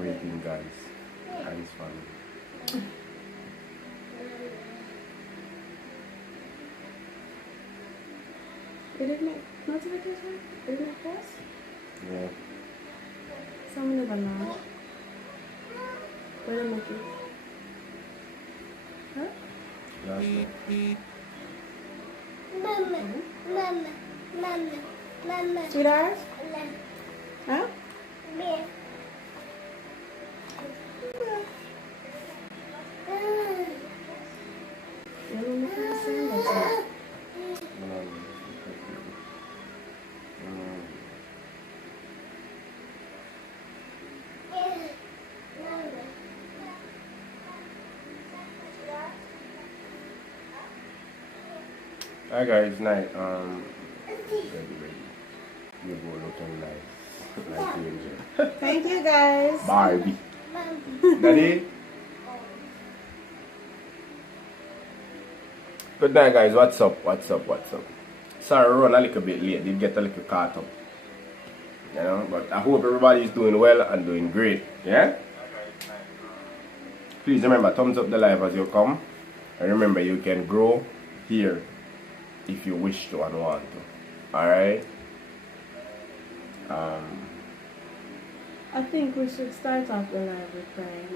waiting, guys. And his family. You didn't make notification? You didn't make post? Yeah. Some never know. Where did I make it? Huh? Last night. Sweetheart? Huh? You don't make it same, that's it. Hi guys, night. Ready. You go looking nice. Like angel. Thank you guys. Barbie. Daddy? Good night guys, what's up? Sorry, run a little bit late, did get a little caught up. You know, but I hope everybody is doing well and doing great. Yeah? Please remember, thumbs up the live as you come. And remember, you can grow here if you wish to and want to. Alright? I think we should start off the live with prayer.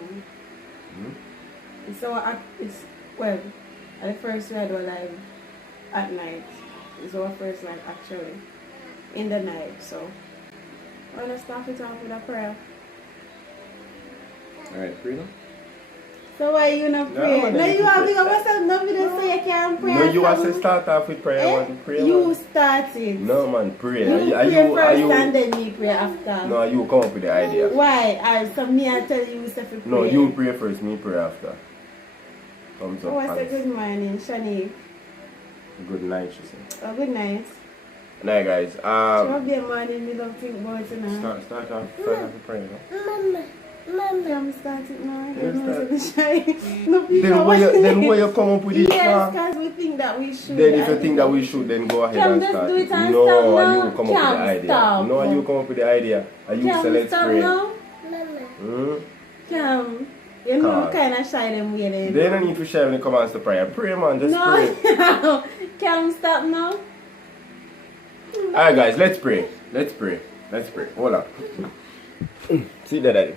Well, at the first we had a live at night. It's our first live actually. In the night, so we're gonna start it off with a prayer. Alright, pray now. So why you not pray? No, you have to go no video so you can't pray. No, you have to start off with prayer. I want to pray. You started. No man, pray. You pray first and then me pray after. No, you come up with the idea. Why? So me I tell you to pray. No, you pray first, me pray after. Thumbs up. Oh, I said good morning, Shani. Good night, she said. Oh, good night. Night guys. So be a morning, we don't think about it now. Start off with prayer. No? I'm starting now. Then why you come up with it? Yes, because we think that we should. Then if you think that we should, then go ahead and just start. do it and No, stop now. you come up with the idea. Stop. No, you come up with the idea. And you say let's pray. Cam, you know kind of shy them way there. They don't need to share when it comes to prayer. Pray man, just pray. No, Cam, stop now. Alright guys, let's pray. Hold on. See that daddy.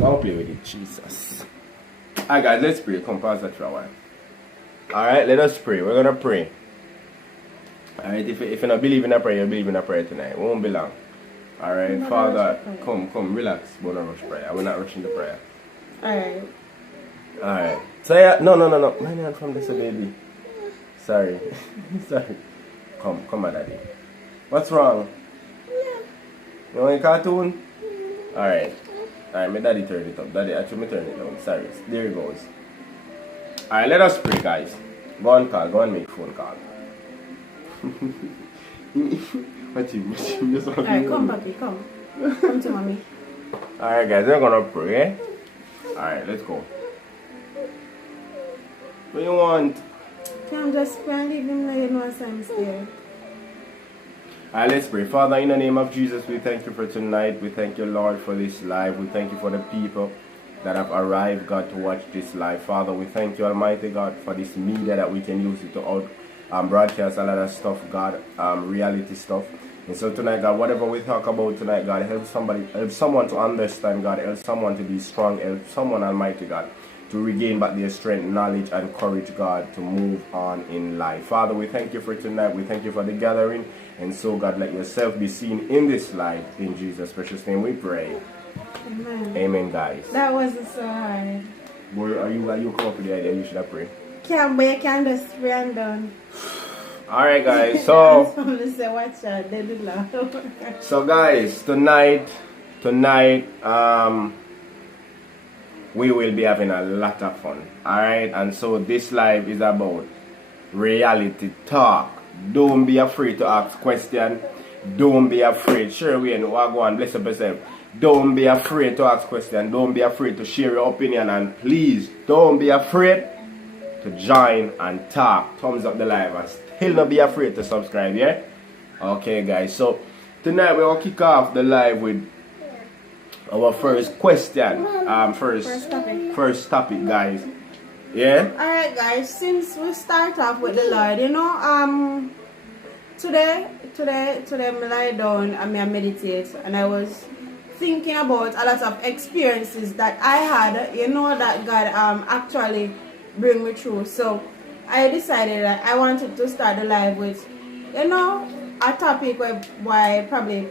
I'll play with it, Jesus. Alright guys, let's pray. Come pause that for a while. Alright, let us pray. We're gonna pray. Alright, if you don't believe in a prayer, you believe in a prayer tonight. It won't be long. Alright, Father, come, relax. We're not rush prayer. We're not rushing the prayer. Alright. So yeah, no. My hand from this baby. Sorry. Come, my daddy. What's wrong? You want a cartoon? Alright, my daddy turned it up. Daddy actually turn it down. Sorry. There it goes. Alright, let us pray, guys. Go and make phone call. What you just alright, come, papi, come. Come to mommy. Alright, guys, we're gonna pray. Alright, let's go. What do you want? Can just pray and leave him like you know I'm scared. Alright, let's pray. Father, in the name of Jesus, we thank you for tonight. We thank you, Lord, for this live. We thank you for the people that have arrived, God, to watch this live. Father, we thank you, Almighty God, for this media that we can use it to broadcast a lot of stuff, God, reality stuff. And so tonight, God, whatever we talk about tonight, God, help someone to understand, God, help someone to be strong, help someone, Almighty God, to regain back their strength, knowledge, and courage, God, to move on in life. Father, we thank you for tonight. We thank you for the gathering. And so, God, let yourself be seen in this life. In Jesus' precious name we pray. Amen. Amen, guys. That wasn't so hard. Boy, are you come up with the idea? You should have prayed. But you can just pray and done. Alright, guys. So, so guys, tonight, we will be having a lot of fun. Alright, and so this live is about reality talk. Don't be afraid to ask questions. Don't be afraid. Sure, we know what go on. Bless up yourself. Don't be afraid to ask questions. Don't be afraid to share your opinion. And please, don't be afraid to join and talk. Thumbs up the live. And still not be afraid to subscribe, yeah? Okay, guys. So, tonight we're going to kick off the live with our first question. First topic. Guys. Yeah? Alright guys, since we start off with the Lord, today I lie down and I meditate, and I was thinking about a lot of experiences that I had, that God actually bring me through. So I decided that I wanted to start the live with, a topic why probably.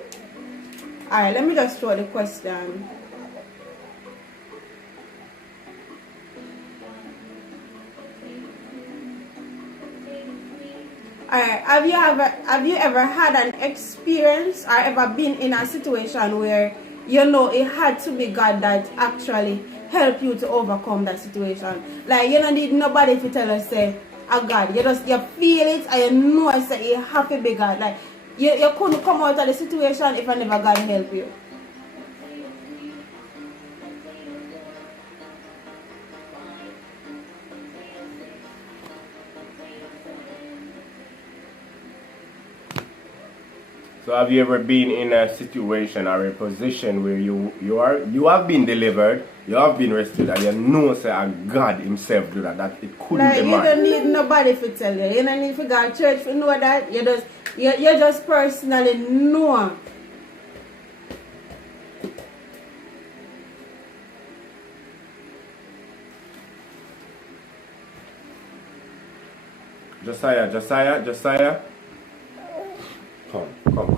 Alright, let me just throw the question. Alright, have you ever had an experience or ever been in a situation where it had to be God that actually helped you to overcome that situation? Like you don't need nobody to tell us say a God. You feel it and you know say you have to be God. Like you couldn't come out of the situation if I never God help you. So have you ever been in a situation or a position where you have been delivered, you have been rescued, and you know say God himself do that it couldn't be man. You don't need nobody to tell you. You don't need to go to church to know that. You just personally know. Josiah. Come. Lord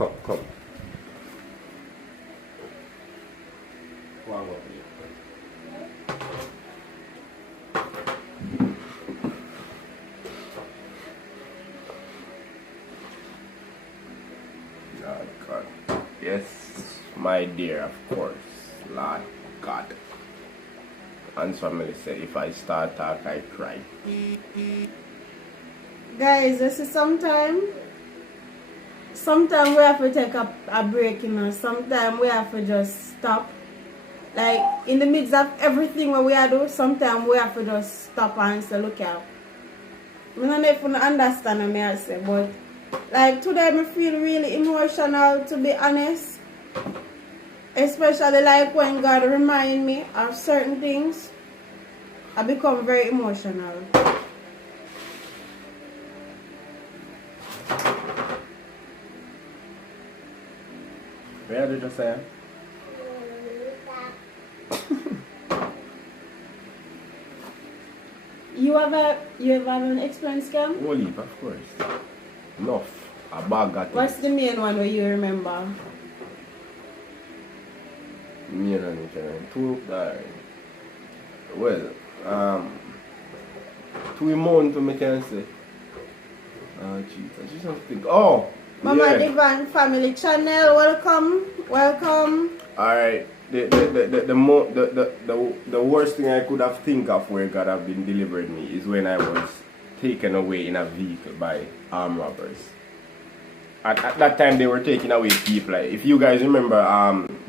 God. Yes, my dear, of course. Lord God. And family said, if I start talk, I cry. Guys, this is sometimes we have to take a break, Sometimes we have to just stop. Like, in the midst of everything what we are doing, sometimes we have to just stop and say, look out. I don't know if you understand what I say, but like today I feel really emotional, to be honest. Especially like when God remind me of certain things, I become very emotional. Where did you say? You ever have an experience, Cam? Whole heap, of course. Enough. A bag got What's the main one where you remember? Main one two well, two months to make I say. Jesus think. Oh, Mama yeah. Divine Family Channel, welcome. Alright. The worst thing I could have think of where God have been delivered me is when I was taken away in a vehicle by armed robbers. At that time they were taking away people. Like, if you guys remember,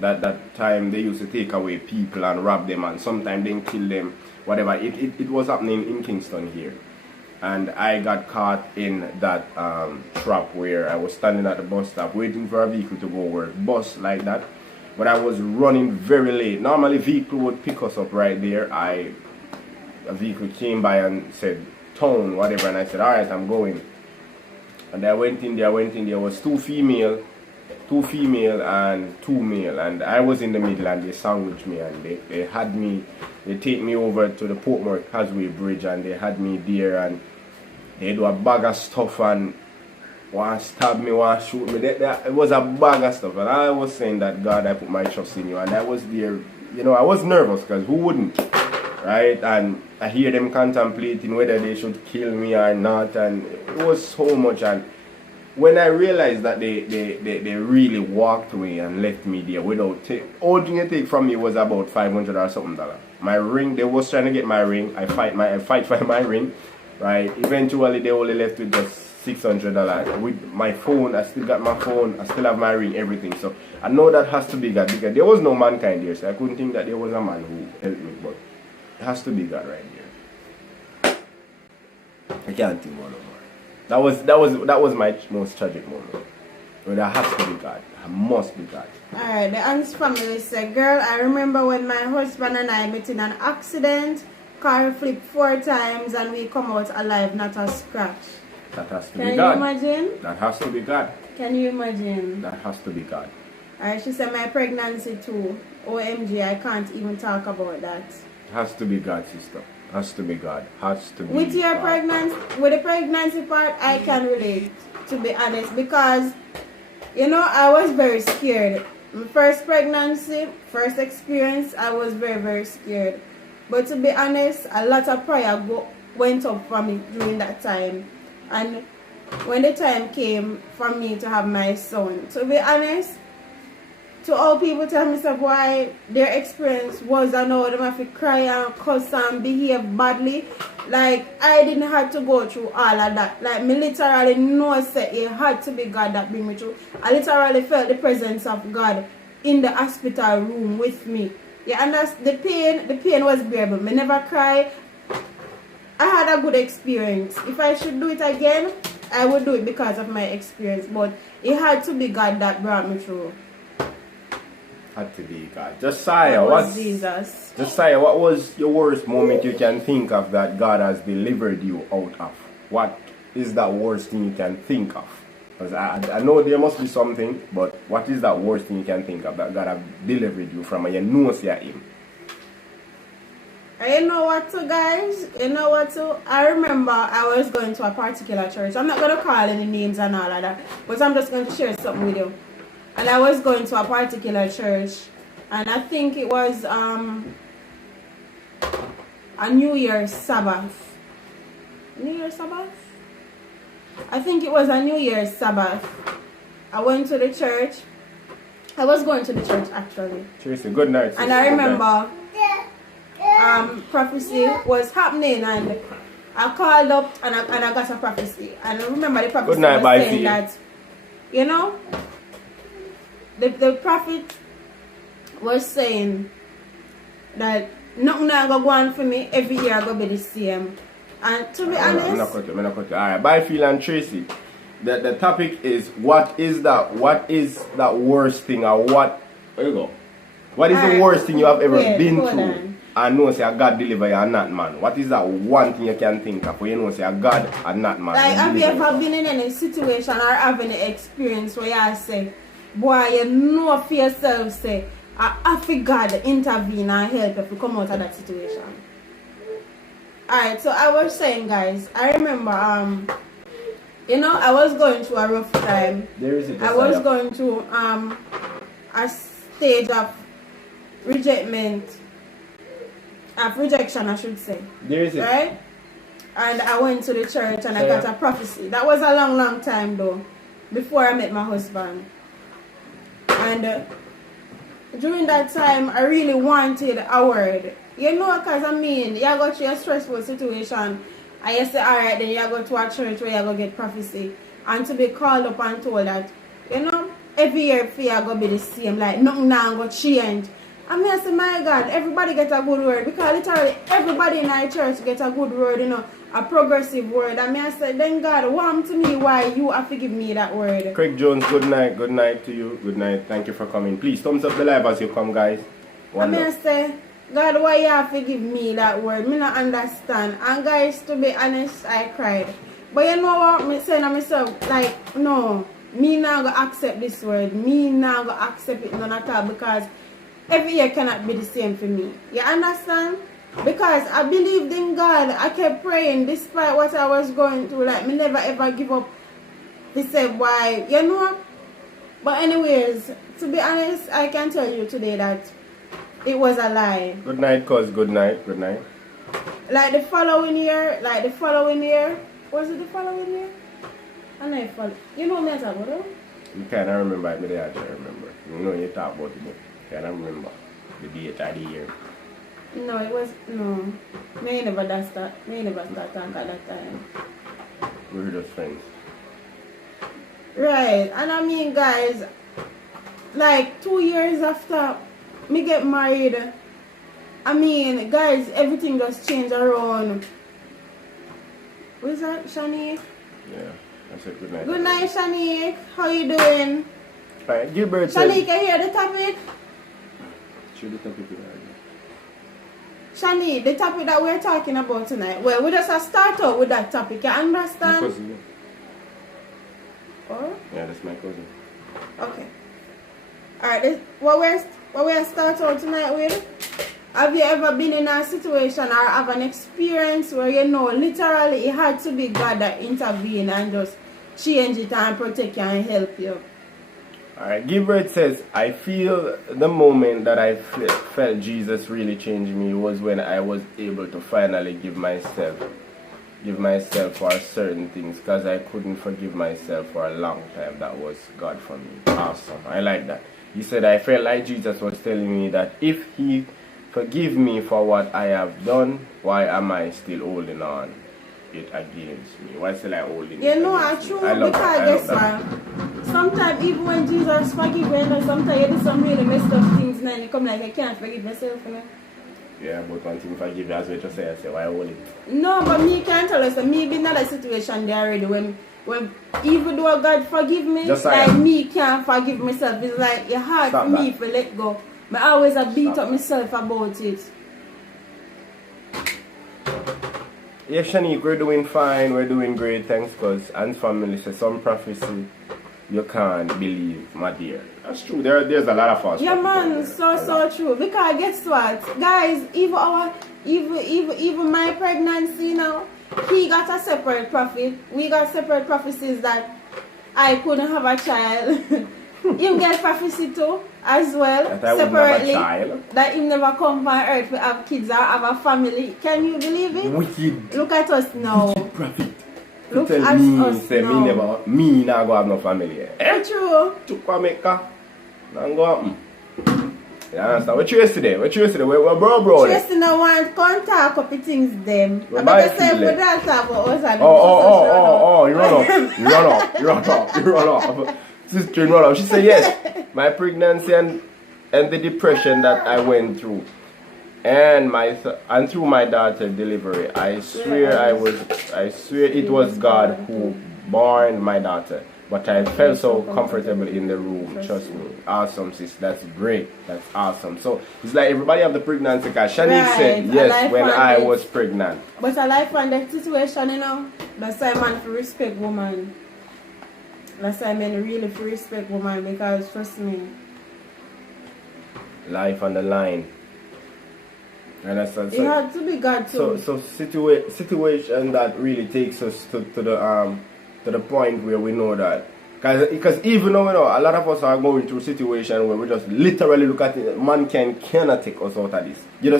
that time they used to take away people and rob them, and sometimes they kill them, whatever. It was happening in Kingston here. And I got caught in that trap where I was standing at the bus stop waiting for a vehicle to go work. Bus like that. But I was running very late. Normally vehicle would pick us up right there. A vehicle came by and said, "Tone," whatever, and I said, "Alright, I'm going." And I went in there, was two female and two male, and I was in the middle, and they sandwiched me, and they take me over to the Portmore Causeway Bridge, and they had me there, and they do a bag of stuff, and one stab me, one shoot me. It was a bag of stuff, and I was saying that, God, I put my trust in you, and I was there, I was nervous, because who wouldn't, right? And I hear them contemplating whether they should kill me or not, and it was so much. And when I realized that they really walked away and left me there without all thing they take from me was about $500 or something. My ring, they was trying to get my ring. I fight for my ring, right? Eventually they only left with just $600. With my phone, I still got my phone, I still have my ring, everything. So I know that has to be God, because there was no mankind there, so I couldn't think that there was a man who helped me, but it has to be God right there. I can't think more no more. That was my most tragic moment. Well, that has to be God. That must be God. Alright, the Hans family said, girl, I remember when my husband and I met in an accident. Car flipped 4 times and we come out alive, not a scratch. That has to Can be God. you imagine? That has to be God. Can you imagine? That has to be God. Alright, she said my pregnancy too. OMG, I can't even talk about that. Has to be God, sister. Has to be God. Has to be With your God. pregnancy, with the pregnancy part, I can relate, to be honest, because you know I was very scared. My first pregnancy, first experience, I was very, very scared. But to be honest, a lot of prayer went up for me during that time. And when the time came for me to have my son, to be honest, to all people tell me why their experience was, I know them have to cry and cuss and behave badly. Like, I didn't have to go through all of that. Like, me literally know that it had to be God that bring me through. I literally felt the presence of God in the hospital room with me. Yeah, and that's the pain was bearable. Me never cry. I had a good experience. If I should do it again, I would do it because of my experience. But it had to be God that brought me through. Had to be God. Josiah, what was your worst moment you can think of that God has delivered you out of? What is that worst thing you can think of? Because I know there must be something, but what is that worst thing you can think of that God has delivered you from and you know you're Him? You know what to, guys? You know what to? I remember I was going to a particular church. I'm not going to call any names and all of that, but I'm just going to share something with you. And I was going to a particular church, and I think it was a New Year's Sabbath. New Year's Sabbath? I think it was a New Year's Sabbath. I went to the church. I was going to the church actually. Tracy, good night. Sister. And I remember prophecy was happening, and I called up and I got a prophecy. And I remember the prophecy was saying that, you know, the prophet was saying that nothing going to go on for me, every year going to be the same. And to be honest, I'm not cut you. Alright, Byfield and Tracy. The topic is what is that worst thing, or what there you go. What is the worst thing you have ever been through? And know say God deliver you and not man. What is that one thing you can think of where you know say God and not man? Like, have you ever been in any situation or have any experience where you say, boy, you know for yourself say, I have to God intervene and help if you come out of that situation? Alright, so I was saying, guys, I remember you know, I was going through a rough time. I was going through a stage of rejection, I should say. Right? And I went to the church and I got a prophecy. That was a long, long time though, before I met my husband. And during that time, I really wanted a word. You know, because I mean, you go through a stressful situation and you say, alright, then you go to a church where you go get prophecy. And to be called up and told that, you know, every year for you go be the same, like nothing now go change. I mean, I say, my God, everybody get a good word, because literally everybody in our church get a good word, you know, a progressive word. I mean, I said, then God, warm to me why you have to give me that word. Craig Jones, good night to you. Good night. Thank you for coming. Please thumbs up the live as you come, guys. I mean, I say, God, why you have to give me that word? Me not understand. And guys, to be honest, I cried. But you know what? Me saying to myself, like, no, me not gonna accept this word. Me not gonna accept it none at all, because every year cannot be the same for me. You understand? Because I believed in God. I kept praying despite what I was going through. Like, me never ever give up. He said, why? You know? But anyways, to be honest, I can tell you today that it was a lie. Good night, cuz. Good night. Like the following year, was it the following year? And I follow. You know what I'm talking about? You can't remember it, but I actually remember. You know you talk about it, but you can't remember the date of the year. No, it was, no. Me never start talking at that time. We were just friends. Right, and I mean, guys, like 2 years after me get married, I mean, guys, everything just changed around. What is that, Shani? Yeah. I said good night. Good night, Shanique. How you doing? Alright, Gilbert said. Shanique, you hear the topic? Show the topic again. Shani, the topic that we're talking about tonight, well, we just start out with that topic, you My understand? cousin. Oh, Yeah, that's my cousin. okay. Alright, what we're start out tonight with, have you ever been in a situation or have an experience where you know literally it had to be God that intervened and just change it and protect you and help you? Alright, Gilbert says, I feel the moment that I felt Jesus really changed me was when I was able to finally give myself for certain things because I couldn't forgive myself for a long time. That was God for me. Awesome. I like that. He said, I felt like Jesus was telling me that if he forgive me for what I have done, why am I still holding on it against me? Why still I holding it You know, against it's true, me? I love because that. guess what? Sometimes even when Jesus forgive you, sometimes you do some really messed up things and then you come like you can't forgive yourself, you know? Yeah, but one thing forgive you as well, just say, why hold it? No, but me can't tell us that me been in that situation there already when even though God forgive me, Just like like me can't forgive myself. It's like it's hard Stop for me that. to let go. But I always beat Stop up that. myself about it. Yeah, Shanique, we're doing fine, we're doing great, thanks, because Anne's family says some prophecy you can't believe, my dear. That's true, there's a lot of us. Yeah man, so true. Because guess what? Guys, even my pregnancy now, he got a separate prophet. We got separate prophecies that I couldn't have a child. Him get prophecy too, as well, That I wouldn't have a separately. child. That him never come on earth to have kids or have a family. Can you believe it? Wicked. Look at us now. Wicked prophet. Look Tell at me, us say now. me not go have no family. Eh? True. Took Jamaica. Not go happen. You understand? What you yesterday? We're bro. Tracy no want contact up with things them. Well, I my better say we feeling. don't talk about us and Oh, you run off. Sister, run off. She said yes. My pregnancy and the depression that I went through. And through my daughter's delivery, I swear it was God who born my daughter. But I felt so comfortable in the room. Trust me. Awesome, sis. That's great. That's awesome. So it's like everybody have the pregnancy card. Shanique said yes when I was pregnant. But a life and death situation, you know, that's why man for respect woman. That's why men really for respect woman, because trust me. Life on the line. And that's It had to be God too. So situation that really takes us to the point where we know that, because even though, you know, a lot of us are going through a situation where we just literally look at it, man cannot take us out of this. You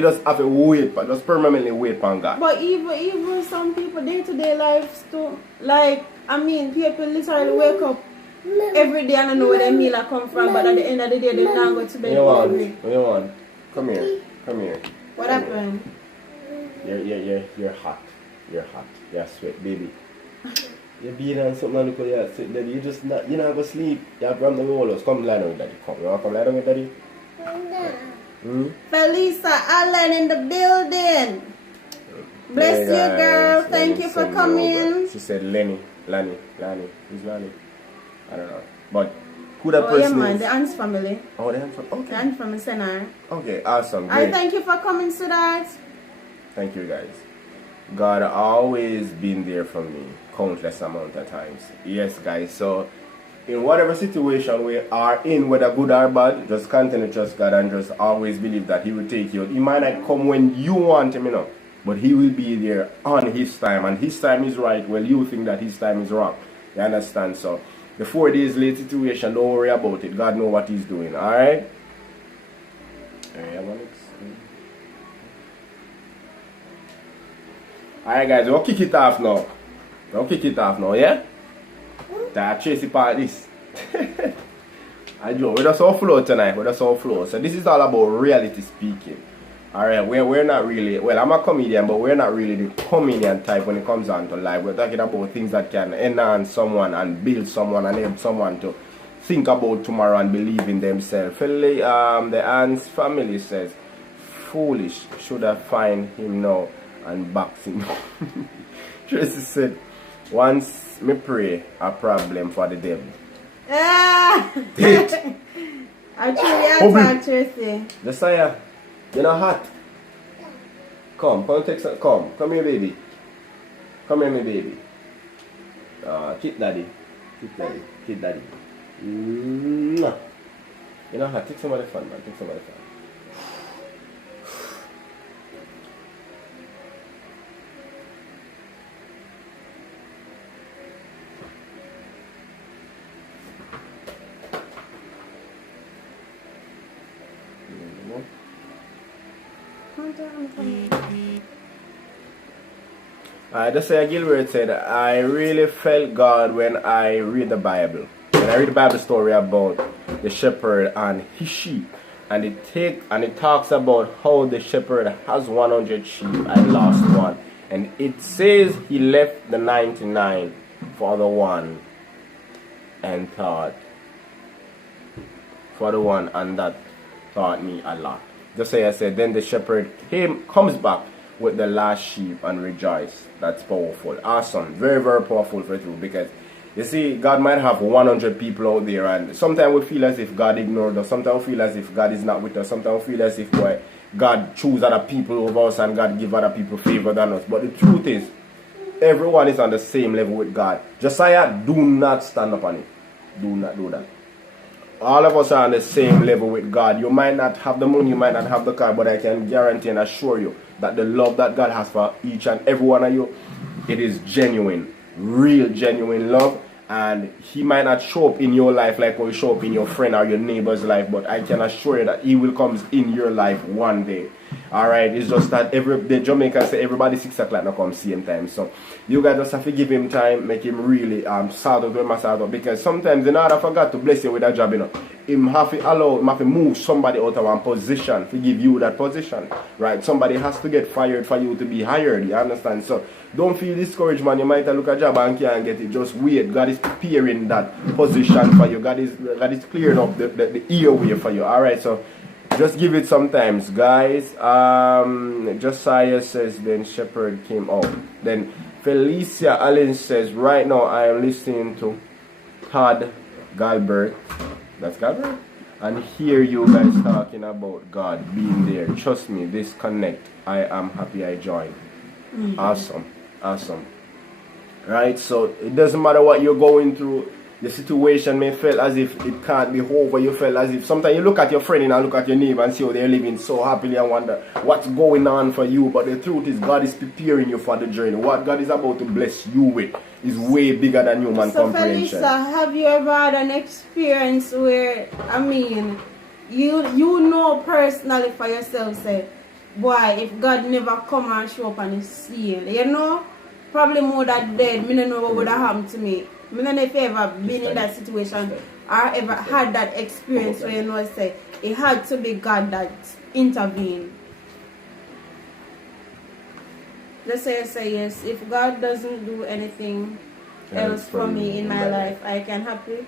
just have to wait, but just permanently wait on God. But even some people day-to-day lives too, like, I mean, people literally wake up every day and don't know where their meal come from, but at the end of the day they not go to bed hungry. What you want? Come here. What happened? You're hot. You're sweat, baby. You're being on something and look at you sitting there. You're not going to sleep. You're from the rollers. Come lie down with daddy. Come. You want to come lie down with daddy? Felisa Allen in the building. Bless you, girl. Thank you for coming. She said Lani. Who's Lani? I don't know. But who that yeah, person man, is? the Ants family. Oh, the Ants family. Okay. The Ants family center. Okay, awesome. I Great. thank you for coming, sweetheart. Thank you, guys. God always been there for me countless amount of times. Yes, guys. So in whatever situation we are in, whether good or bad, just continue to trust God and just always believe that He will take you. He might not come when you want Him, you know, but He will be there on His time, and His time is right. Well, you think that His time is wrong. You understand? So the 4 days late situation, don't worry about it. God know what He's doing. All right. Alright, guys, we'll kick it off now. Yeah? That Tracy part this. I know, we're just all flow tonight. So this is all about reality speaking. Alright, we're not really, well, I'm a comedian, but we're not really the comedian type when it comes down to life. We're talking about things that can enhance someone and build someone and help someone to think about tomorrow and believe in themselves. The Ants family says, foolish, should I find him now and box him? Tracy said, Once me pray, a problem for the devil. Ah! Date. Actually, I Tracy. Josiah, you're not hot. Come take some. Come here, baby. Come here, my baby. Kid daddy. Mwah. You know hot. Take some of the fun, man. Take some of the fun. Josiah Gilbert said, I really felt God when I read the Bible. When I read the Bible story about the shepherd and his sheep. And it talks about how the shepherd has 100 sheep and lost one. And it says he left the 99 for the one and thought for the one, and that taught me a lot. Josiah said, then the shepherd comes back with the last sheep and rejoice. That's powerful. Awesome. Very, very powerful for you, because you see, God might have 100 people out there, and sometimes we feel as if God ignored us. Sometimes we feel as if God is not with us. Sometimes we feel as if God choose other people over us and God give other people favor than us. But the truth is, everyone is on the same level with God. Josiah, do not stand up on it. Do not do that. All of us are on the same level with God. You might not have the money, you might not have the car, but I can guarantee and assure you that the love that God has for each and every one of you, it is genuine, real genuine love. And he might not show up in your life like how he show up in your friend or your neighbor's life, but I can assure you that he will come in your life one day. Alright, it's just that the Jamaicans say everybody 6 o'clock now come same time. So you guys just have to give him time, make him really sort out, because sometimes in order for God to bless you with a job, you know, him have to move somebody out of one position to give you that position. Right? Somebody has to get fired for you to be hired, you understand? So don't feel discouraged, man. You might look at a job and can't get it. Just wait. God is preparing that position for you. God is clearing up the airway for you. Alright, so just give it some time, guys. Josiah says, then shepherd came out. Then Felicia Allen says, right now I am listening to Todd Galbert. That's Galbert? And hear you guys talking about God being there. Trust me, this connect. I am happy I joined. Awesome. Right, so it doesn't matter what you're going through. The situation may feel as if it can't be over. You feel as if sometimes you look at your friend and look at your neighbor and see how they're living so happily and wonder what's going on for you. But the truth is, God is preparing you for the journey. What God is about to bless you with is way bigger than human comprehension. So Felisa, have you ever had an experience where, I mean, you know personally for yourself, say, boy, if God never come and show up on the scene, you know, probably more than dead, me don't know what would have happened to me. I don't know if you ever been in that situation or ever had that experience where you know, say, it had to be God that intervened. Just say yes. If God doesn't do anything else for me in my life, I can happy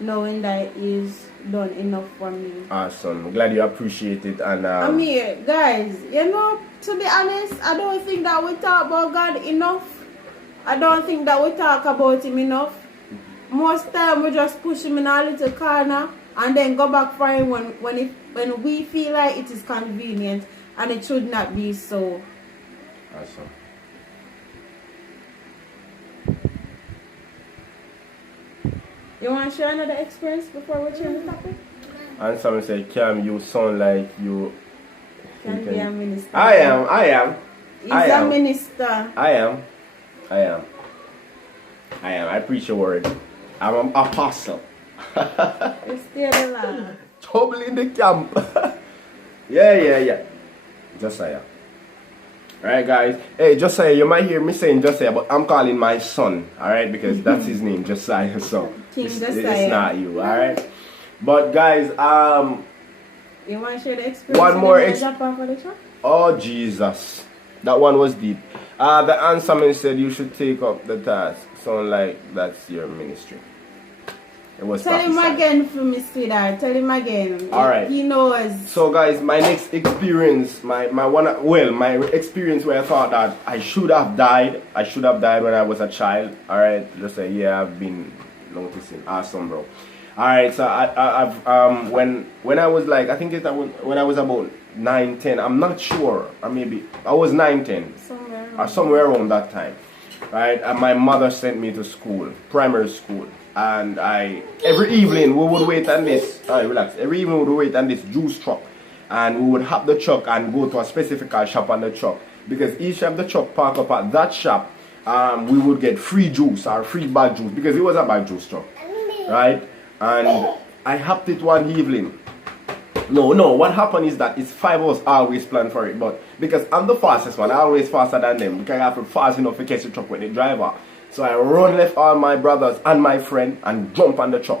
knowing that He's done enough for me. Awesome. I'm glad you appreciate it. And I mean, guys, you know, to be honest, I don't think that we talk about God enough. I don't think that we talk about Him enough. Most time we just push Him in a little corner and then go back for Him when we feel like it is convenient, and it should not be so. Awesome. You want to share another experience before we change the topic? And someone said, Cam, you sound like you Can be a minister. I am. He's a minister. I am. I preach your word. I'm an apostle. You still alive. Trouble in the camp. Yeah. Josiah. Alright, guys. Hey, Josiah, you might hear me saying Josiah, but I'm calling my son, alright? Because that's his name, Josiah. So it's not you, alright? But guys, you want to share the experience? One more Oh, Jesus. That one was deep. The answer man said you should take up the task. Sound like that's your ministry. It was Tell him prophesied. again for me, sweetheart. Tell him again. All right. He knows. So guys, my next experience, my experience where I thought that I should have died. I should have died when I was a child. All right, just say yeah, I've been noticing. Awesome, bro. All right, so I've when I was like, I think when I was about 9, 10. I'm not sure, or maybe I was 9, 10, somewhere around that time, right? And my mother sent me to school, primary school. And every evening we would wait on this, relax, every evening we would wait on this juice truck. And we would hop the truck and go to a specific shop on the truck. Because each of the truck park up at that shop, we would get free juice or free bag juice. Because it was a bag juice truck, right? And I hopped it one evening. No, what happened is that it's 5 hours always planned for it. But because I'm the fastest one, I always faster than them. Because I have to fast enough to catch the truck with the driver. So I left all my brothers and my friend and jump on the truck.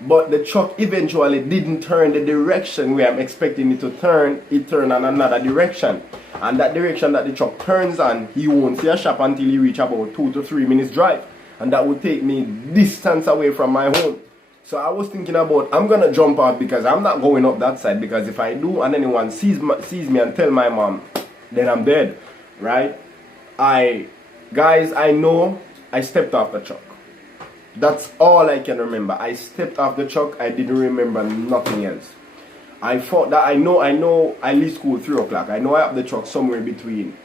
But the truck eventually didn't turn the direction where I'm expecting it to turn. It turned on another direction. And that direction that the truck turns on, he won't see a shop until he reach about 2 to 3 minutes drive. And that would take me distance away from my home. So I was thinking about, I'm going to jump out because I'm not going up that side. Because if I do and anyone sees me and tell my mom, then I'm dead. Right? Guys, I know I stepped off the truck. That's all I can remember. I stepped off the truck. I didn't remember nothing else. I thought that I know I leave school 3 o'clock. I know I have the truck somewhere between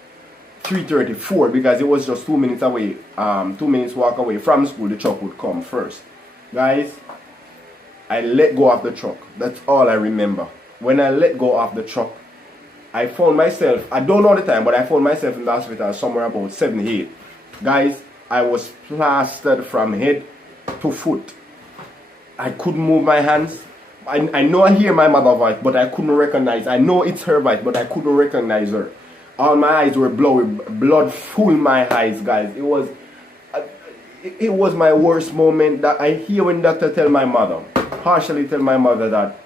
3:30, 4 because it was just 2 minutes away. 2 minutes walk away from school. The truck would come first. Guys, I let go of the truck. That's all I remember. When I let go of the truck, I found myself, I don't know the time, but I found myself in the hospital somewhere about 7, 8. Guys, I was plastered from head to foot. I couldn't move my hands. I know I hear my mother's voice, but I couldn't recognize. I know it's her voice, but I couldn't recognize her. All my eyes were blurry. Blood filled my eyes, guys. It was my worst moment. That I hear when doctor tell my mother, partially tell my mother that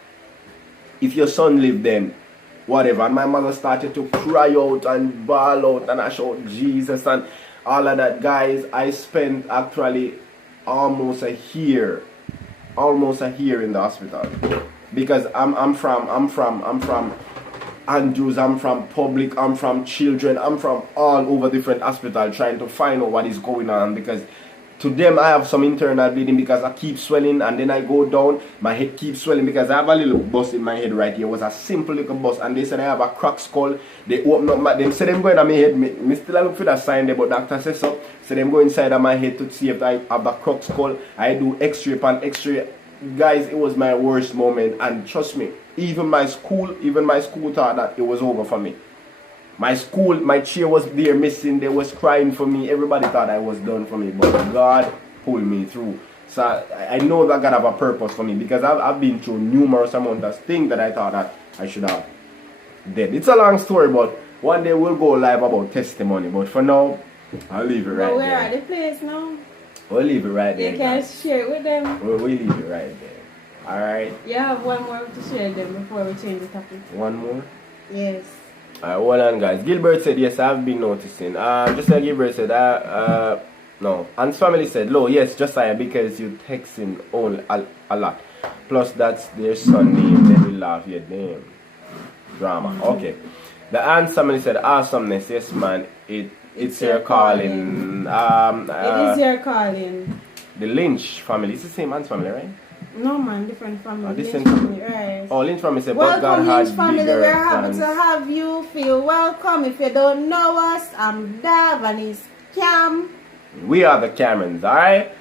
if your son lived then, whatever. And my mother started to cry out and bawl out and I shout Jesus and all of that. Guys, I spent actually almost a year in the hospital because I'm from Andrews, I'm from Public, I'm from Children, I'm from all over different hospitals trying to find out what is going on because to them I have some internal bleeding because I keep swelling and then I go down, my head keeps swelling because I have a little bust in my head right here. It was a simple little bust and they said I have a cracked skull. They open up them said them going on my head, me still look for that sign there but doctor says so. So them go inside of my head to see if I have a cracked skull. I do x-ray upon x-ray. Guys, it was my worst moment and trust me, even my school thought that it was over for me. My chair was there missing, they was crying for me, everybody thought I was done for me, but God pulled me through. So I know that God have a purpose for me because I've been through numerous amounts of things that I thought that I should have dead. It's a long story, but one day we'll go live about testimony, but for now, I'll leave it right there. Where are the place now? We'll leave it right there. You can share it with them. We'll leave it right there. Alright? You have one more to share them before we change the topic. One more? Yes. Alright, hold on guys. Gilbert said, yes, I've been noticing. Just like Gilbert said, no. Ant's family said, Lo, yes, Josiah, because you texting all a lot. Plus, that's their son name. They will laugh your name. Drama. Okay. The Ant's family said, awesomeness. Yes, man. It's your calling. It is your calling. The Lynch family. It's the same Ant's family, right? No man, different family. Oh, Lynch family, right. Oh, Lynch family said, but God welcome had Lynch family, bigger we're happy plans. to have you. Feel welcome. If you don't know us, I'm Dav and he's Cam. We are the Camerons, alright?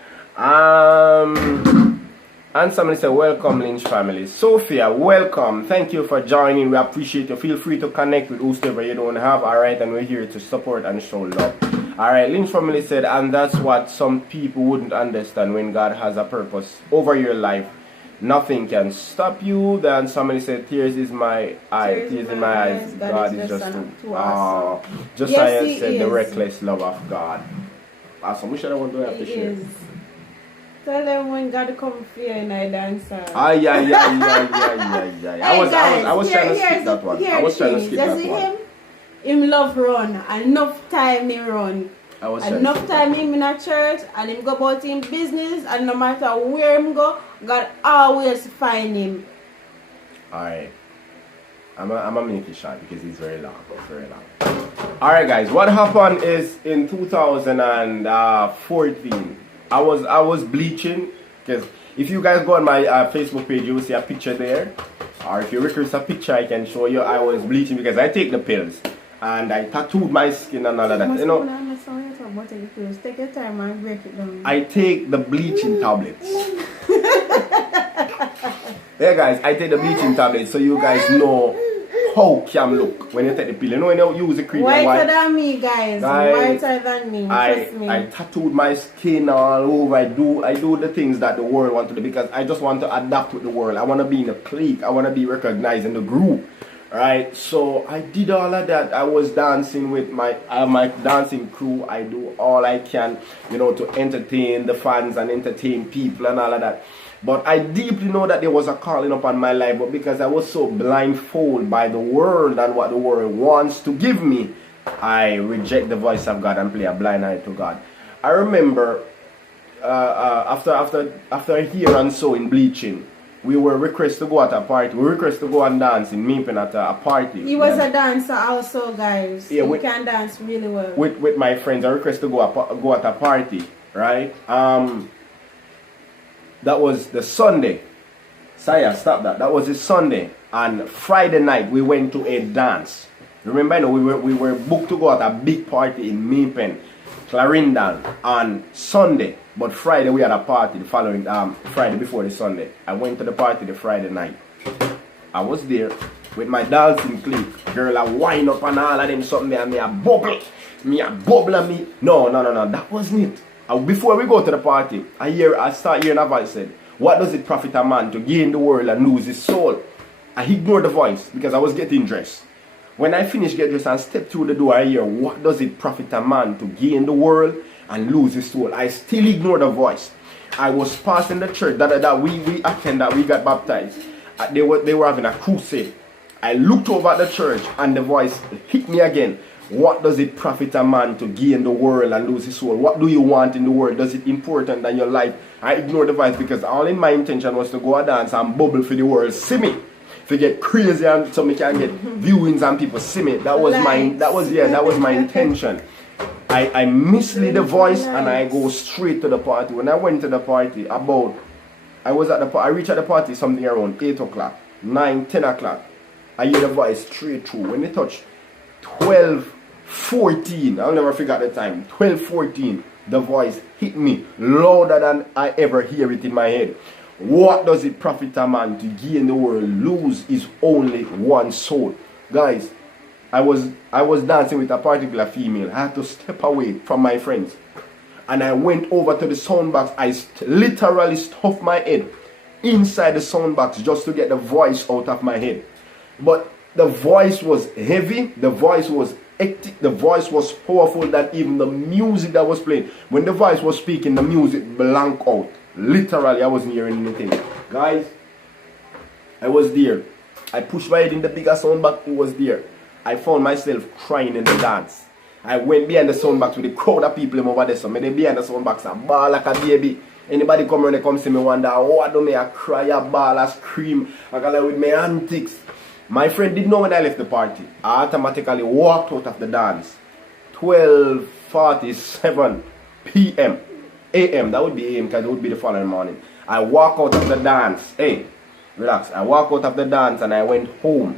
And somebody said, welcome Lynch family. Sophia, welcome. Thank you for joining. We appreciate you. Feel free to connect with whoever you don't have, alright? And we're here to support and show love. Alright, Lynch family said, and that's what some people wouldn't understand when God has a purpose over your life. Nothing can stop you. Then somebody said, tears in my eyes. God is just too awesome. Josiah yes, said, the reckless love of God. Awesome. We should have one to have to share. Tell them when God come for you and I dance. Yeah. I was trying to skip that one. I was trying to skip that one. Him love run. Enough time he run. I was enough time him in a church and him go about in business, and no matter where him go, God always find him. Alright. I'm gonna make it short because it's very long. It's very long. Alright guys, what happened is in 2014, I was bleaching, because if you guys go on my Facebook page, you will see a picture there. Or if you request a picture, I can show you I was bleaching because I take the pills. And I tattooed my skin and all of that. You know, take your time and break it down. I take the bleaching tablets. Yeah guys, I take the bleaching tablets so you guys know how Cam look when you take the pill. You know when you use the cream. Whiter than me, guys. Whiter than me. Trust me. I tattooed my skin all over. I do the things that the world want to do because I just want to adapt with the world. I want to be in a clique. I want to be recognized in the group. Right, so I did all of that. I was dancing with my dancing crew. I do all I can, you know, to entertain the fans and entertain people and all of that. But I deeply know that there was a calling upon my life, but because I was so blindfolded by the world and what the world wants to give me, I reject the voice of God and play a blind eye to God. I remember after a year and so in bleaching, we were requested to go at a party. We were requested to go and dance in Meepen at a party. He was a dancer also, guys. Yeah, he can dance really well. With my friends, I requested to go at a party, right? That was the Sunday. Saya, stop that. That was the Sunday. And Friday night, we went to a dance. Remember, you know, we were booked to go at a big party in Meepen, Clarendon, on Sunday. But Friday we had a party the following Friday before the Sunday. I went to the party the Friday night. I was there with my dancing clique. Girl, I wind up and all of them something and me a bubble. And me. No, that wasn't it. Before we go to the party, I start hearing a voice said, "What does it profit a man to gain the world and lose his soul?" I ignored the voice because I was getting dressed. When I finished getting dressed and stepped through the door, I hear, "What does it profit a man to gain the world and lose his soul?" I still ignore the voice. I was passing the church that we attended, that we got baptized. They were having a crusade. I looked over at the church and the voice hit me again. "What does it profit a man to gain the world and lose his soul? What do you want in the world? Does it important than your life?" I ignored the voice because all in my intention was to go and dance and bubble for the world. See me. To get crazy and so me can get viewings and people see me. That was my intention. I mislead the voice and I go straight to the party. When I went to the party, I reached at the party something around 8 o'clock, 9, 10 o'clock. I hear the voice straight through. When it touched 12:14, I'll never forget the time, 12:14, the voice hit me louder than I ever hear it in my head. "What does it profit a man to gain the world, lose his only one soul?" Guys, I was dancing with a particular female. I had to step away from my friends. And I went over to the soundbox. I literally stuffed my head inside the soundbox just to get the voice out of my head. But the voice was heavy. The voice was hectic. The voice was powerful that even the music that was playing, when the voice was speaking, the music blanked out. Literally, I wasn't hearing anything. Guys, I was there. I pushed my head in the bigger soundbox. It was there. I found myself crying in the dance. I went behind the soundbox with the crowd of people over there. So me behind the soundbox and bawl like a baby. Anybody come around, they come see me wonder, "Oh, I don't me I cry, I bawl, I scream, I got with my antics." My friend didn't know when I left the party. I automatically walked out of the dance. 12:47 p.m. a.m. That would be a.m. because it would be the following morning. I walk out of the dance. Hey, relax. I walk out of the dance and I went home.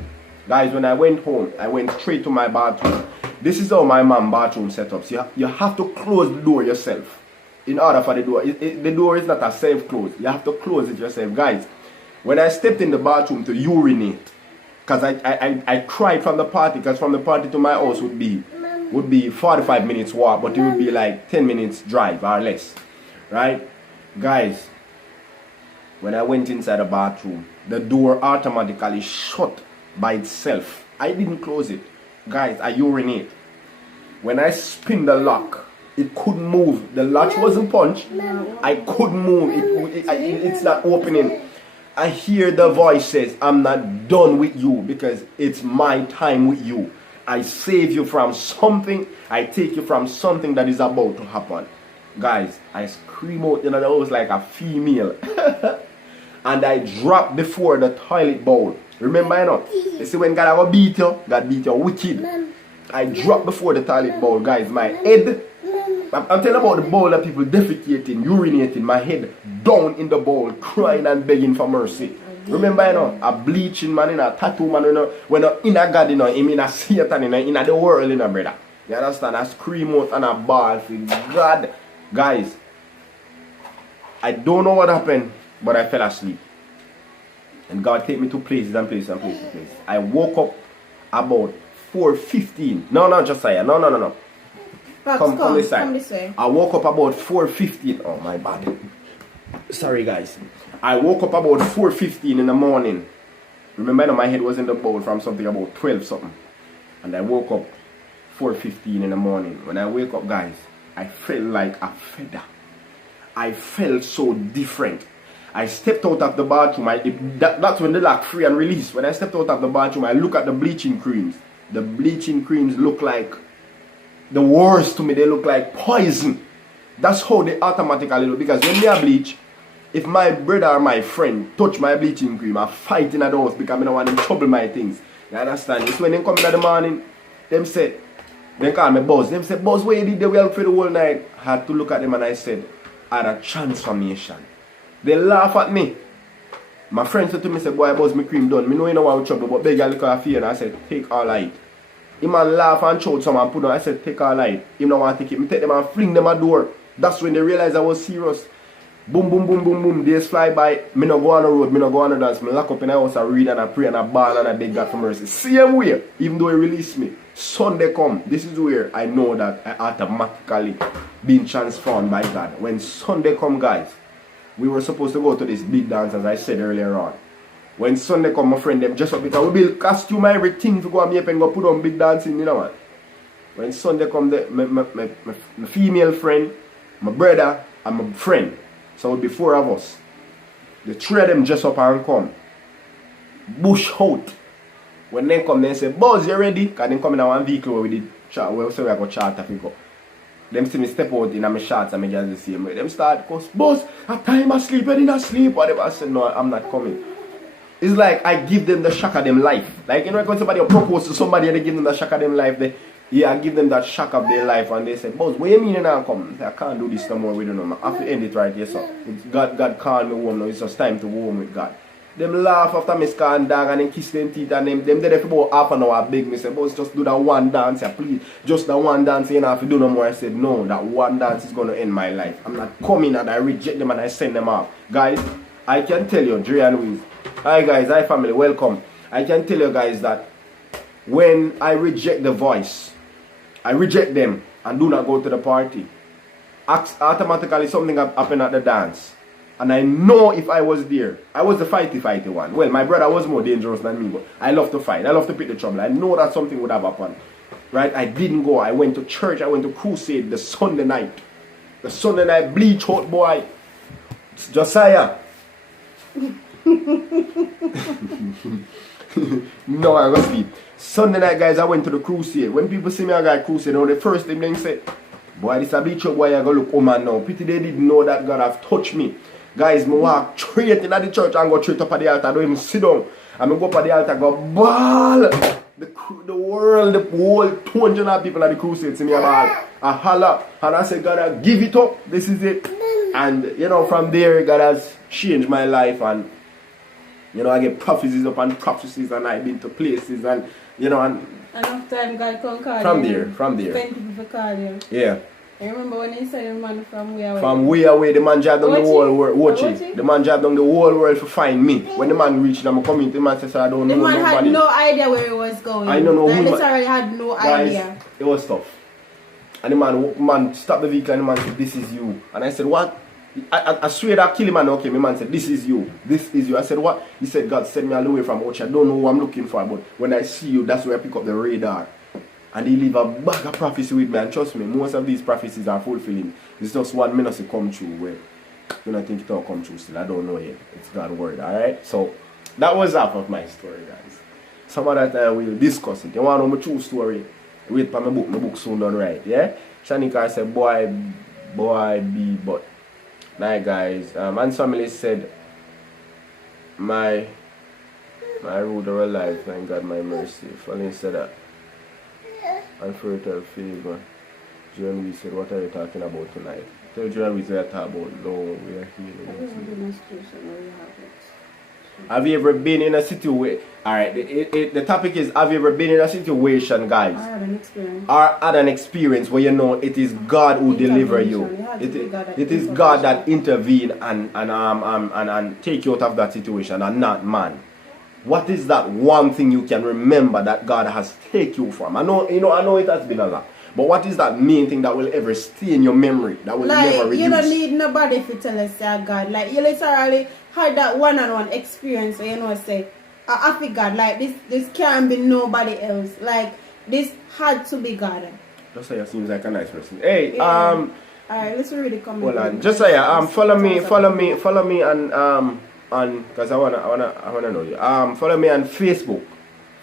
Guys, when I went home, I went straight to my bathroom. This is how my mom bathroom setups. You have to close the door yourself in order for the door. The door is not a safe close. You have to close it yourself. Guys, when I stepped in the bathroom to urinate, because I cried from the party, because from the party to my house would be 45 minutes walk, but it would be like 10 minutes drive or less. Right? Guys, when I went inside the bathroom, the door automatically shut by itself. I didn't close it. Guys, I urinate. When I spin the lock, it couldn't move. The latch wasn't punched. I couldn't move. It's not opening. I hear the voice says, "I'm not done with you because it's my time with you." I save you from something. I take you from something that is about to happen. Guys, I scream out in the house like a female. And I drop before the toilet bowl. Remember, you know? You see when God will beat you, God beat you wicked. I drop before the toilet bowl, guys. My head, I'm telling about the bowl that people defecating, urinating, my head down in the bowl, crying and begging for mercy. Remember, you know, a bleaching man, in a tattoo man, you know, when you're in a God, you know, him in a Satan, you know, in the world, you know, brother. You understand? I scream out and I bawl for God. Guys, I don't know what happened, but I fell asleep. And God take me to places and places and places and places. I woke up about 4:15. No, Josiah. No. Pops, Come this side. Come this way. I woke up about 4:15. Oh, my bad. Sorry, guys. I woke up about 4:15 in the morning. Remember, you know, my head was in the bowl from something about 12 something. And I woke up 4:15 in the morning. When I wake up, guys, I felt like a feather. I felt so different. I stepped out of the bathroom. That's when they lock free and release. When I stepped out of the bathroom, I look at the bleaching creams. The bleaching creams look like the worst to me. They look like poison. That's how they automatically look. Because when they are bleach, if my brother or my friend touch my bleaching cream, I fight in the house because I don't want them trouble my things. You understand? It's when they come in the morning, them say, they call me Buzz. Them say, Buzz, what you did? They were out for the whole night. I had to look at them and I said, I had a transformation. They laugh at me. My friend said to me, say, boy, Buzz, my cream done. Me know you know what trouble, but beg you look at fear. And I said, take all I eat. He man laugh and shout some and put on. I said, take all I eat. He don't want to take it. Me take them and fling them at the door. That's when they realize I was serious. Boom, boom, boom, boom, boom. Days fly by. Me no go on the road. Me no go on the dance. Me lock up in the house and read and I pray and I bawl and I beg God for mercy. Same way, even though he released me. Sunday come. This is where I know that I automatically been transformed by God. When Sunday come, guys, we were supposed to go to this big dance as I said earlier on. When Sunday come, my friend, them just up because we build costume and everything to go and make and go put on big dancing, you know what? When Sunday come, my female friend, my brother, and my friend. So it would be 4 of us. The 3 of them just up and come. Bush out. When they come, they say, Buzz, you ready? Because they come in one vehicle where we did chat. We say we go charter pick up. Them see me step out in my shots and me just the same way. Them start, Buzz, at time I sleep, I didn't sleep. Whatever. I said, no, I'm not coming. It's like I give them the shock of them life. Like, you know, when somebody propose to somebody and they give them the shock of them life, I give them that shock of their life and they say, Buzz, what you mean you now come? I say, I can't do this no more with them. I have to end it right here, so. God called me home now. It's just time to go home with God. Them laugh after me scar and dog and then kiss them teeth and them there for about half an hour beg me say, Buzz, just do that one dance, yeah, please. Just that one dance, you know, if you do no more. I said, no, that one dance is going to end my life. I'm not coming and I reject them and I send them off. Guys, I can tell you, Dre and Wiz. Hi guys, hi family, welcome. I can tell you guys that when I reject the voice, I reject them and do not go to the party, automatically something happened at the dance. And I know if I was there, I was the fighty one. Well, my brother was more dangerous than me, but I love to fight. I love to pick the trouble. I know that something would have happened. Right? I didn't go. I went to church. I went to crusade the Sunday night. The Sunday night bleach out, boy. It's Josiah. No, I was sleep. Sunday night, guys, I went to the crusade. When people see me, I got crusade. You know, the first thing they say, boy, this a bleach out, boy, I go look man now. Pity they didn't know that God have touched me. Guys, me walk straight in the church and go straight up at the altar. I don't even sit down. And I go up at the altar and go ball. The world, the whole 200 people at the crusade see me a ball. I holler. And I say, God, I give it up. This is it. And, you know, from there, God has changed my life. And, you know, I get prophecies upon prophecies. And I've been to places. And, you know, and enough time God can call from you. From there. 20 people call you. Yeah. I remember when he said the man from way away. From way away, the man drive down the whole world. Watch it. The man drive down the whole world to find me. When the man reached my community, the man says, I don't know nobody. The man had no idea where he was going. I don't know who. Literally had no idea. It was tough. And the man stopped the vehicle and the man said, this is you. And I said, what? I swear that kill him and okay. My man said, this is you. This is you. I said, what? He said, God sent me all the way from Ochi. I don't know who I'm looking for, but when I see you, that's where I pick up the radar. And he leave a bag of prophecy with me. And trust me, most of these prophecies are fulfilling. It's just one minute to come true. Where you don't think it all come true still. I don't know yet. It's God's word. Alright? So that was half of my story, guys. Some other time we'll discuss it. You want to know my true story? Wait for my book soon done right, yeah? Shanika said, boy, be, but. Night guys, Man's family said, my root of life, thank God my mercy. Falling said that. And fertile favor. Jeremy said, what are you talking about tonight? Tell Jeremy we are talking about, no, we are healing. Have you ever been in a situation? Alright, the topic is, have you ever been in a situation, guys? I had an experience. Or had an experience where you know it is God who deliver you. It is God that intervene and take you out of that situation and not man. What is that one thing you can remember that God has taken you from? I know it has been a lot. But what is that main thing that will ever stay in your memory? That will never reduce? You don't need nobody to tell us that God. Like you literally had that one-on-one experience where you know say, I feel God, like this can't be nobody else. Like this had to be God. Just say you seems like a nice person. Hey, yeah. Alright, let's read the comment. Hold on. Just say follow me on because I wanna know you. Follow me on Facebook.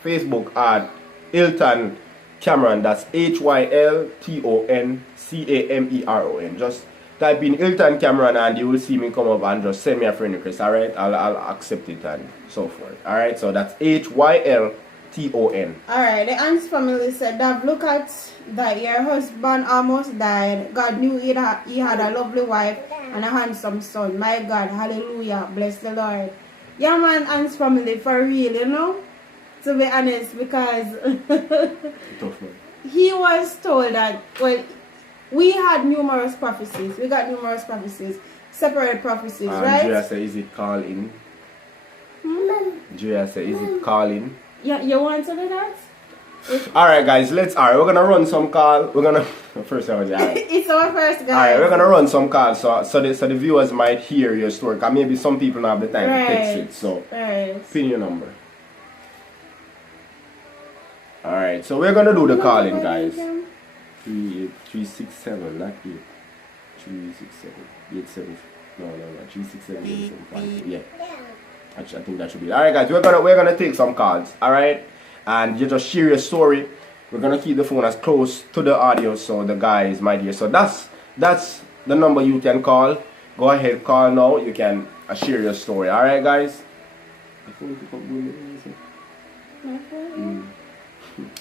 Facebook at Hilton Cameron. That's HYLTON CAMERON. Just type in Hilton Cameron and you will see me come up and just send me a friend request. Alright, I'll accept it and so forth. Alright, so that's HYLTON. Alright, the Hans family said that look at that your husband almost died. God knew he had a lovely wife and a handsome son. My God, hallelujah, bless the Lord. Yeah man, Hans family, for real, you know, to be honest, because Tough, man. He was told that, well, we had numerous prophecies. We got numerous prophecies, separate prophecies, right? Julia said, is it calling? Julia said, is it calling? Yeah, you want to do that? Alright guys, we're gonna run some call. We're gonna first I was It's our first, guys. Alright, we're gonna run some calls so the viewers might hear your story. Cause maybe some people don't have the time to text it. So pin your number. Alright, so we're gonna do the calling, guys. 367, not 8. 367, 87. No, 367, 87. Yeah. Actually, I think that should be. Alright, guys, we're gonna take some calls. Alright, and you just share your story. We're gonna keep the phone as close to the audio so the guys might hear. So that's the number you can call. Go ahead, call now. You can share your story. Alright, guys.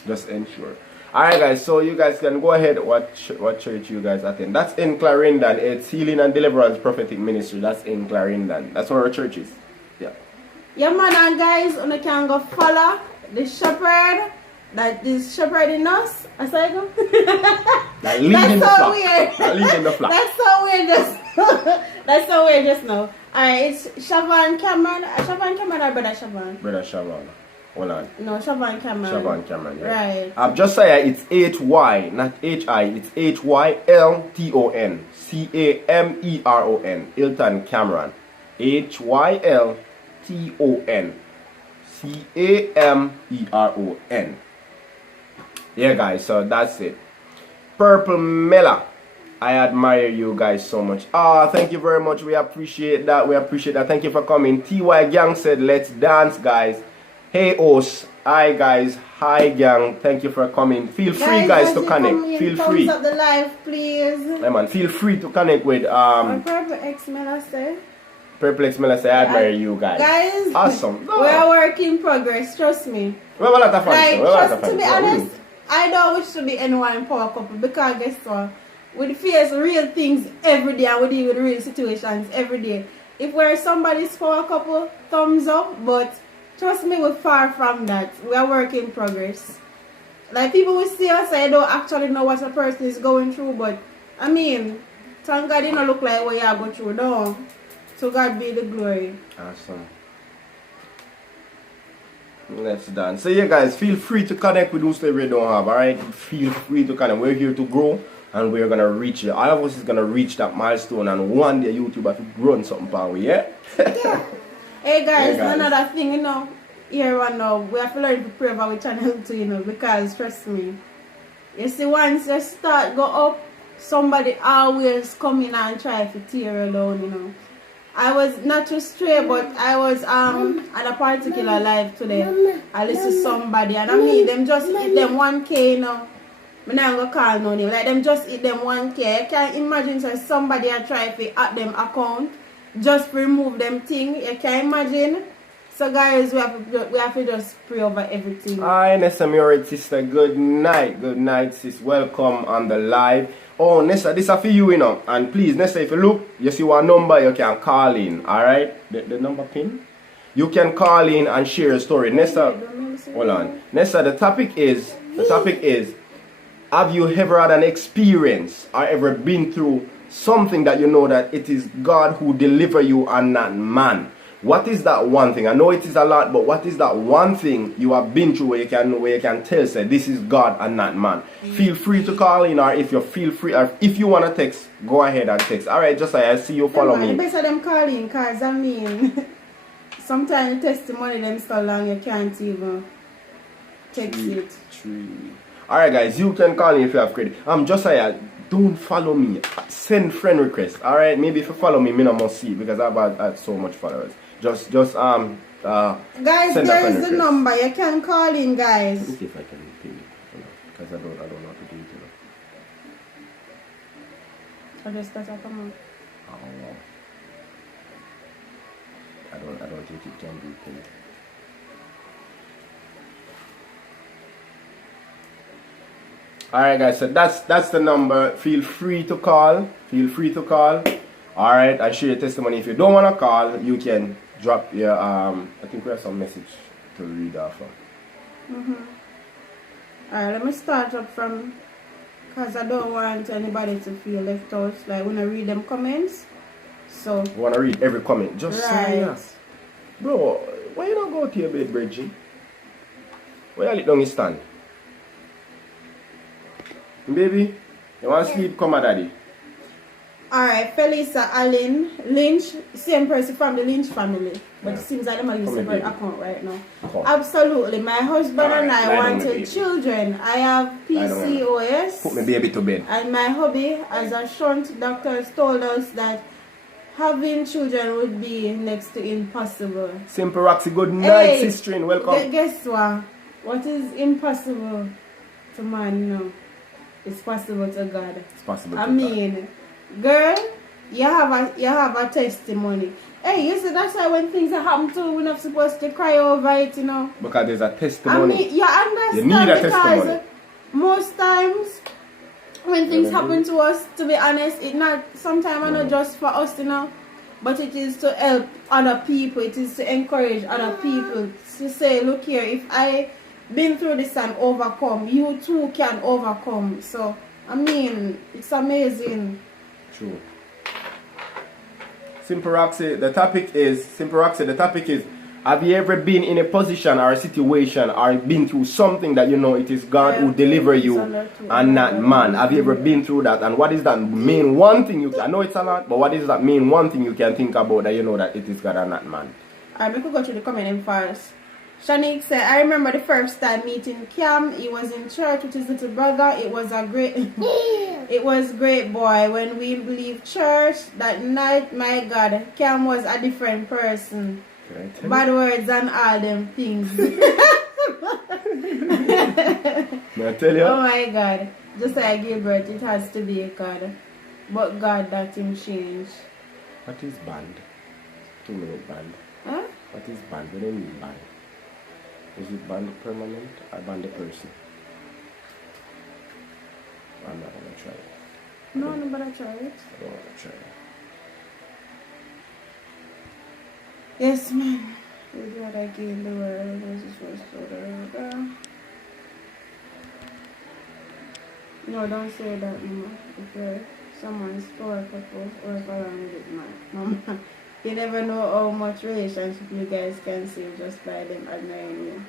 Just ensure. Alright guys, so you guys can go ahead what church you guys attend. That's in Clarendon. It's Healing and Deliverance Prophetic Ministry. That's in Clarendon. That's where our church is. Yeah. Yeah man, and guys, you can go follow the shepherd that is shepherding us. I say go. Like leading the flock. Weird. Like leading the flock. That's so weird that's so weird just now. Alright, it's Shavan Cameron. Shavan Cameron or Brother Shavan? Brother Shavan. Hold on. No, Shavan Cameron. Shavan Cameron, yeah. Right. Just say it's HY, not HI. It's HYLTON CAMERON. Hilton Cameron. HYLTON CAMERON. Yeah, guys. So that's it. Purple Mela. I admire you guys so much. Thank you very much. We appreciate that. Thank you for coming. TY Gang said, let's dance, guys. Hey, host. Hi, guys. Hi, gang. Thank you for coming. Feel free, guys, to connect. Feel free. Thumbs up the live, please. Hey, man. Feel free to connect with Purple X Mela say. Purple X Mela say, I admire you guys. Guys, awesome. We are work in progress. Trust me. We have a lot of fun. Like, just to be honest, I don't wish to be anyone in power couple because guess what? We face real things every day and we deal with real situations every day. If we're somebody's power couple, thumbs up, but trust me, we're far from that. We are work in progress. Like, people will see us, I don't actually know what a person is going through, but I mean, thank God you don't look like what you are going through, no. So God be the glory. Awesome. Let's dance. So yeah, guys, feel free to connect with whosoever you don't have, alright? Feel free to connect. We're here to grow and we're gonna reach it. All of us is gonna reach that milestone and one day YouTube have to run something for we, yeah? Yeah. Hey guys, another thing, you know, here and now, we have to learn to pray for our channel too, you know, because trust me, you see, once you start go up, somebody always come in and try to tear you down, you know. I was not too stray, but I was at a particular live today. I listen to somebody, and I mean them just hit them 1K, you know. I'm not gonna call no name. Like them just hit them 1K. I can't imagine so somebody I try to hack them account just remove them thing. You can imagine. So guys, we have to just pray over everything. Hi, Nessa, my alright, sister. Good night, sis. Welcome on the live. Oh, Nessa, this is for you, you know. And please, Nessa, if you look, you see one number, you can call in. Alright? The number pin? You can call in and share your story. Nessa, hold on. Nessa, the topic is, have you ever had an experience or ever been through something that you know that it is God who deliver you and not man? What is that one thing? I know it is a lot, but what is that one thing you have been through where you can tell, say, this is God and not man? Feel free to call in, or if you feel free, or if you want to text, go ahead and text. Alright, just I see you follow me. Better them calling, cause I mean, sometimes testimony them so long you can't even text it. Alright guys, you can call in if you have credit. Josiah, don't follow me. Send friend request. Alright, maybe if you follow me, I must see because I've had so much followers. Just guys, there is the number. You can call in, guys. Let me see if I can ping it, because I don't know how to do it. I just that I come out. Oh, I don't think it can be pinged. Alright guys, so that's the number. Feel free to call. Alright, I share your testimony. If you don't want to call, you can drop your I think we have some message to read off of. Alright, let me start up from, because I don't want anybody to feel left out. Like when I read them comments. So You want to read every comment? Just right. say yes. Bro, why you don't go to your bed, Bridgie? Why you lit down your stand? Baby, you want to sleep? Come on, daddy. alright, Felisa Allen Lynch, same person from the Lynch family. But it seems like they might use a separate account right now. Come. Absolutely. My husband and I lie down, wanted baby. children. I have PCOS. Put my baby to bed. And my hubby, as a shunt doctors told us that having children would be next to impossible. Simple Roxy, good night, Hey, sister. Welcome. Guess what? What is impossible to man, you know, is possible to God. It's possible. I mean, girl, you have a testimony. Hey, you see, that's why when things happen to, we're not supposed to cry over it, you know. Because there's a testimony. I mean, you understand, You need a because testimony. most times when things happen to us, to be honest, it not sometimes not just for us, you know, but it is to help other people. It is to encourage other people to say, look here, if I been through this and overcome, you too can overcome. So I mean, it's amazing. True. Simple Roxy, the topic is have you ever been in a position or a situation or been through something that you know it is God who deliver you and not man? Have you ever been through that? And what is that main one thing I know it's a lot, but what is that main one thing you can think about that you know that it is God and not man? Alright, we could go through the comment first. Shanique said, I remember the first time meeting Cam. He was in church with his little brother. It was great boy. When we leave church that night, my God, Cam was a different person. Bad words and all them things. May I tell you? Oh my God. Just like Gilbert, it has to be a God. But God, that him change. What is band? 2 minute band. Huh? What is band? What do you mean band? Is it band permanent or band person? I'm not gonna try it. No, nobody try it. I don't wanna try it. Yes, man. With what I gave the world, this is what's so no, don't say that, Mama. If you're someone's poor couple, work around with it, man. Mama, you never know how much relationship you guys can save just by them admiring you.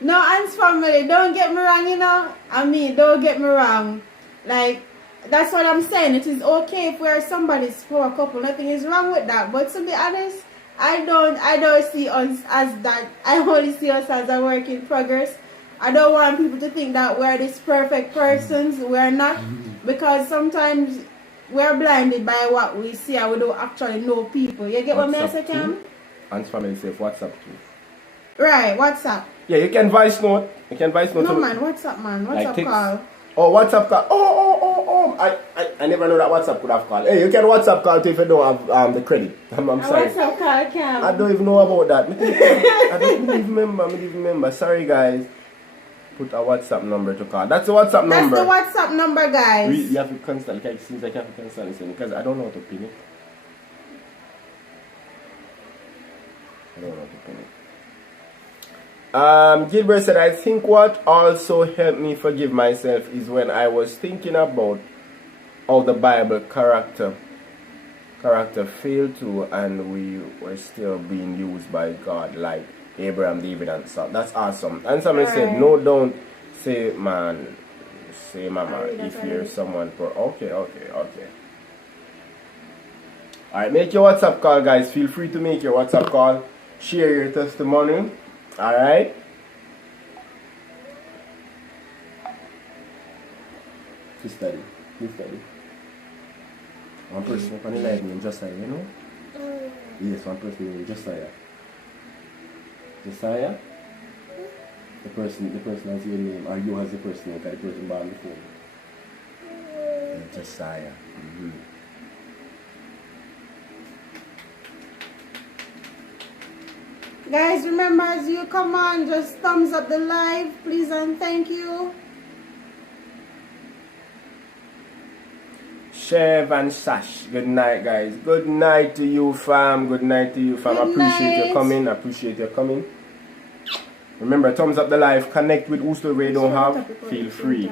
No, Hans family, don't get me wrong, you know. I mean, don't get me wrong. Like, that's what I'm saying. It is okay if we're somebody's poor couple. Nothing is wrong with that. But to be honest, I don't see us as that. I only see us as a work in progress. I don't want people to think that we're this perfect persons. We're not. Because sometimes we're blinded by what we see and we don't actually know people. You get what me I say, Cam? And family safe, WhatsApp too. Right, WhatsApp. Yeah, you can voice note. You can voice note. No man, WhatsApp man. WhatsApp like call. Oh, WhatsApp call. Oh. I never know that WhatsApp could have called. Hey, you can WhatsApp call too if you don't have the credit. I'm sorry. WhatsApp call, Cam. I don't even know about that. I don't even remember. Sorry, guys. Put a WhatsApp number to call. That's the WhatsApp number. That's the WhatsApp number, guys. You have to cancel. It seems like you have to cancel this because I don't know how to pin it. I don't know how to pin it. Gilbert said, I think what also helped me forgive myself is when I was thinking about how the Bible character failed to and we were still being used by God, like Abraham, David, and so. That's awesome. And somebody said, no, don't say man, say mama if you're someone for. Okay. Alright, make your WhatsApp call, guys. Feel free to make your WhatsApp call. Share your testimony. Alright. Just study. One person up on the line named Josiah, you know? Yes, one person named Josiah. Josiah? The person has your name, or you has the first name, because the person born before you. Josiah. Guys, remember as you come on, just thumbs up the live, please and thank you. Chev and Sash, good night, guys. Good night to you, fam. Good night to you, fam. Appreciate you coming. Remember, thumbs up the live. Connect with whosoever you don't have. Feel free.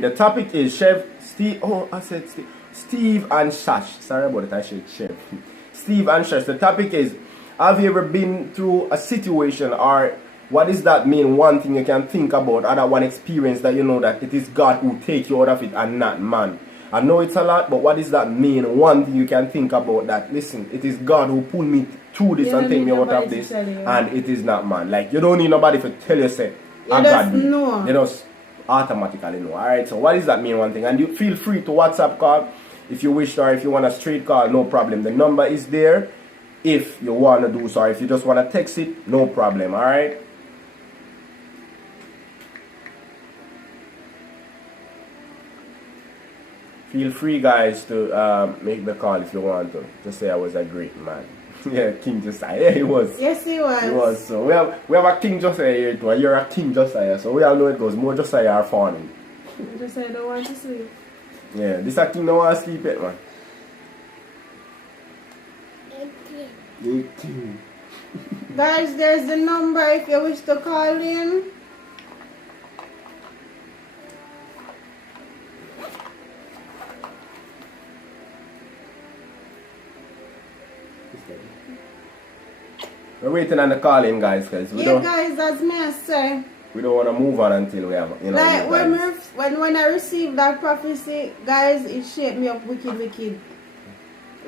The topic is Steve and Sash. Sorry about it, I said Chev. Steve and Sash. The topic is, have you ever been through a situation, or what does that mean? One thing you can think about, other one experience that you know that it is God who take you out of it and not man. I know it's a lot, but what does that mean? One thing you can think about that, listen, it is God who pulled me through this and take me out of this, and it is not man. Like, you don't need nobody to tell you, say, I got you. You just automatically know. Alright, so what does that mean? One thing, and you feel free to WhatsApp call if you wish, or if you want a straight call, no problem. The number is there if you want to do so, or if you just want to text it, no problem. Alright. Feel free, guys, to make the call if you want to. Just say I was a great man. Yeah, King Josiah. Yeah, he was. Yes, he was. He was. So we have a King Josiah here too. You're a King Josiah. So we all know it goes. More Josiah are fawning. Josiah don't want to sleep. Yeah, this a king don't want to sleep yet, man. 18. Guys, there's the number if you wish to call in. We're waiting on the call in, guys, because we don't. Guys, as me I say. We don't want to move on until we have, you know. Like when I received that prophecy, guys, it shaped me up wicked.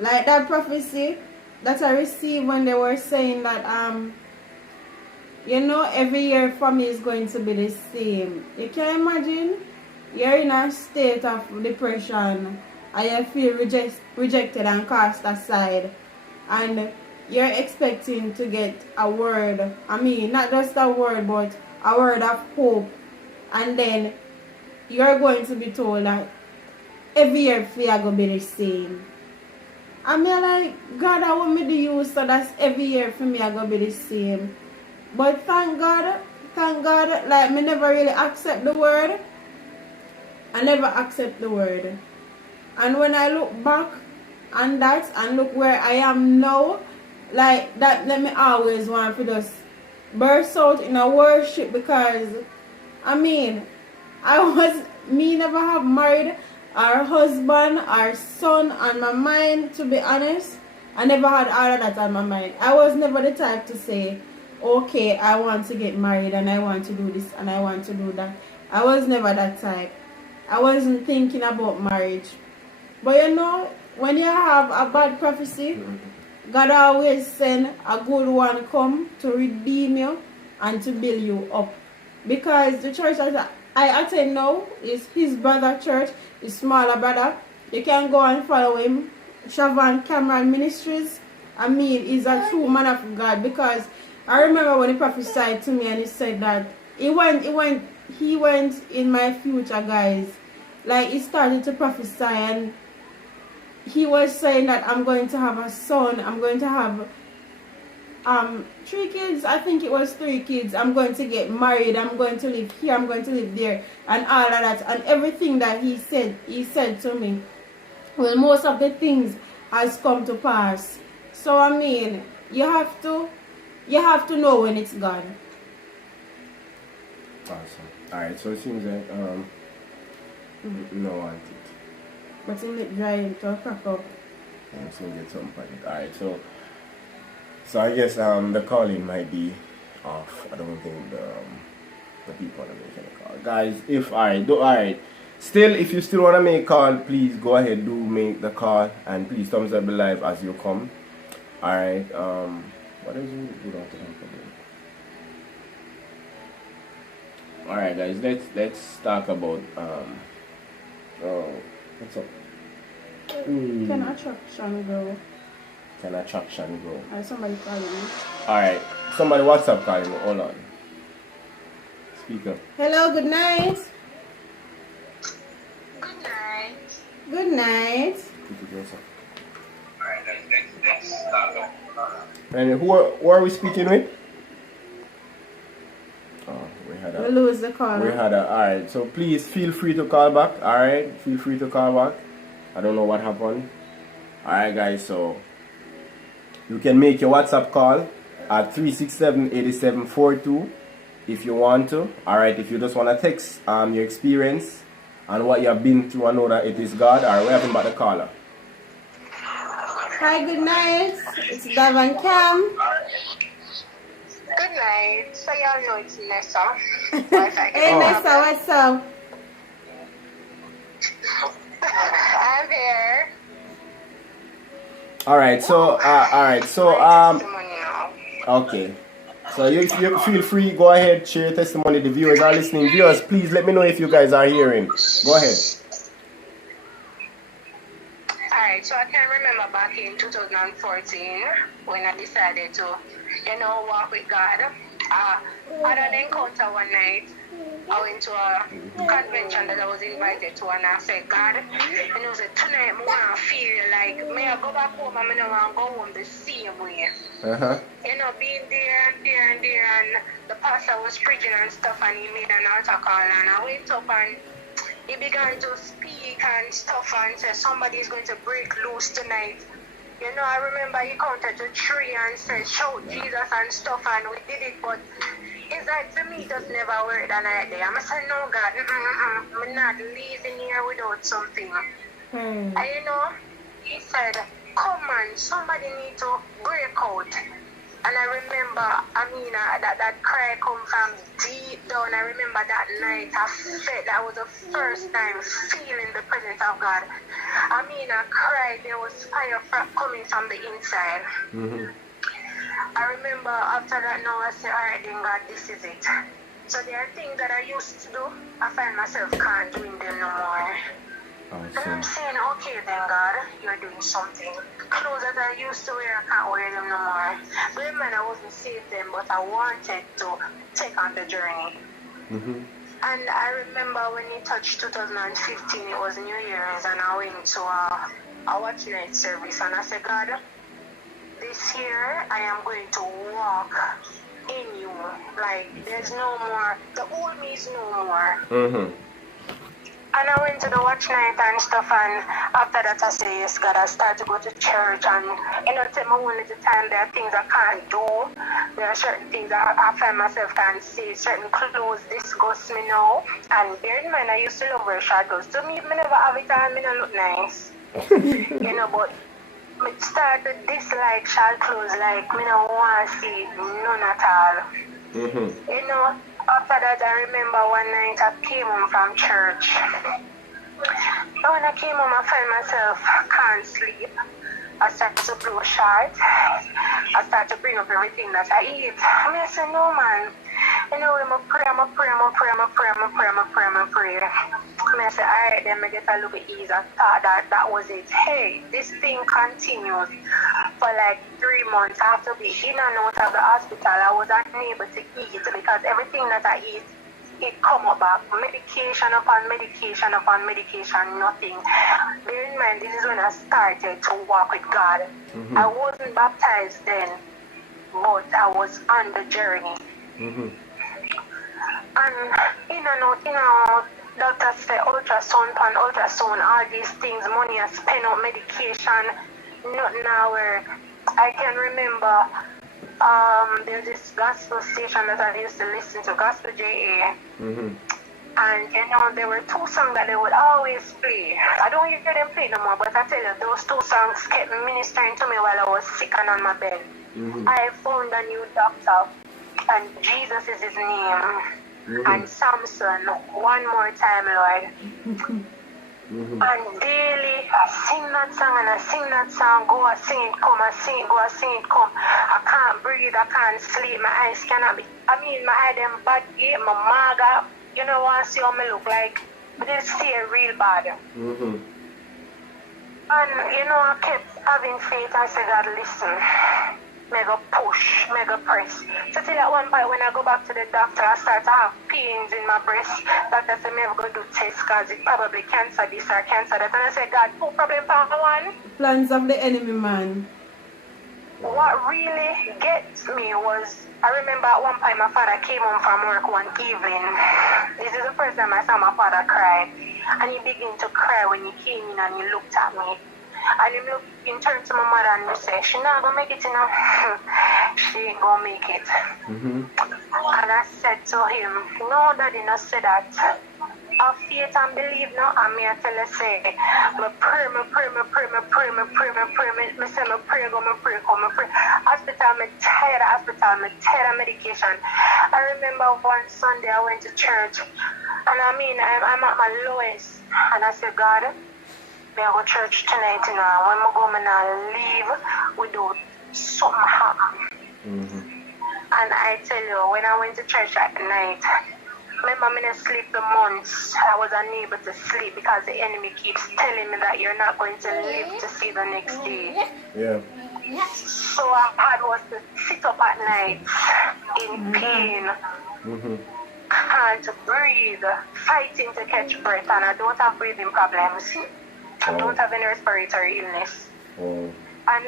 Like that prophecy that I received when they were saying that you know, every year for me is going to be the same. You can imagine you're in a state of depression and you feel rejected and cast aside, and you're expecting to get a word. I mean, not just a word, but a word of hope. And then you're going to be told that every year for you are going to be the same. I mean, like, God, I want me to use so that's every year for me are going to be the same. But thank God, like, me never really accept the word. I never accept the word. And when I look back on that and look where I am now, like, that let me always want to just burst out in a worship, because, I mean, me never have married our husband, our son on my mind, to be honest. I never had all of that on my mind. I was never the type to say, okay, I want to get married and I want to do this and I want to do that. I was never that type. I wasn't thinking about marriage. But you know, when you have a bad prophecy, God always send a good one come to redeem you and to build you up. Because the church that I attend now is his brother church, his smaller brother. You can go and follow him. Shavan Cameron Ministries. I mean, he's a true man of God, because I remember when he prophesied to me and he said that he went in my future, guys. Like, he started to prophesy and he was saying that I'm going to have a son, I'm going to have 3 kids, I think it was 3 kids, I'm going to get married, I'm going to live here, I'm going to live there, and all of that, and everything that he said to me. Well, most of the things has come to pass. So I mean, you have to know when it's God. Awesome. Alright, so it seems like no want it. But in it dry to crack up. I'm just gonna get something on it. Alright, so I guess the calling might be off. I don't think the people are making a call. Guys, if alright. Still, if you still wanna make a call, please go ahead, do make the call, and please thumbs up the live as you come. Alright, what else we don't have to talk about? Alright guys, let's talk about what's up? Can attraction grow? Can attraction grow? Somebody calling me. Alright, somebody WhatsApp calling me, hold on. Speaker. Hello, good night. Good night. Good night. And who are we speaking with? Oh, we lose the call. Alright, so please feel free to call back. Alright, feel free to call back. I don't know what happened. Alright guys, so you can make your WhatsApp call at 367-8742 if you want to. Alright, if you just want to text your experience and what you have been through and know that it is God. Alright, we're having about the caller. Hi, good night. It's Davan Cam. Good night. So y'all know it's Nessa. Hey Nessa, what's up? I'm here. Alright, so okay. So you feel free, go ahead, share your testimony. The viewers are listening. Viewers, please let me know if you guys are hearing. Go ahead. Alright, so I can remember back in 2014 when I decided to, walk with God. I had an encounter one night. I went to a convention that I was invited to, and I said, God, and I said, tonight I want to feel like, may I go back home and I don't want to go home the same way. Being there and the pastor was preaching and stuff, and he made an altar call, and I went up and he began to speak and stuff and said, somebody is going to break loose tonight. I remember he counted to 3 and said, shout Jesus and stuff, and we did it, but it's like to me, it just never worked that night there. I'm saying, no, God, I'm not leaving here without something. And he said, come on, somebody need to break out. And I remember, that cry come from deep down. I remember that night, I felt that was the first time feeling the presence of God. I cried, there was fire coming from the inside. I remember after that now I said, alright then God, this is it. So there are things that I used to do, I find myself can't do them no more. And I'm saying, okay then God, you're doing something. Clothes that I used to wear, I can't wear them no more. But man, I wasn't saved then, but I wanted to take on the journey. And I remember when it touched 2015, it was New Year's, and I went to a watch night service, and I said, God, this year I am going to walk in you. Like, there's no more, the old me is no more. And I went to the watch night and stuff, and after that I said, yes, God, I started to go to church, and take my own little time. There are things I can't do. There are certain things that I find myself can't see. Certain clothes disgust me now. And bear in mind, I used to love wear short clothes. To me, I never have it on, I don't look nice. But I start to dislike short clothes, like, I don't want to see none at all. After that, I remember one night I came home from church. And when I came home, I found myself can't sleep. I started to blow short. I started to bring up everything that I eat. I said, no man. I'm pray. I I said, alright, then I get a little ease. I thought that was it. Hey, this thing continues for like 3 months. I have to be in and out of the hospital. I was unable to eat because everything that I eat, it come up back. Medication upon medication upon medication, nothing. Bear in mind, this is when I started to walk with God. I wasn't baptized then, but I was on the journey. And in and out, doctors say ultrasound, all these things, money I spend on medication, nothing now where I can remember there's this gospel station that I used to listen to, Gospel JA. And you know, there were 2 songs that they would always play. I don't hear them play no more, but I tell you, those 2 songs kept ministering to me while I was sick and on my bed. I found a new doctor, and Jesus is his name. And Samson, one more time, Lord. And daily I sing that song and I sing that song. Go and sing it, come, I sing it, go and sing it, come. I can't breathe, I can't sleep, my eyes cannot be. I mean, my eye them bad, my maga. You know what? See how me look like. But they stay real bad. And you know, I kept having faith. I said, God, listen. Mega push, mega press. So till at one point when I go back to the doctor, I start to have pains in my breast. Doctor said, I'm going to do tests because it's probably cancer this or cancer that. And I said, God, no problem for one. Plans of the enemy, man. What really gets me was, I remember at one point my father came home from work one evening. This is the first time I saw my father cry. And he began to cry when he came in and he looked at me. And he turned to my mother and he said, she not gonna make it, you know. She ain't gonna make it. And I said to him, no, Daddy, not say that. Have faith and believe now. And me I tell her, say, me pray. Me say, me pray, go, me pray. Hospital, me tired of hospital, me tired of medication. I remember one Sunday I went to church. And I mean, I'm at my lowest. And I said, God, I go to church tonight, you know. When I go, I leave without something happen. And I tell you, when I went to church at night, remember me didn't sleep the months. I was unable to sleep because the enemy keeps telling me that you're not going to live to see the next day. So I had was to sit up at night in pain. Can't breathe, fighting to catch breath, and I don't have breathing problems. I don't have any respiratory illness. And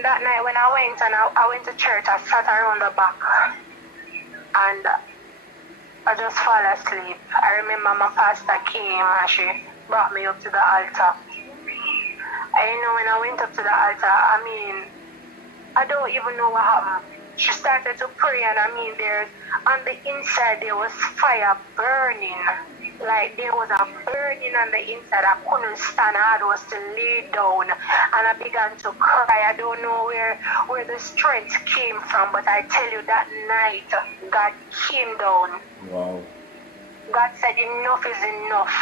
that night when I went to church, I sat around the back and I just fall asleep. I remember my pastor came and she brought me up to the altar. And you know, when I went up to the altar, I mean, I don't even know what happened. She started to pray, and I mean, on the inside there was fire burning. Like there was a burning on the inside. I couldn't stand. I was to lay down, and I began to cry. I don't know where the strength came from, but I tell you, that night God came down. Wow. God said enough is enough.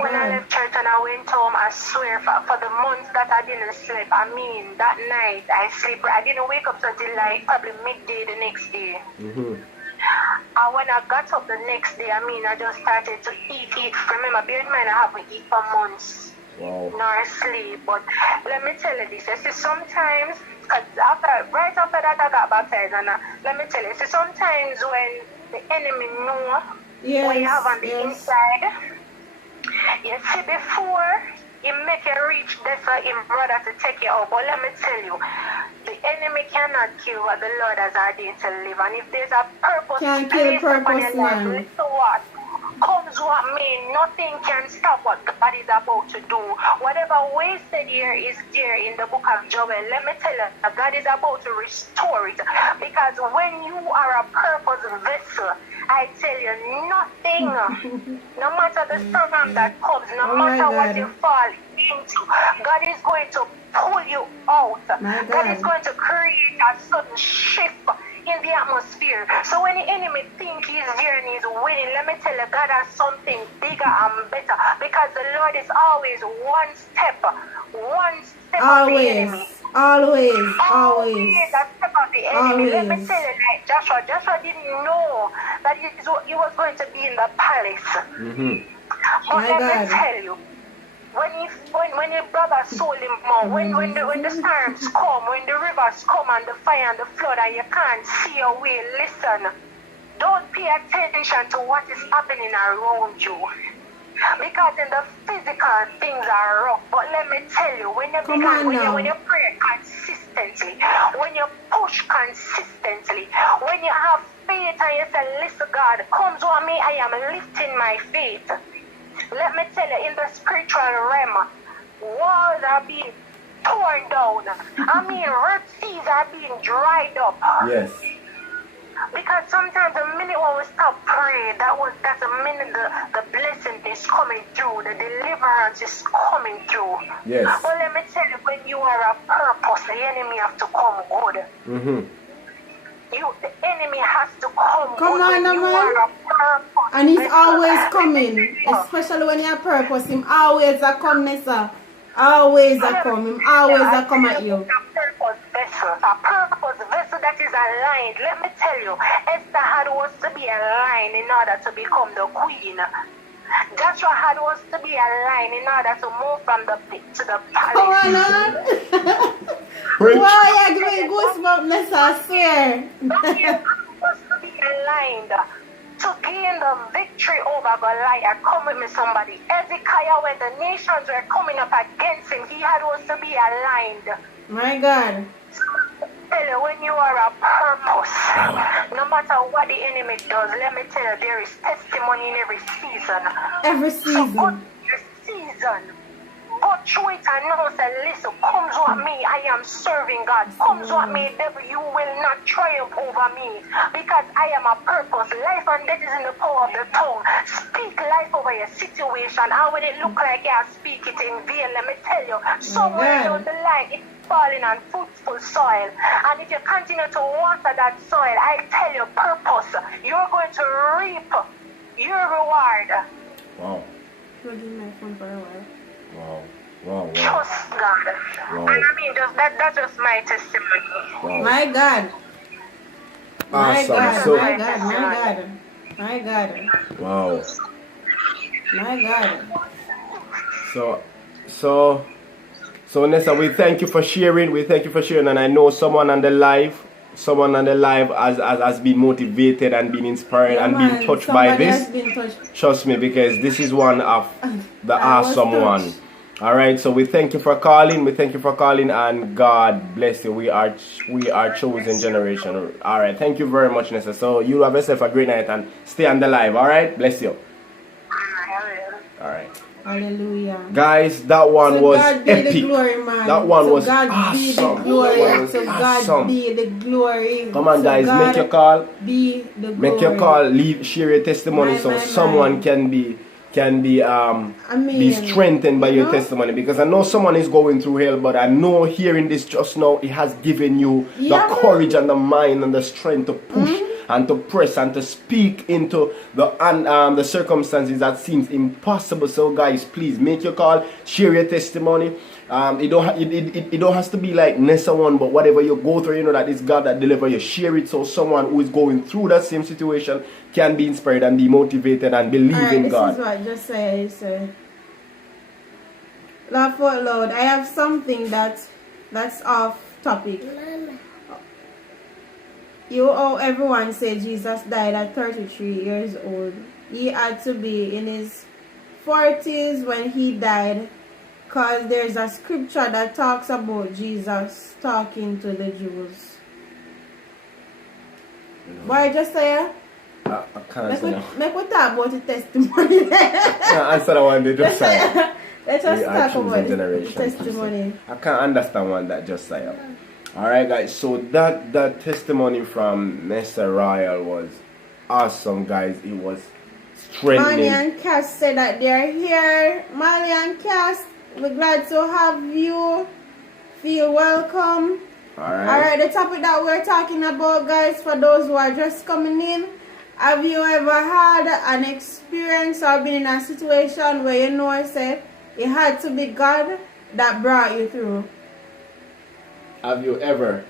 When I left church and I went home, I swear for the months that I didn't sleep, I mean, that night I sleep. I didn't wake up until like probably midday the next day. And when I got up the next day, I mean, I just started to eat. Remember, bear in mind, I haven't eaten for months. Wow. Nor sleep. But let me tell you this. I see sometimes, because right after that I got baptized, and let me tell you, see sometimes when the enemy know what you have on the inside, you see before he make you reach there for him brother to take you out. But let me tell you, the enemy cannot kill what the Lord has ordained to live. And if there's a purpose, can't kill the purpose, man. Listen what comes what may, nothing can stop what God is about to do. Whatever wasted here is there in the book of Joel. Let me tell you, God is about to restore it. Because when you are a purpose vessel, I tell you, nothing, no matter the storm that comes, no matter what you fall into, God is going to pull you out. God is going to create a sudden shift in the atmosphere. So when the enemy thinks he's here and he's winning, let me tell you, God has something bigger and better, because the Lord is always one step of the enemy. Always. That step of the enemy. Let me tell you, like Joshua didn't know that he was going to be in the palace. But My let me God. tell you, when your brother sold him more, when the storms come, when the rivers come and the fire and the flood and you can't see your way, listen. Don't pay attention to what is happening around you. Because in the physical things are rough. But let me tell you, when you pray consistently, when you push consistently, when you have faith and you say, listen God, come to me, I am lifting my faith. Let me tell you, in the spiritual realm, walls are being torn down. I mean, red seas are being dried up. Yes. Because sometimes the minute when we stop praying, that's the minute the blessing is coming through, the deliverance is coming through. Yes. But let me tell you, when you are a purpose, the enemy have to come good. Mm-hmm. The enemy has to come Come good on, when you man. are a purpose. And he's vessel. always coming. Especially when you have purpose. Him always a come, Nessa. Always a come. Him always a come at you. A purpose vessel that is aligned. Let me tell you, Esther had was to be aligned in order to become the queen. Joshua had was to be aligned in order to move from the pit to the palace. Come on, man. Why you give me goosebumps, Nessa, I swear. Daniel was to be aligned to gain the victory over Goliath. Come with me, somebody. Ezekiah, when the nations were coming up against him, he had was to be aligned. My God. Tell you, when you are a purpose, no matter what the enemy does, let me tell you, there is testimony in every season. Every So season. good your season. Go through it and know, say, listen, comes with me, I am serving God. Comes with me, devil, you will not triumph over me. Because I am a purpose. Life and death is in the power of the tongue. Speak life over your situation. And when it look like you speak it in vain, let me tell you, somewhere down the line, it's falling on fruitful soil. And if you continue to water that soil, I tell you, purpose, you're going to reap your reward. Wow. I'll give my phone for a while. Wow. Wow. Wow. Trust God. Wow. And I mean, that's just my testimony. Wow. My God. My Awesome. God. So, My God. My God. My God. wow. My God. So Nessa, we thank you for sharing. We thank you for sharing. And I know someone on the live has been motivated and been inspired Yeah, and man, been touched by somebody this. has been touched. Trust me, because this is one of the I was awesome one. touched. All right, so we thank you for calling. We thank you for calling, and God bless you. We are chosen generation. All right, thank you very much, Nessa. So you have yourself a great night and stay on the live. All right, bless you. All right, Hallelujah. guys, that one To was God be epic. the glory, man. That one To was God awesome. be the glory. That one was To God awesome. be the glory. Come on, To guys, God make your call. Be the glory. Make your call. Share your testimony My, so my, someone my. can be mean, strengthened by you your know? testimony, because I know someone is going through hell, but I know hearing this just now, it has given you Yeah, the courage and the mind and the strength to push and to press and to speak into the circumstances that seems impossible. So guys, please make your call, share your testimony. It don't has to be like Nessa one, but whatever you go through, you know that it's God that deliver you. Share it so someone who is going through that same situation can be inspired and be motivated and believe in God. This is what Josiah said. Laugh out loud. I have something that's off topic. Everyone say Jesus died at 33 years old. He had to be in his 40s when he died, because there's a scripture that talks about Jesus talking to the Jews. Why, Josiah? I can't say no. Make we talk about the testimony. I answer that one they just say. Let us We are talk chosen about the generation. testimony. I can't understand one that just say. Alright guys, so that testimony from Nessa Royal was awesome, guys. It was strengthening. Manny and Cass said that they're here. Manny and Cass, we're glad to have you. Feel welcome. Alright, the topic that we're talking about, guys, for those who are just coming in, have you ever had an experience or been in a situation where you know I said it had to be God that brought you through? Have you ever?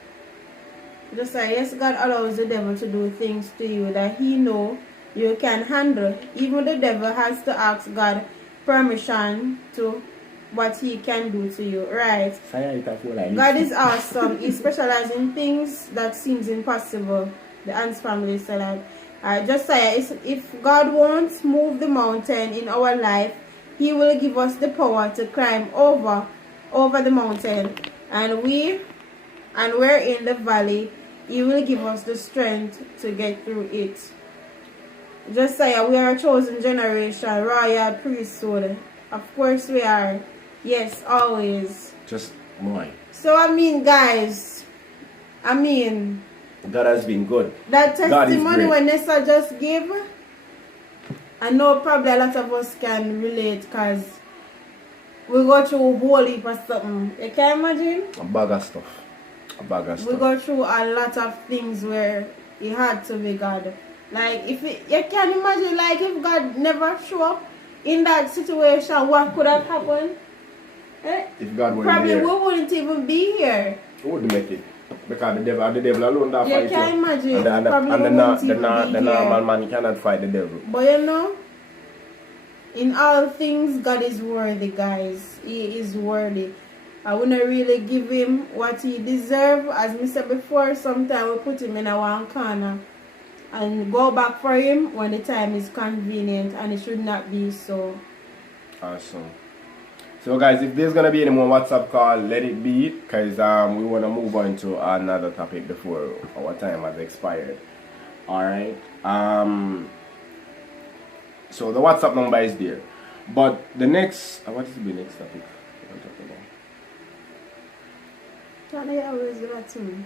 Just say, yes, God allows the devil to do things to you that he know you can handle. Even the devil has to ask God permission to what he can do to you, right? God is awesome. He specializes in things that seems impossible. The Ants family said that. Just say, if God won't move the mountain in our life, he will give us the power to climb over the mountain. And we're in the valley, he will give us the strength to get through it. Just say, we are a chosen generation, royal priesthood. Of course we are. Yes, always. Just boy. So guys, God has been good. that testimony when Nessa just gave, I know probably a lot of us can relate because we go through a whole heap of something. You can imagine? A bag of stuff. We go through a lot of things where it had to be God. Like, you can imagine, like, if God never show up in that situation, what could have happened? If God were probably there, we wouldn't even be here. we wouldn't make it. Because the devil alone that fight You can imagine. the normal man cannot fight the devil. But in all things, God is worthy, guys. He is worthy. I wouldn't really give him what he deserves. As I said before, sometimes we put him in a one corner and go back for him when the time is convenient, and it should not be so. Awesome. So guys, if there's gonna be any more WhatsApp call, let it be, because we want to move on to another topic before our time has expired. Alright. So the WhatsApp number is there. But the next, what is the next topic I'm talking about? Can't they always do that to me?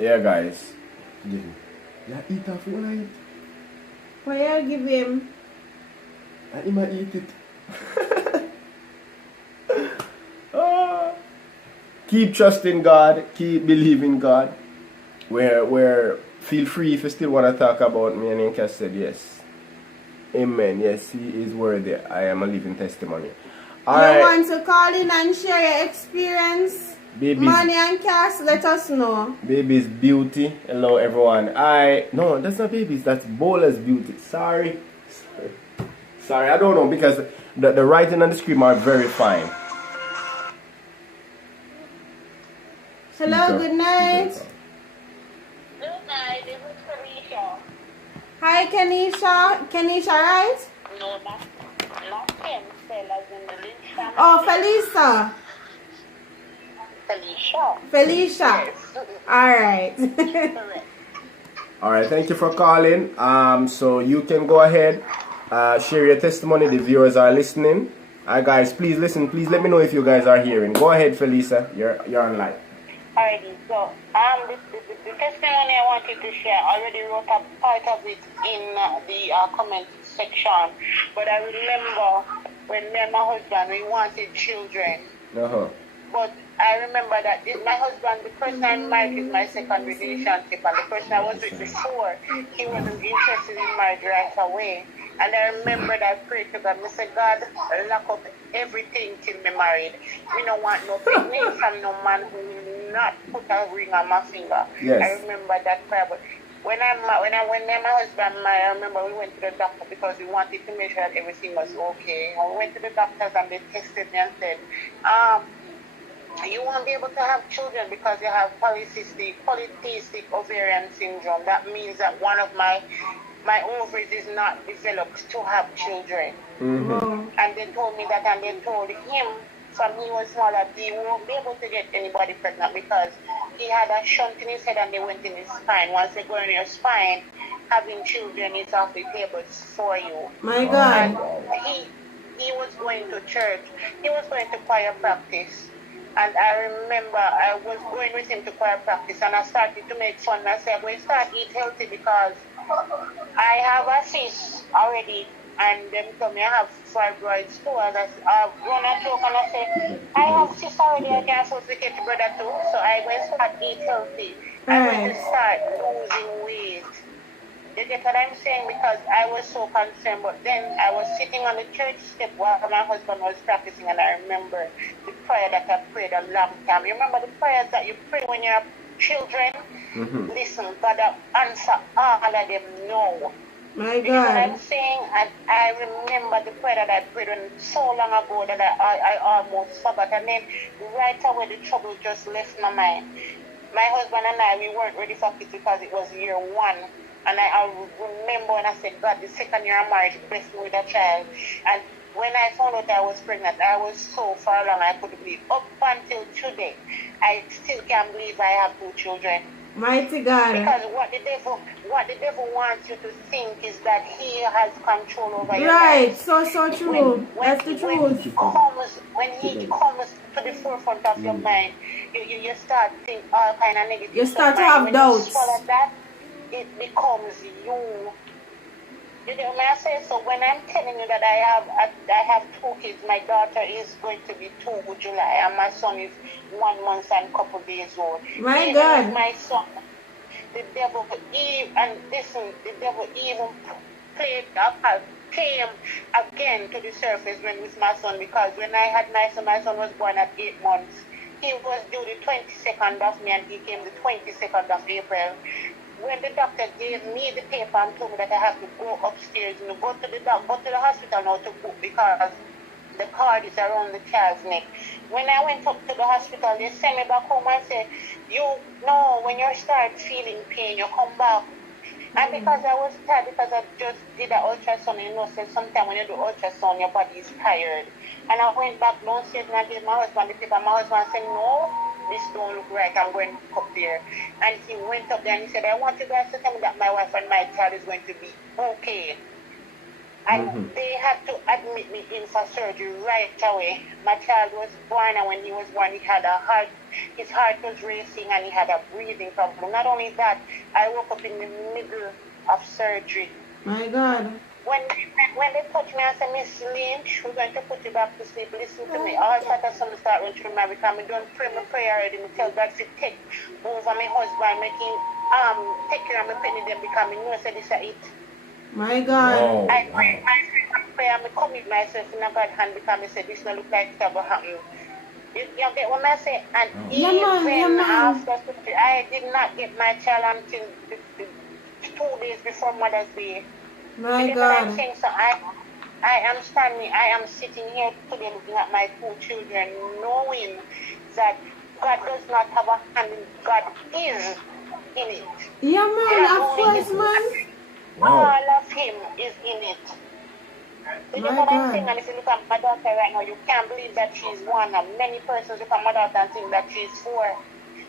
Yeah, guys. Yeah, eat off one night. Why you give him? And he might eat it. Keep trusting God, keep believing God. Where feel free if you still want to talk about me. And Inka said yes. Amen. Yes, he is worthy. I am a living testimony. You want to call in and share your experience? Money and Cass, let us know. Baby's Beauty. Hello everyone. No, that's not Baby's, that's Bowler's Beauty. Sorry, I don't know, because the writing on the screen are very fine. Hello, good night. Good night, this is Felicia. Hi, Kenisha. Kenisha, right? No, not Ken, as in the Lynch family. Oh, Felisa. Felicia. Yes. Alright. Correct. Alright, thank you for calling. So you can go ahead, share your testimony. The viewers are listening. Guys, please listen. Please let me know if you guys are hearing. Go ahead, Felisa. You're on live. Alrighty, so the testimony I wanted to share, I already wrote a part of it in the comment section, but I remember when me and my husband, we wanted children. But I remember that my husband, the person I married is my second relationship, and the person I was with before, he wasn't interested in marriage right away. And I remember that I prayed to God. I said, God, lock up everything till me married. We don't want no picnic from no man who will not put a ring on my finger. Yes. I remember that prayer. But when me and my husband married, I remember we went to the doctor because we wanted to make sure that everything was okay. And we went to the doctors and they tested me and said, you won't be able to have children because you have polycystic ovarian syndrome. That means that one of my ovaries is not developed to have children. Mm-hmm. And they told me that, and they told him from he was small that he won't be able to get anybody pregnant because he had a shunt in his head and they went in his spine. Once they go in your spine, having children is off the table for you. My God. And he was going to church. He was going to choir practice. And I remember I was going with him to choir practice and I started to make fun. I said, we'll start eat healthy because I have a cyst already and them told me I have fibroids too. And I run a joke and I said, I have cyst already, I can't supposed to get brother too. So I will start eat healthy. I will start losing weight. You get what I'm saying? Because I was so concerned. But then I was sitting on the church step while my husband was practicing, and I remember the prayer that I prayed a long time. You remember the prayers that you pray when you have children? Listen, God answer all of them now. My You know what I'm God. saying? And I remember the prayer that I prayed so long ago that I almost forgot. And then right away the trouble just left my mind. My husband and I, we weren't ready for kids because it was year 1. And I remember when I said, God, the second year of marriage blessed me with a child. And when I found out I was pregnant, I was so far along I couldn't believe. Up until today, I still can't believe I have 2 children. Mighty God. Because what the devil wants you to think is that he has control over your life. Right. So true. That's the truth. When he comes to the forefront of your mind, you start to think all kind of negative You start to stuff. have When doubts. you swallow that, it becomes you. You know what I say? So when I'm telling you that I have 2 kids, my daughter is going to be 2 in July, and my son is 1 month and a couple days old. My Even God. with my son, the devil even came again to the surface when with my son, because when I had my son was born at 8 months. He was due the 22nd of May and he came the 22nd of April. When the doctor gave me the paper and told me that I have to go upstairs and go to the hospital now to book, because the card is around the child's neck. When I went up to the hospital, they sent me back home and said, when you start feeling pain, you come back. And because I was tired, because I just did an ultrasound, so sometimes when you do ultrasound, your body is tired. And I went back downstairs and I gave my husband the paper. My husband said, no, this don't look right, I'm going up there. And he went up there and he said, I want you guys to tell me that my wife and my child is going to be okay. And they had to admit me in for surgery right away. My child was born, and when he was born, his heart was racing and he had a breathing problem. Not only that, I woke up in the middle of surgery. My God. When they touched me and said, Miss Lynch, we're going to put you back to sleep. Listen to me. All of a sudden, start running through my because I don't pray my prayer already. I tell God to take over my husband, make him take care of my penny them, because I know this is it. My God. Oh, I pray my prayer, I commit myself in God's hand, because I said this don't look like it's going to happen. You get what I say? And even after surgery, I did not get my child until the 2 days before Mother's Day. My You know what I'm God. saying? So I am sitting here today looking at my 2 children, knowing that God does not have a hand in, God is in it. Yeah, man. Of course, man. All of him is in it. You know My what I'm God. saying? And if you look at my daughter right now, you can't believe that she's 1. And many persons look at my daughter and think that she's 4.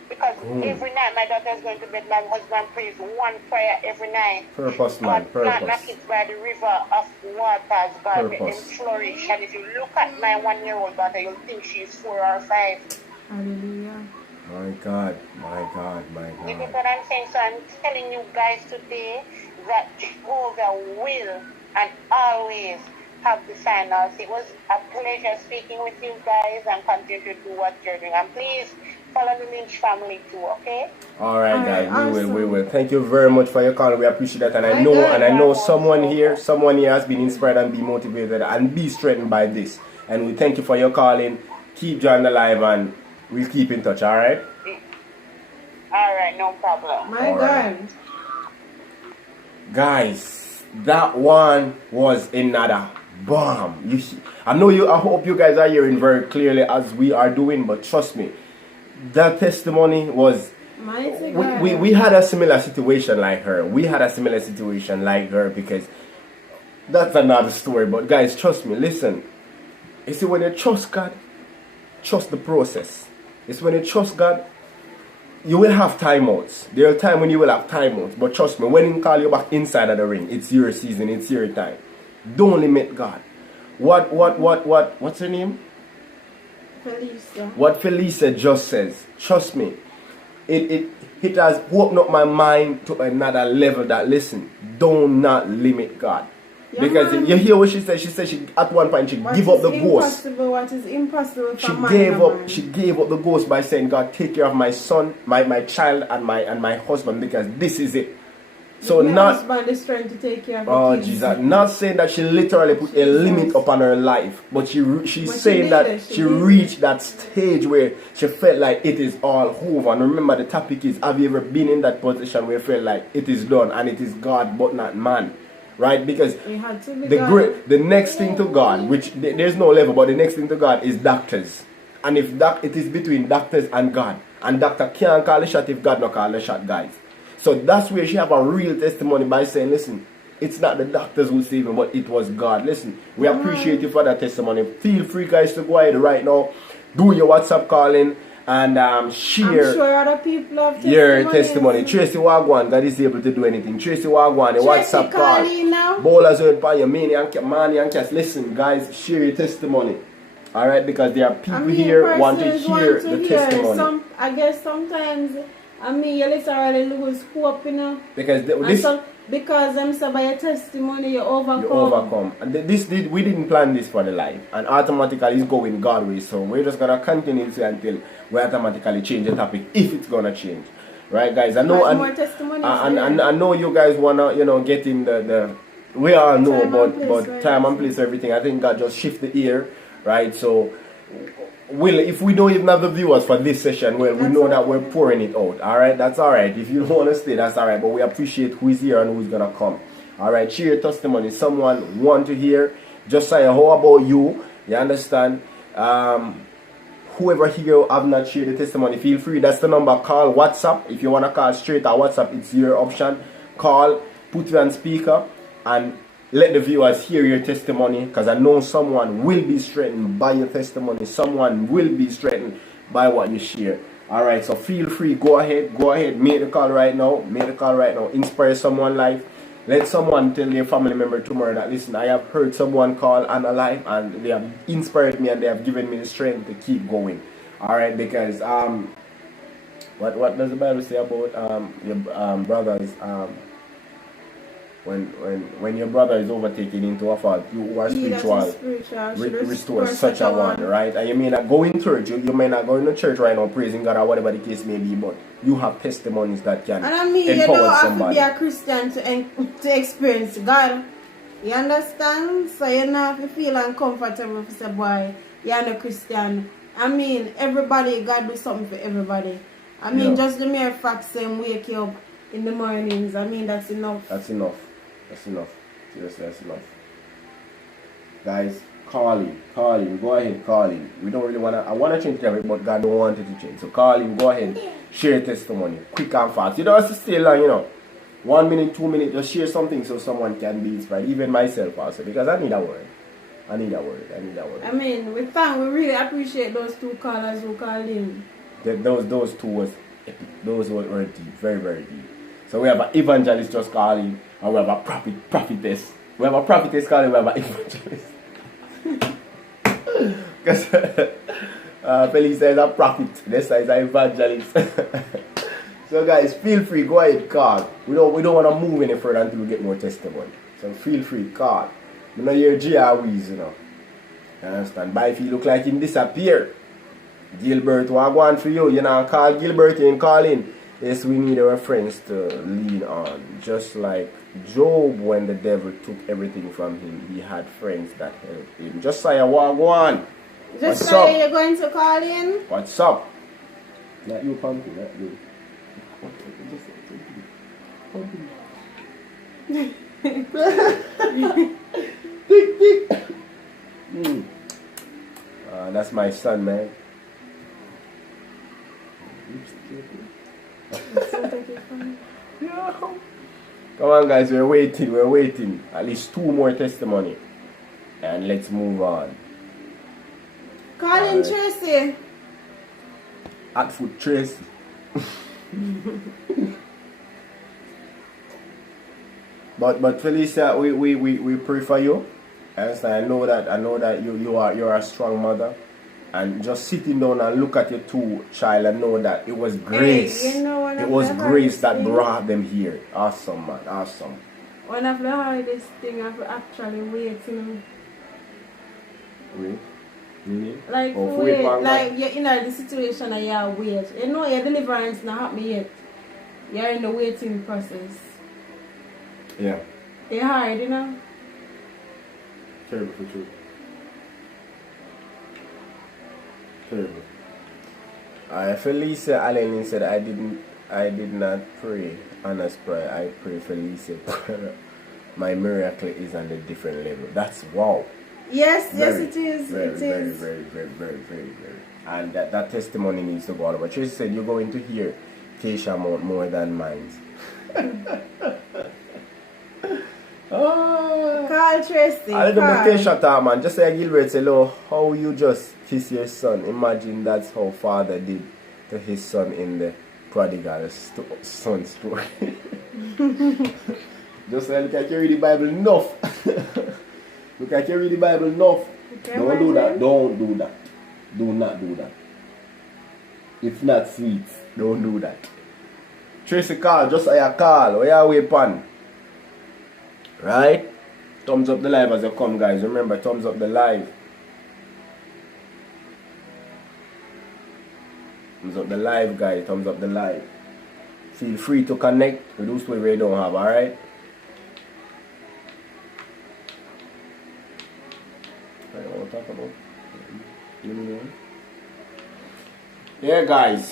Because every night my daughter is going to bed, my husband prays 1 prayer every night. Purpose, man. God plant my Purpose. kids by the river of waters, God make them Purpose. flourish. And if you look at my 1-year-old daughter, you'll think she's 4 or 5. Hallelujah. My God. My God. My You get God. what I'm saying? So I'm telling you guys today that Jehovah will and always have the finals. It was a pleasure speaking with you guys, and continue to do what you're doing. And please follow the Lynch family too, okay? All right, guys. Alright, We awesome. will. Thank you very much for your call. We appreciate that, and I My know, God. someone here has been inspired and be motivated and be strengthened by this. And we thank you for your calling. Keep John alive, and we'll keep in touch. All right. All right, no problem. My All right. God. Guys, that one was another bomb. I hope you guys are hearing very clearly as we are doing, but trust me, that testimony was. Mighty God. We had a similar situation like her. Because that's another story. But guys, trust me. Listen, you see, when you trust God, trust the process. It's when you trust God, you will have timeouts. There are times when you will have timeouts. But trust me, when He call you back inside of the ring, it's your season, it's your time. Don't limit God. What's her name? Felicia. What Felicia just says, trust me, it has opened up my mind to another level that, listen, do not limit God. Yeah, Because man. you hear what she said? She said she at one point she gave up the ghost. What is impossible She for man gave and a up man. she gave up the ghost by saying, God, take care of my son, my child and my husband, because this is it. So Give my not husband the strength to take care of oh the kids. Jesus, not saying that she literally put a limit upon her life, but she's But saying she that did it, she she did it. reached that stage where she felt like it is all over. And remember, the topic is: have you ever been in that position where you felt like it is done and it is God but not man? Right? Because It had to be the God. the next thing to God, which there's no level, but the next thing to God is doctors. And if it is between doctors and God, and doctor can't call the shot if God not call the shot, guys. So that's where she have a real testimony by saying, listen, it's not the doctors who saved me, but it was God. Listen, we appreciate you for that testimony. Feel free, guys, to go ahead right now, do your WhatsApp calling, and share I'm sure other people have your testimonies. testimony. Tracy Wagwan, God is able to do anything. Tracy Wagwan, the Tracy, WhatsApp call call. in now. Bowlers on your Manny and Cass. Listen, guys, share your testimony. Alright, because there are people here want to hear the testimony. I guess sometimes, you literally lose hope, Because because them say by your testimony you overcome. you overcome. And we didn't plan this for the life, and automatically it's going God way. So we're just gonna continue to until we automatically change the topic if it's gonna change, right, guys? I know, More testimonies and I know you guys wanna get in the. We all know Time and about place, right? time and place, everything. I think God just shift the ear, right? So. If we don't even have the viewers for this session, well, we know that we're pouring it out. Alright, that's alright. If you don't want to stay, that's alright. But we appreciate who is here and who's gonna come. Alright, share your testimony. Someone want to hear. Just say, how about you? You understand? Whoever here have not shared the testimony, feel free. That's the number. Call WhatsApp. If you want to call straight at WhatsApp, it's your option. Call, put you on speaker, and let the viewers hear your testimony, because I know someone will be strengthened by your testimony. Someone will be strengthened by what you share. Alright, so feel free. Go ahead. Make the call right now. Inspire someone's life. Let someone tell their family member tomorrow that, listen, I have heard someone call on a live and they have inspired me and they have given me the strength to keep going. Alright, because what does the Bible say about your brothers? When your brother is overtaken into a fault, you who are spiritual, restore such a one, right? And you may not go in church, you may not go in the church right now praising God or whatever the case may be, but you have testimonies that can empower somebody. You don't have to be a Christian to experience God. You understand? So you don't have to feel uncomfortable if you say, boy, you're not a Christian. Everybody, God do something for everybody. Just the mere fact saying wake you up in the mornings, that's enough. That's enough. Seriously, that's enough. Guys, call in. Go ahead, call in. We don't really I want to change everything, but God don't want it to change. So call in, go ahead, share your testimony, quick and fast. You don't have to stay long, 1 minute, 2 minutes, just share something so someone can be inspired. Even myself also, because I need a word. We really appreciate those two callers who called in. Those two was epic. Those were deep, very, very deep. So we have an evangelist just calling, and we have a prophetess. We have a prophetess calling, we have an evangelist. Because Felisa is a prophet, this is an evangelist. So guys, feel free, go ahead, call. We don't want to move any further until we get more testimony. So feel free, call. You know your GRWs, You understand? But if you look like him disappear, Gilbert, what I want for you? Call Gilbert and call in. Yes, we need our friends to lean on. Just like Job, when the devil took everything from him, he had friends that helped him. Just say a wagwan. Just say you're going to call in. What's up? Not you, Pumpkin, not you. That's my son, man. Come on, guys, we're waiting. At least 2 more testimony, and let's move on. Call in Tracy. At foot Tracy. But Felicia, we pray for you. I know that you're a strong mother. And just sitting down and look at your 2 child and know that it was grace. Hey, it was grace that brought them here. Awesome, man. Awesome. One of the hardest things I've actually wait. Wait? Really? Like, wait. Like, you're in the situation and you're wait. Your deliverance not happening yet. You're in the waiting process. Yeah. It's hard, you know? Terrible for true. Terrible. Felicia Allen said, I did not pray honest prayer. I pray Felicia prayer. My miracle is on a different level. That's wow. Yes, Very, yes, it is. Very, it very, is. very. And that testimony needs to go on. But Tracy said you're going to hear Keisha more than mine. Oh. Call Tracy. I don't call. Keisha talk, man. Just say Gilbert say, "Hello, how you just kiss your son?" Imagine that's how father did to his son in the prodigal son story. Just say, look at you read the Bible enough. Look at you read the Bible enough. Okay, Don't do that. Don't do that. Do not do that. It's not sweet. Don't do that. Tracy call, just a call. Where you wait pan? Right? Thumbs up the live as you come, guys. Remember, thumbs up the live. Thumbs up the live, guys. Thumbs up the live. Feel free to connect with those people we don't have, alright? I want to talk about. Yeah, guys.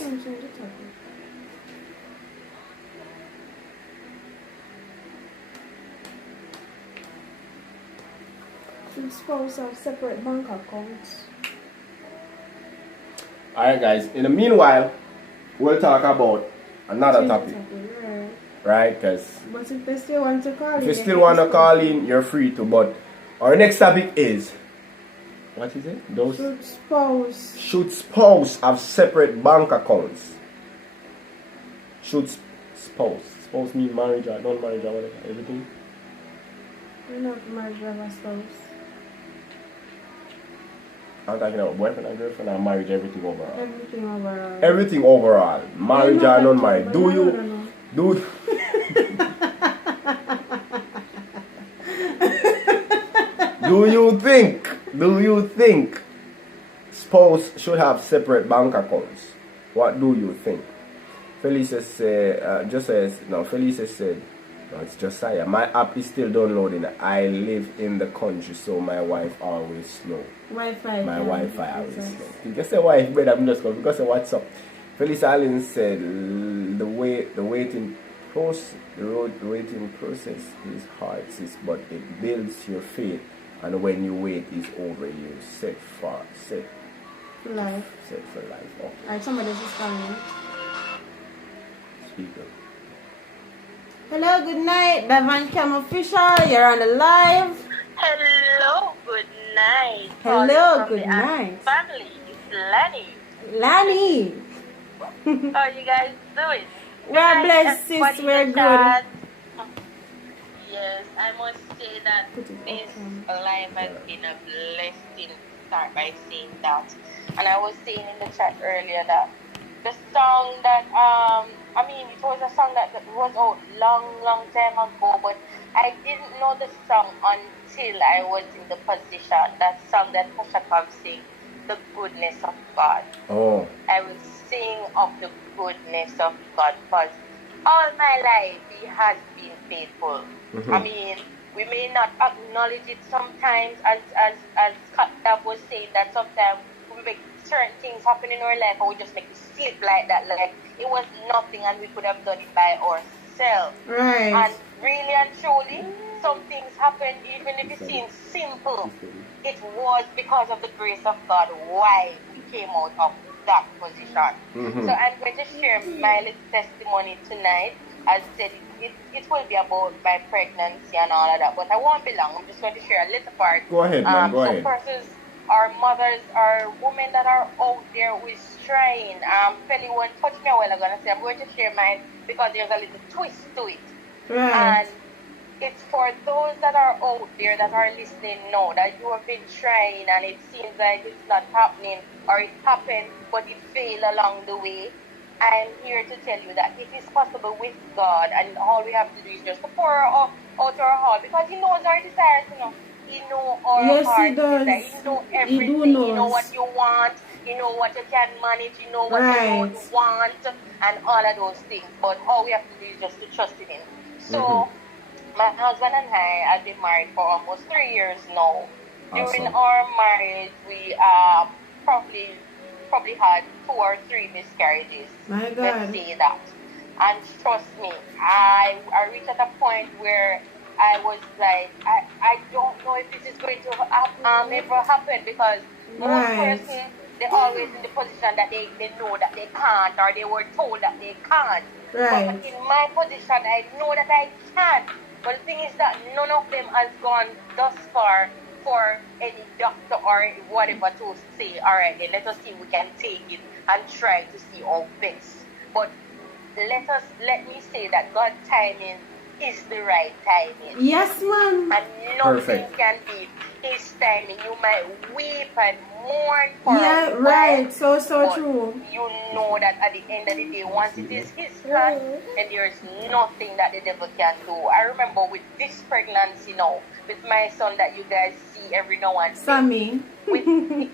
Should spouse have separate bank accounts? Alright, guys. In the meanwhile, we'll talk about another topic, Right. right? Because But if they still want to call if you still want to call in, you're free to. But our next topic is, what is it? Those should spouse have separate bank accounts? Should spouse mean marriage or non-marriage or whatever, everything? We're not married to have a spouse. I'm talking about boyfriend and girlfriend or marriage, everything overall. Everything overall. Everything overall, marriage or non-marriage. Do you? Do. Do you think spouse should have separate bank accounts? What do you think? Felicia said, Felicia said, no, it's Josiah. My app is still downloading. I live in the country, so my wife always slow. Wi-Fi. My Wi-Fi always slow. You can say wife, but I'm just going because of what's up. Felicia Allen said the waiting process is hard, sis, but it builds your faith, and when you wait is over, you set for life. Oh. Alright, somebody is calling. Speak up. Hello, good night, Davan Cam Official. You're on the live. Hello, good night. Hello, good night. Family, it's Lani. Lani. How are you guys doing? We're blessed, sis. We're good. Yes, I must say that this live has been a blessing. Start by saying that. And I was saying in the chat earlier that the song that it was a song that was out long time ago, but I didn't know the song until I was in the position. That song that Pashakov sing, The Goodness of God. Oh. I will sing of the goodness of God because all my life He has been faithful. Mm-hmm. We may not acknowledge it sometimes, as Scott Dav was saying, that sometimes we make certain things happen in our life and we just make it slip like that, like it was nothing and we could have done it by ourselves. Right. And really and truly, some things happen, even if it seems simple, it was because of the grace of God why we came out of that position. Mm-hmm. So I'm going to share my little testimony tonight. As I said, it will be about my pregnancy and all of that, but I won't be long. I'm just going to share a little part. Go ahead, man. Go some ahead. persons are mothers or women that are out there who is trying. Felly won't touch me a while ago and I say I'm going to share mine because there's a little twist to it. Right. And it's for those that are out there that are listening now, that you have been trying and it seems like it's not happening, or it happened but it failed along the way. I'm here to tell you that it is possible with God, and all we have to do is just pour out our heart, because He knows our desires, He knows our heart. He does. He knows everything. He knows. He knows what you want. He knows what you can manage. He knows what you don't want, and all of those things. But all we have to do is just to trust in Him. So, My husband and I have been married for almost 3 years now. During Awesome. our marriage, we probably had 2 or 3 miscarriages. My Let's God. say that. And trust me, I reached at a point where I was like, I don't know if this is going to ever happen, because most Right. persons, they're always in the position that they know that they can't, or they were told that they can't. Right. But in my position, I know that I can. But the thing is that none of them has gone thus far for any doctor or whatever to say, all right, then let us see if we can take it and try to see how best. But let me say that God's timing is the right timing. Yes, ma'am. And nothing Perfect. can beat His timing. You might weep and mourn for Yeah, a right. while, So but true. you know that at the end of the day, once it is His plan, then there is nothing that the devil can do. I remember with this pregnancy now, with my son that you guys see every now and then, Sammy. with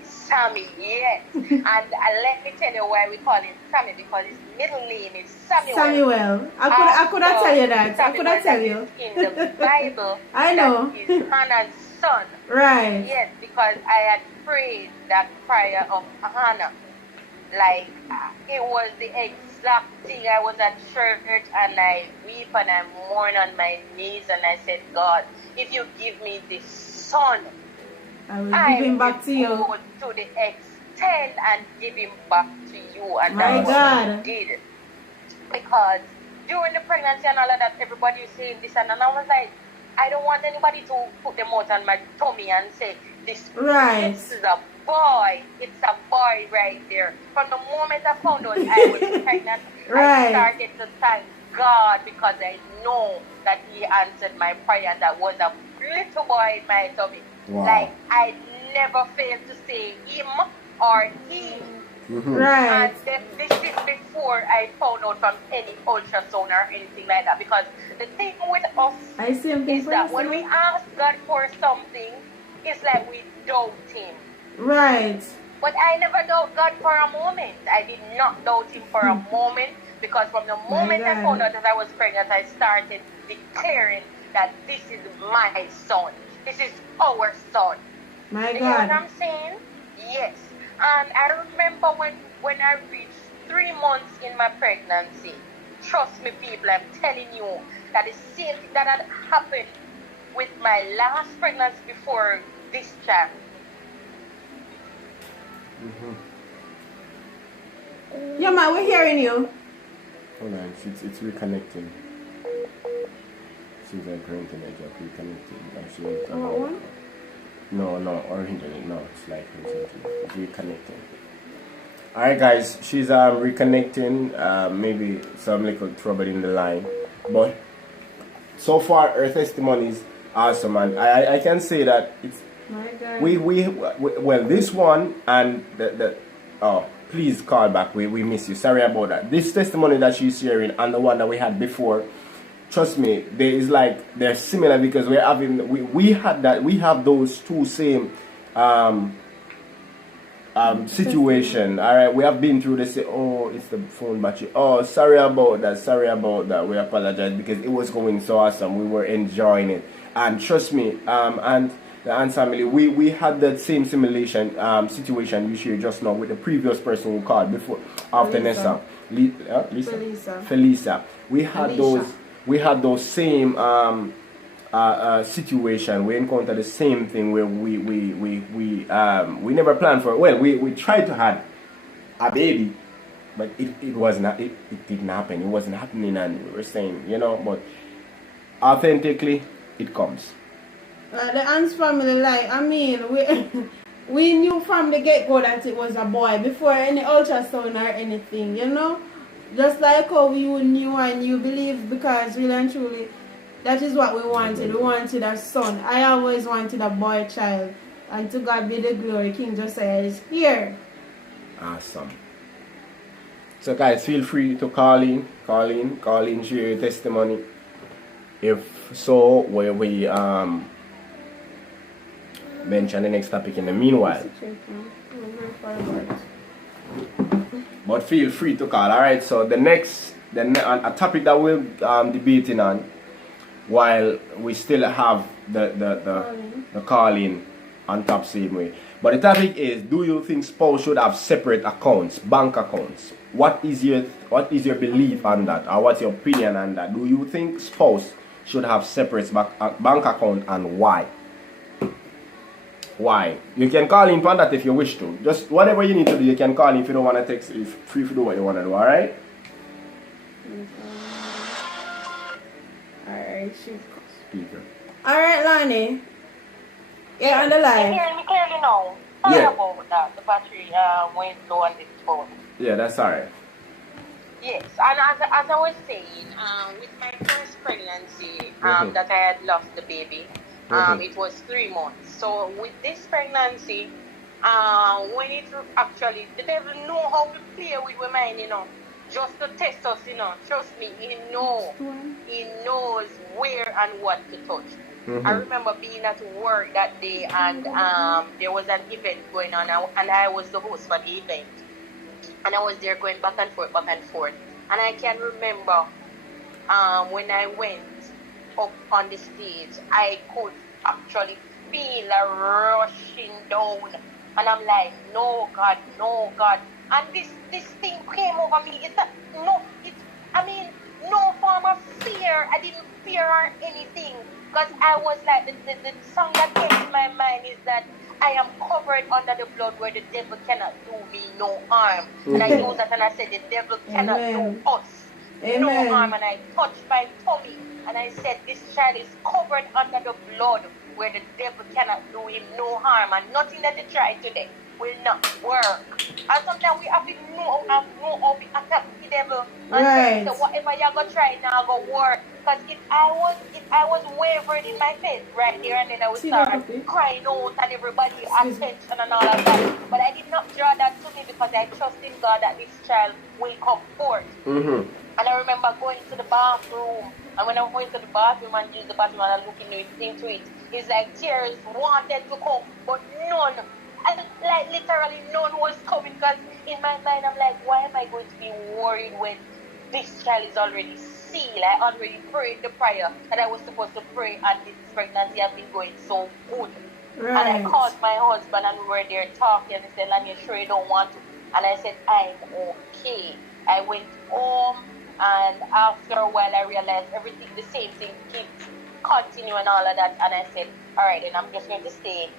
Sammy, yes. And let me tell you why we call him Sammy, because his middle name is Samuel. Samuel. I could have tell you that. I Samuel could have that tell you. is in the Bible. I know. That is Hannah's son. Right. Yes, because I had prayed that prayer of Hannah. Like, it was the exact thing. I was at church and I weep and I mourn on my knees and I said, God, if you give me this son, I will give him back to you. go to the extent and give him back to you. And My that's what God. he did. Because during the pregnancy and all of that, everybody was saying this, and I was like, I don't want anybody to put them out on my tummy and say, this Right. is a boy. It's a boy right there. From the moment I found out I was pregnant, Right. I started to thank God, because I know that He answered my prayer. That was a little boy in my tummy. Wow. Like, I never failed to say him or he. Right. And then this is before I found out from any ultrasound or anything like that. Because the thing with us I see him is that when we ask God for something, it's like we doubt Him. Right. But I never doubt God for a moment. I did not doubt Him for a moment, because from the moment I God. found out that I was pregnant, I started declaring that this is my son. This is our son. My You know what God. I'm saying? Yes. And I remember when I reached 3 months in my pregnancy, trust me, people, I'm telling you that the same thing that had happened with my last pregnancy before this child. Yeah, man, we're hearing you. Hold on, it's reconnecting. Seems like her internet just reconnecting. Actually, it's What one? No, or internet. No, it's like her internet. It's reconnecting. Alright, guys, she's reconnecting. Maybe some little trouble in the line, but so far her testimony is awesome, and I can say that it's My God. we well, this one and the oh, please call back, we miss you, sorry about that. This testimony that she's sharing and the one that we had before, trust me, they're similar, because we have those two same situation. All right, we have been through this. Oh, it's the phone battery. Oh, sorry about that, we apologize, because it was going so awesome, we were enjoying it. And trust me, and the Ant family, we had that same simulation situation you shared just now with the previous person who called before, after Felisa. Nessa. Felisa. Felisa. We had Felicia. those same situation. We encountered the same thing where we never planned for it. Well, we tried to have a baby, but it wasn't, it didn't happen. It wasn't happening, and we were saying, but authentically it comes. The Ants family, we knew from the get-go that it was a boy before any ultrasound or anything, Just like how you knew and you believed, because really and truly, that is what we wanted. We wanted a son. I always wanted a boy child. And to God be the glory. King Josiah is here. Awesome. So guys, feel free to call in, share your testimony. If so, we mention the next topic in the meanwhile. But feel free to call. Alright, so a topic that we'll debating on while we still have the calling on top same way. But the topic is, do you think spouse should have separate accounts, bank accounts? What is your belief on that, or what's your opinion on that? Do you think spouse should have separate bank account, and why? Why? You can call in on that if you wish to. Just whatever you need to do, you can call in. If you don't want to text, it's free to do what you want to do. All right? Alright, Speaker. Alright, Lonnie. Yeah, on the Can you line. hear me clearly now? Yeah. Sorry about that. The battery went low on this phone. Yeah, that's all right. Yes, and as I was saying, with my first pregnancy, that I had lost the baby, it was 3 months. So with this pregnancy, when it actually, the devil know how to play with women, you know, just to test us, you know. Trust me, he knows where and what to touch. I remember being at work that day, and there was an event going on, and I was the host for the event. And I was there going back and forth. And I can remember when I went up on the stage, I could actually feel a rushing down. And I'm like, no God. And this thing came over me. No form of fear. I didn't fear or anything. Because I was like, the song that came in my mind is that I am covered under the blood where the devil cannot do me no harm. And I used that and I said, the devil cannot do us no harm. And I touched my tummy and I said, this child is covered under the blood where the devil cannot do him no harm. And nothing that they try today will not work. And sometimes we have to know how we attack the devil. And so whatever you're going to try now going to work. Because if I was wavering in my faith right there, and then I would start crying out and everybody attention and all of that. But I did not draw that to me because I trust in God that this child will come forth. And I remember going to the bathroom, and when I went to the bathroom and used the bathroom and I looked into it, it's like tears wanted to come, but none. And like literally none was coming, because in my mind I'm like, why am I going to be worried when this child is already sealed? I already prayed the prayer that I was supposed to pray, and this pregnancy has been going so good. And I called my husband and we were there talking, and he said, "Are you sure you don't want to?" And I said, "I'm okay." I went home, and after a while I realized everything, the same thing keeps continuing and all of that, and I said, all right, then I'm just going to stay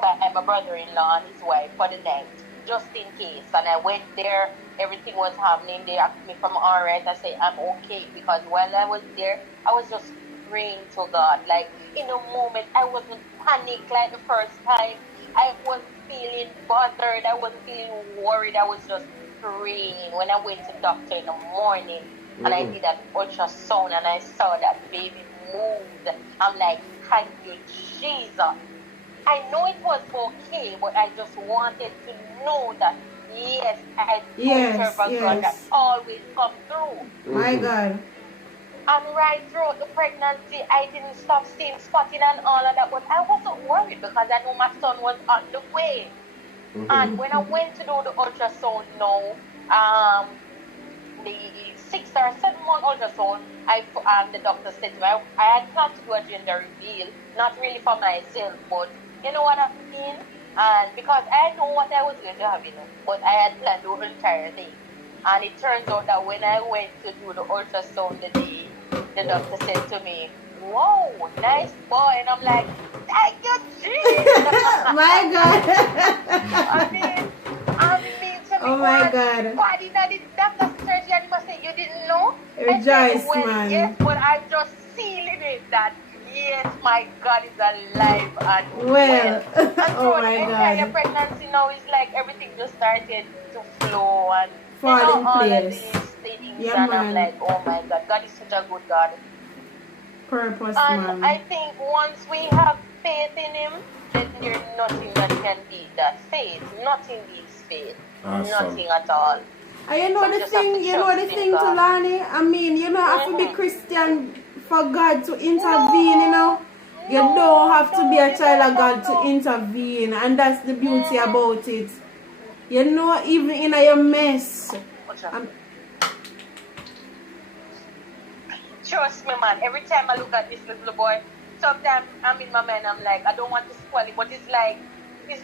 by my brother-in-law and his wife for the night, just in case. And I went there, everything was happening. They asked me if I'm alright. I said I'm okay, because while I was there, I was just praying to God. Like, in a moment, I wasn't panicked like the first time. I wasn't feeling bothered. I wasn't feeling worried. I was just praying. When I went to the doctor in the morning, and I did that ultrasound, and I saw that baby moved, I'm like, thank you, Jesus. I know it was okay, but I just wanted to know that, yes, I serve a God that always come through. My God. And right throughout the pregnancy, I didn't stop seeing spotting and all of that, but I wasn't worried because I knew my son was on the way. And when I went to do the ultrasound now, the 6 or 7 month ultrasound, the doctor said to me, I had planned to do a gender reveal, not really for myself, but you know what I mean? And because I know what I was going to have, but I had planned the entire thing. And it turns out that when I went to do the ultrasound the doctor said to me, "Whoa, nice boy." And I'm like, thank you, Jesus. My God. I mean to me, oh my God. Body that the doctor's surgery, and he must say, you didn't know? Rejoice, well, man. Yes, but I'm just sealing it that, yes, my God is alive and well. And oh so my the God. entire pregnancy now is like everything just started to flow and fall in all place. of these things, Yeah, and man. I'm like, oh my God, God is such a good God. Purpose, And man. I think once we have faith in Him, then there's nothing that can beat that faith. Nothing beats faith. Awesome. Nothing at all. And you know So the just have thing, to you know trust the in thing, God. Tulani? I mean, you don't have to be Christian for God to intervene, you know. You don't have to be a child of God to intervene, and that's the beauty about it. You know, even in your mess. True. trust me, man. Every time I look at this little boy, sometimes I'm in my mind, I'm like, I don't want to spoil it, but it's like, me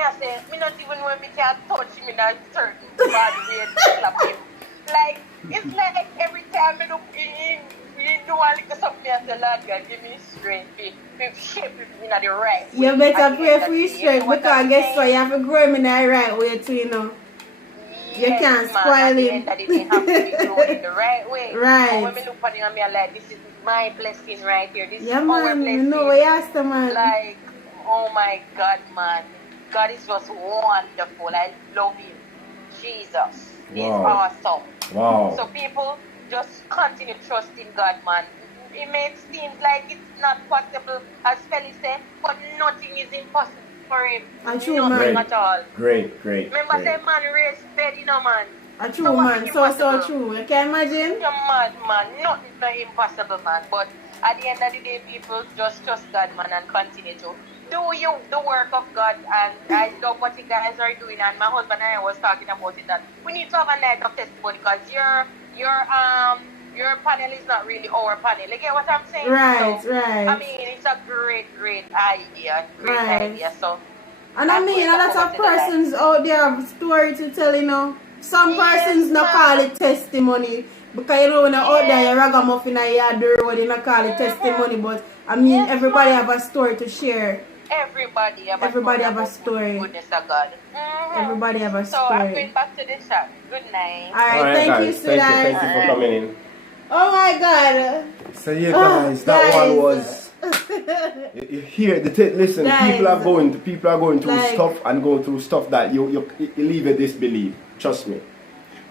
I say, me not even when me can touch him in a certain bad way to slap him. Like, it's like every time I look in do one little something, I say, Lord God, give me strength to shape him in the right way. You better pray for your strength because guess what? You have to grow him in the right way too, you know. You can't spoil him. That it have to be grown in the right way. Right. So when me look at him, I'm like, this is my blessing right here. This Yeah, is our man. blessing. You know what you asked the man. Like, oh my God, man. God is just wonderful. I love him. Jesus. He's Wow. awesome. Wow. So people just continue trusting God, man. It may seem like it's not possible, as Felly said, but nothing is impossible for him. A true Nothing man. at all. Great. Remember, say man raised bed, you know, man. A true man. So true. You can imagine? You're mad, man. Nothing not impossible, man. But at the end of the day, people just trust God, man, and continue to do the work of God. And I love what you guys are doing. And my husband and I was talking about it, that we need to have a night of testimony, because your panel is not really our panel. You get what I'm saying? Right, so, right. I mean, it's a great idea. Great Right. idea. So, And I mean, a lot of persons out there have story to tell, you know. Some persons not call it testimony. Because, you know, when you're out there, you're ragamuffin and you're dirty, you not call it testimony. But, I mean, everybody have a story to share. Everybody have a story. Goodness of God. Everybody have a So, I'm story. going back to the shop. Good night. Alright, thank you, guys. sweetheart. Thank you for coming in. Oh my God. So yeah, guys, that guys. one was. You hear listen. Guys. People are going through Like- stuff and going through stuff that you leave a disbelief. Trust me.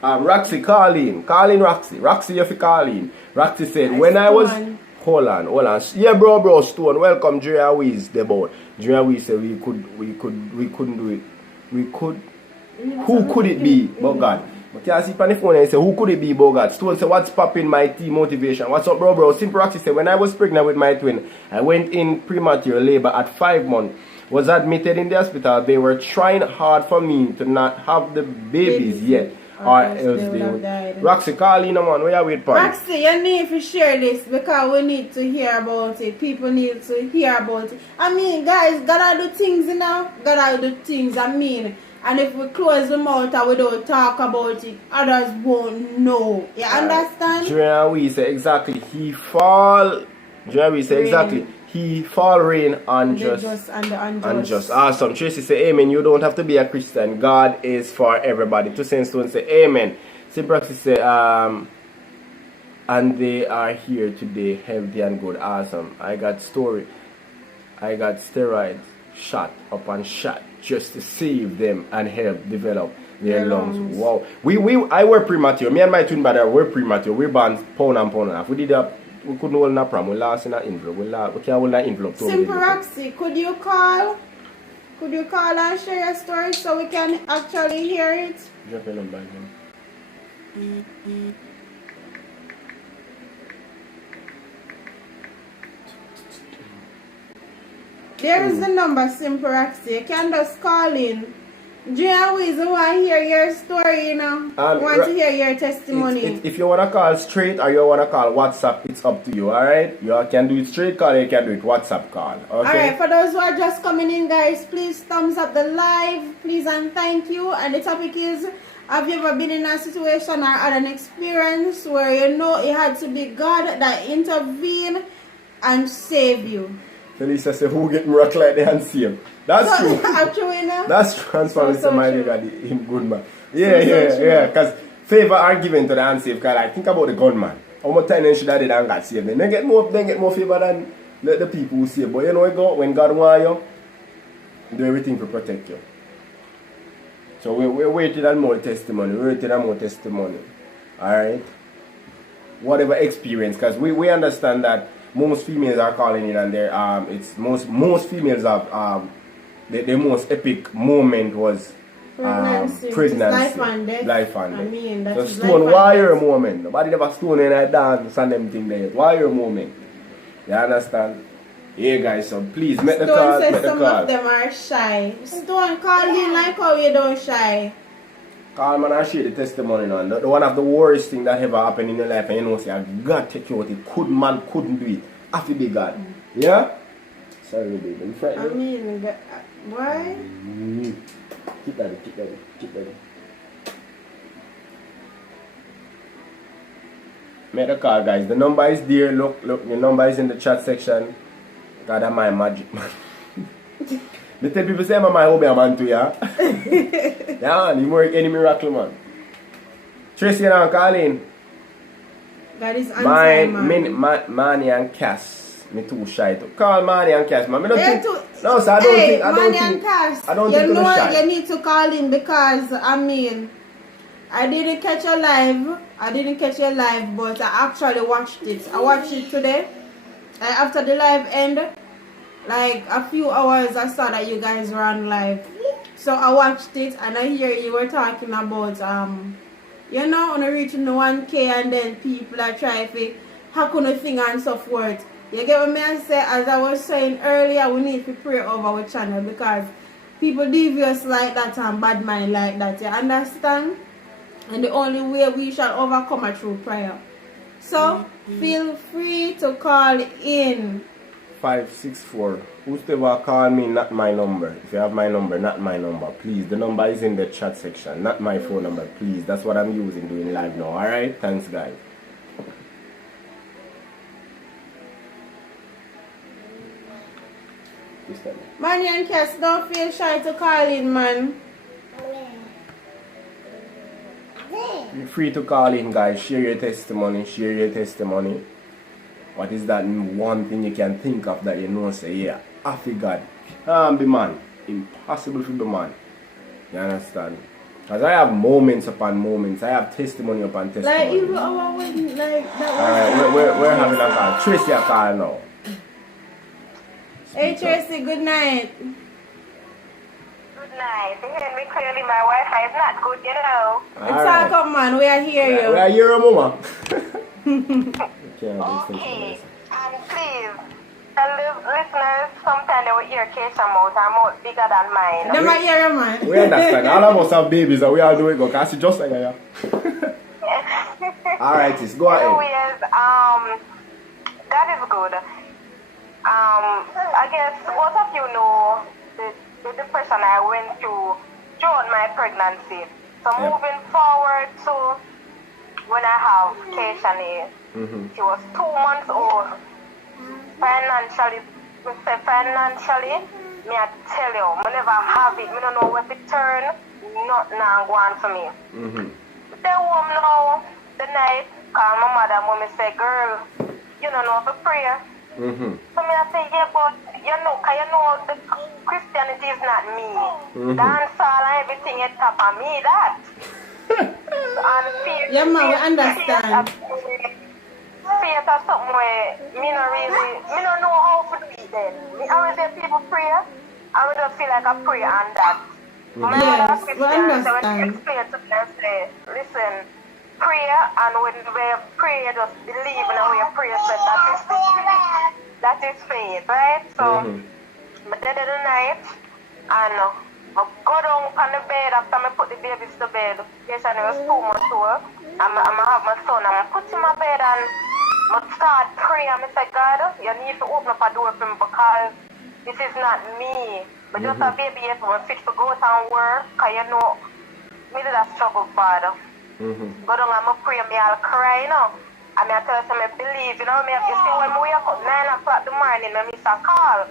Roxy, call in Roxy. Roxy, you fi call in. Roxy said, when I was. Stone. Hold on. Yeah, bro, Stone. Welcome, Drea Weez, the board. Drea Weez said we couldn't do it. We could. Who could it be but God? But you see on the phone and say, who could it be but God? Stone said, what's popping my tea motivation? What's up, bro? Simple Roxy said, when I was pregnant with my twin, I went in premature labor at 5 months. Was admitted in the hospital. They were trying hard for me to not have the babies yet. Or else they would have would. died. Roxy, call in, man. Where you wait for? Roxy, you need to share this because we need to hear about it. People need to hear about it. I mean, guys, gotta do things, you know. Gotta do things, I mean. And if we close the mouth and we don't talk about it, others won't know. You understand? Drea Weez said exactly. He fall. Drea Weez said exactly. He fall rain on The just. just and the unjust. Unjust. Awesome. Tracy say amen. You don't have to be a Christian. God is for everybody. Two Saints Stone say amen. Simple Roxy say and they are here today, healthy and good. Awesome. I got steroids shot upon shot just to save them and help develop their lungs. Wow. I were premature. Me and my twin brother were premature. We born pound and half. We did that. We couldn't hold a pram. We lost in an envelope. We can't hold an envelope. Simple Roxy, could you call? Could you call and share your story so we can actually hear it? Drop your number again. There is the number, Simple Roxy. You can just call in. Drea Weez, I want to hear your story, you know. Want to hear your testimony. If you want to call straight or you want to call WhatsApp, it's up to you, alright? You can do it straight call, you can do it WhatsApp call, okay? Alright, for those who are just coming in, guys, please thumbs up the live, please and thank you. And the topic is, have you ever been in a situation or had an experience where you know it had to be God that intervened and save you? Felisa said, who get miracle like the and save? That's true. Actually, you know? That's transforming So my true. God, him good man. Yeah. Because favor are given to the unsaved. Because I think about the gunman. How much time they should have did and got saved? They get more favor than the people who save. But you know when God wants you, do everything to protect you. So we're waiting on more testimony. Alright? Whatever experience, because we understand that most females are calling in and they're it's most females have the most epic moment was pregnancy. Life and death. I mean, the that's stone wire moment. Nobody never stone in a dance and them thing there. Wire moment. You understand? Yeah guys, so please make the call. Stone says some of them are shy. Stone, call in like how you don't shy. Call man and share the testimony now. The one of the worst thing that ever happened in your life, and you know, say, God take you out. Man couldn't do it. Have to be God. Yeah? Sorry, baby. You frightened? I mean, why? Keep that. Make the call, guys. The number is there. Look, the number is in the chat section. God, that's my magic, man. Me tell people say I'm my hobby man too, yeah? Yeah, man, you work any miracle, man. Tracy and call in. God is answering, man. Manny and Cass. Me too shy to call Manny and Cass, man. Me don't think. No, so I Manny and Cass, I don't think you're shy. You need to call in because I didn't catch your live. But I actually watched it. I watched it today. After the live ended, like a few hours, I saw that you guys were on live. So I watched it and I hear you were talking about on reaching the 1K and then people are trying to hack on a thing and so forth. You get what me I say? As I was saying earlier, we need to pray over our channel because people devious like that and bad mind like that. You understand? And the only way we shall overcome are through prayer. So feel free to call in. 564. Whoever call me, not my number. If you have my number, not my number. Please, the number is in the chat section. Not my phone number, please. That's what I'm using doing live now. Alright? Thanks, guys. Manny and Cass, don't feel shy to call in, man. Feel free to call in, guys. Share your testimony. What is that one thing you can think of that you know say, yeah, after God can't be man. Impossible to be man. You understand? Because I have moments upon moments. I have testimony upon testimony. Like even our wedding, like that. Alright, we're having a call. Tracy a call now. Hey Tracy, good night. Good night. You hear me clearly? My Wi-Fi is not good, you know. Talk up, man. We are here, you. We are here, mama. Okay. And please, tell the listeners sometimes they will hear Keisha mouth. Her mouth bigger than mine. They might hear you, man. We understand. All of us have babies and we all do it. Go, cause just like that. Alright, sis, go ahead. Anyways, that is good. I guess most of you know the depression I went through during my pregnancy. So moving forward to when I have Keisha, she was 2 months old. Financially, me I tell you, I never have it. I don't know where to turn. Nothing go on for me. Then home now, the night, call my mother and mommy say, girl, you don't know for prayer. So me I say, yeah, but you know the Christianity is not me. Dance all and everything is top of me, that. And yeah, man, we understand. Faith is something where me don't know how to do it then. Me always say people pray, I would just feel like I pray on that. Yes, we understand. So when you explain to me and say, listen, prayer, and when we pray, just believe in the way you pray, so that is faith, right? So, I did it the night, and I go down on the bed after I put the babies to bed. Yes, and it was 2 months old. I'm have my son, I'm put in my bed and I start praying. I say, God, you need to open up a door for me because this is not me. But just a baby yet was fit to go out and work, because you know, me did a struggle, Father. Go down and I pray, me I'll cry, you know. And I tell you, I believe, you know, you see when we wake up 9 o'clock in the morning, I miss a call.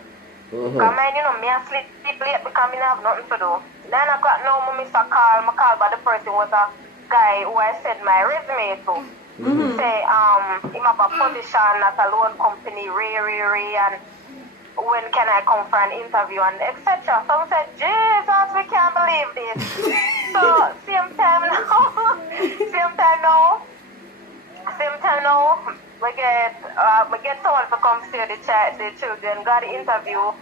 Because mine, you know, me I sleep late because I have nothing to do. 9 o'clock now, I miss a call. My call by the person was a guy who I sent my resume to. Say, him have a position at a loan company, and when can I come for an interview and etc. So I said, Jesus, we can't believe this. So same time now, we get someone to come see the children, got the interview,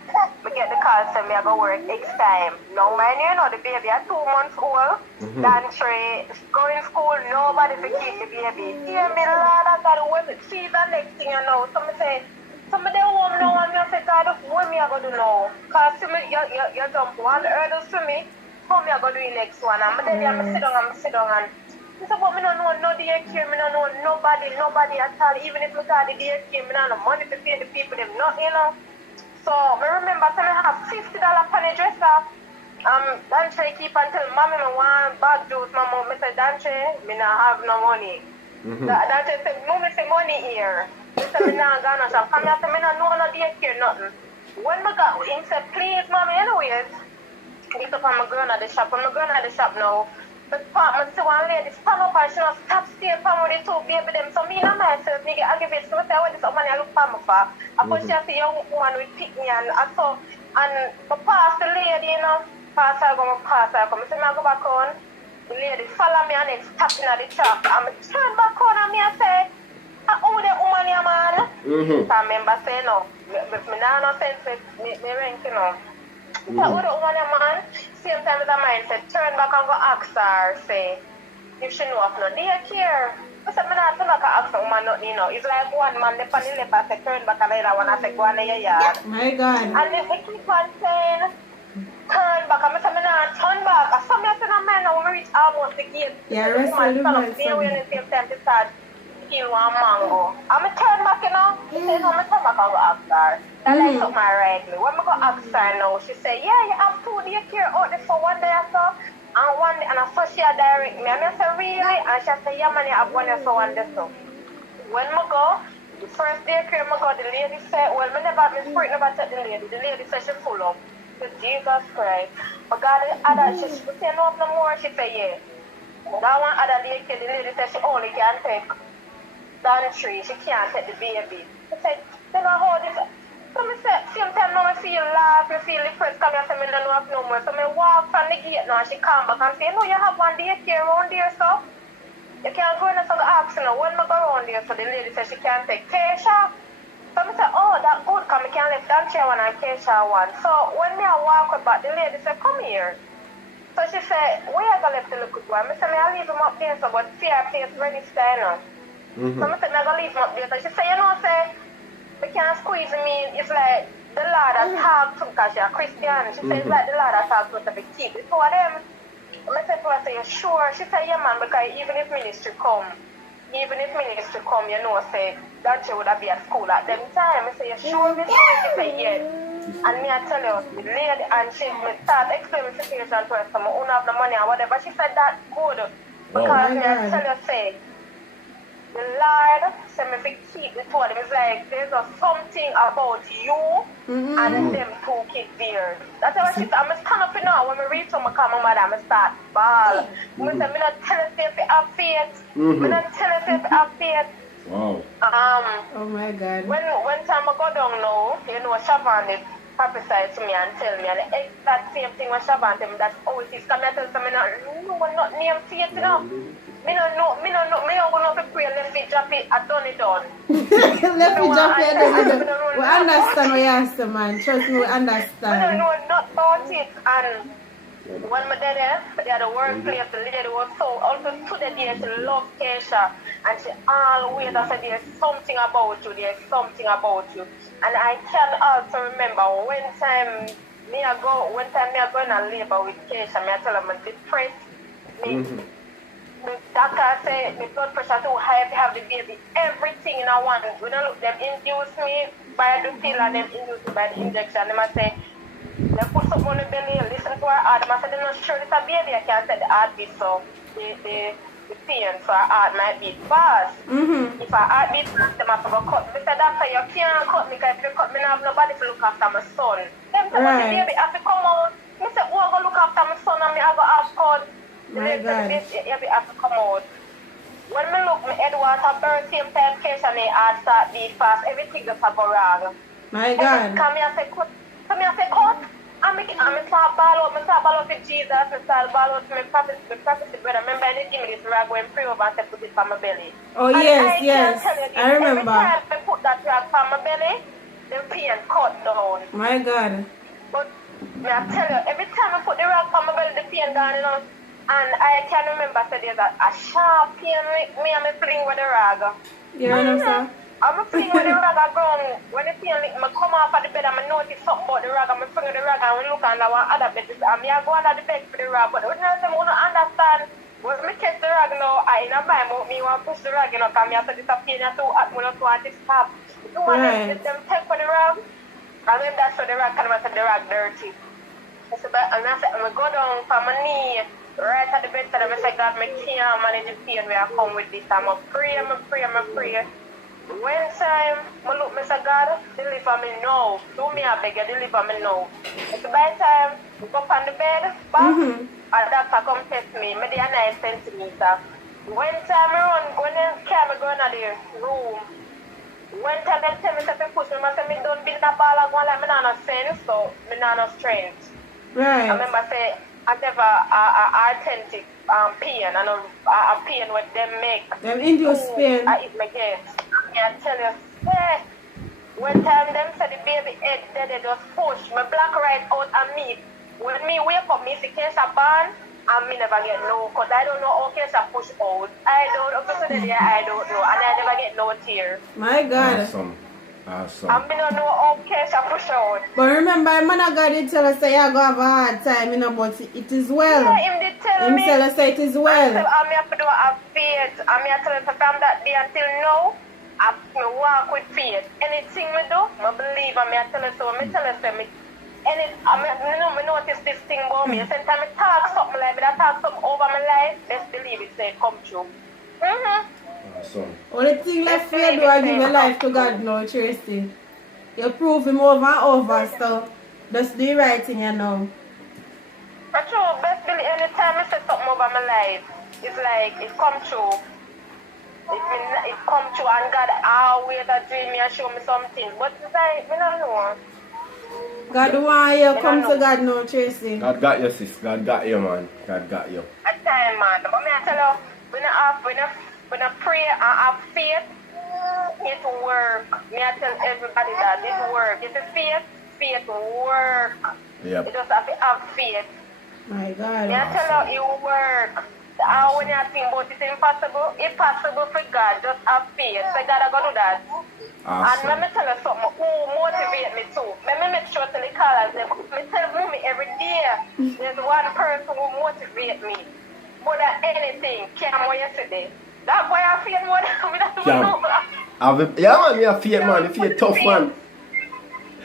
we get the call saying me I go work X time. Now mind you know the baby at 2 months old, Dantry, going school, nobody to keep the baby. Dear me Lord, I got to see the next thing you know. So I say, somebody home now and I say, God, what me I going to do now? Because you jump one hurdle to me, how me I go do the next one? And then I sit down and I said, but me don't know no daycare, me don't know nobody at all. Even if I got the daycare, me don't have money to pay the people them nothing, you know. So I remember so I have $50 for the dresser. Dantre keep on telling mommy me want bag juice, mama. Me say Dantre, me not have no money. Dantre said, mommy say money here. Me say me not gonna shop. Come here, say me not know no daycare nothing. When me got him said, please mommy, anyways. Get up on my girl at the shop. When my girl at the shop now, but I see one lady stand up and she was stop stay for me, the two baby them. So me and myself, me get aggravated. So I say, what this money I look for me for? I put she see young woman with pick me and I saw, and I pass the lady, you know, pass her, I say, I go back on. The lady follow me and it's tapping at the shop. I'm turn back on and me and say, who the woman here, man? So I remember saying, no, me not no sense, me rank, you know. So who the woman here, man? Same time with the mind said, turn back and go ask her, say, if she know of no daycare. I said, I'm not going to ask the woman nothing, you know. It's like one man, the funny left, I said, turn back and the other one, I said, go on in your yard. My God. And if they keep on saying, turn back, I said, I'm not turn back. I saw me, I said, I'm not when we reach almost the gate. Yeah, rest of the man, stay away at the same time to start kill one mango. I'm going to turn back, you know. She said, no, I'm going to turn back and go ask her. That like something I right me. When I go ask her now, she said, yeah, you have 2 daycare out there for one day or so. And one day, and I saw she direct me. And I said, really? And she said, yeah, man, you have one day for one day so. When I go, the first daycare I go, the lady said, well, me spirit never take the lady. The lady said she full up. She said, Jesus Christ. But God, she said, no more. She said, yeah. That one other daycare, the lady said she only can take Dantre. She can't take the baby. She said, then I hold this. So I said, same time now I feel laugh, I feel depressed, come here, so I don't know no more. So I walk from the gate now and she come back and say, no, you have one daycare around there, so you can't go in and so ask you know, when I go around there, so the lady said she can't take Keisha. So I said, oh, that good, because I can't let Dantre one and Keisha one. So when I walk back, the lady said, come here. So she said, where are you going to left the little boy? I said, I'll leave him up there, so but see our place ready to stand up. So I said, I'm going to leave him up there. So she said, you know, say, we can't squeeze me. It's like the Lord that talks to because she's a Christian. She said, it's like the Lord that talks to the kid. So them, I said to her, say, you sure? She said, yeah, man, because even if ministry come, you know, say, that she would have been at school at them time. I said, you sure? She said, yes. And me, I tell you, the lady, and she start explaining the situation to her, so I don't have the money or whatever. She said, that's good. Because me, I tell you, say, the Lord said me to keep the two of them. It's like there's something about you and them 2 kids there. That's why she said, I'm stand up now when I reach home, I come and I'm start ball. I say, I'm not telling you if you have faith. I'm not telling you if you have faith. Wow. Oh my God. When time I go down now, you know, Shavan did prophesy to me and tell me, and the exact same thing when Shavan tell me that's how it is. Come and tell me, no, not name faith, you know. Me don't know to pray, left it, drop it, I done it done. Left it, drop it, I done it done. We understand what you asked, man. Trust me, we understand. I don't know not about it, and when my daddy, they had a workplace, the lady was so, also to the day, she loved Keisha, and she always said, there's something about you, and I can also remember when time me I go in a labor with Keisha, me I tell her I'm depressed, the doctor said the blood pressure too high to have the baby. Everything in a one. We don't look them induce me by the pill and them induce me by the injection. They must say they put something on the belly and listen to her heart. They must say they're not sure it's a baby. I can't set the heartbeat so the pain for her heart might beat fast. If her heart beats fast, they must go cut. They said doctor you can't cut me because if you cut me I have nobody to look after my son. Them say but the baby have to come out. I say who I go look after my son and me I go ask God. My God. You have to come out. When I look, my head was a birth same time case and my heart start beat fast. Everything just a go wrong. My God. Come here, say cut. I'm start ball out with Jesus. I start ball out with my prophecy brother. Remember anything with this rag when pray over and say put it on my belly. Oh and yes. I remember. Every time I put that rag on my belly, the pain cut down. My God. But I tell you, every time I put the rag on my belly, the pain down, you know. And I can remember so there's a sharp pain with me and me playing with the rag. You know, sir? I'm fling with the rag around. When the thing I come off of the bed and I notice something about the rag, I'm fling with the rag and I look and I want other bed. I go under the bed for the rag, but when I say I don't understand, when I catch the rag now, I in a mind about me want to push the rag, you know, because I say disappear too hot, I don't want to stop. You want them take for the rag, and then that's for the rag, and I say the rag dirty. I said, and I said, I go down for my knee, right at the bed, and I say, God, I can't manage the pain where I come with this. I'm a pray. When time, I look, I say, God, deliver me now. Do me a beg, deliver me now. It's by the time, I go up on the bed, back, a doctor come test me, maybe a 9 centimeter. When time I run, when they carry me go in the room, when time they tell me to push me, I say, I don't build a ball of one like I don't have sense, so I don't have strength. Right. I remember say, I never authentic pain, and a pain what them make. Them induce pain. I eat my guess. I tell you, say, when time them say the baby head, they just push my black right out and me. When me wake up, me see case a burn, and me never get no, because I don't know how case a push out. I don't know, because I don't know, and I never get no tear. My God. Awesome. And me don't know how case a push out. But remember, man of God did tell us that you're going to have a hard time, you know, but it is well. Yeah, him did tell me. Him tell us that it is well. I have to do a faith. I have to tell him from that day until now, I walk with faith. Anything me do, I believe. I tell him so. I tell him I notice this thing about me. Sometimes I talk something like that, I talk something over my life, let's believe it say come true. Awesome. Only thing left for you do is give your life to God now, Tracy. You prove him over and over, so just do the right thing, you know. But true, best believe anytime I say something over my life, it's like it come true. It come true, and God always a dream me and show me something. But it's like, I don't know. God want you come to God now, Tracy. God got you, sis. God got you, man. God got you. At time, man. But me I tell you, when I pray and have faith, it work. Me I tell everybody that it work. If it's faith work. Yep. You just have to have faith. My God. Me I tell you, it work. When you think about it impossible, it's possible for God. Just have faith. So God are going to do that. Awesome. And let me tell you something who motivate me too. Let me make sure to the callers, me tell mommy every day, there's one person who motivate me more than anything. Cam yesterday. That boy I feel more than me. Yeah, man, me a fear, man. You feel tough, man.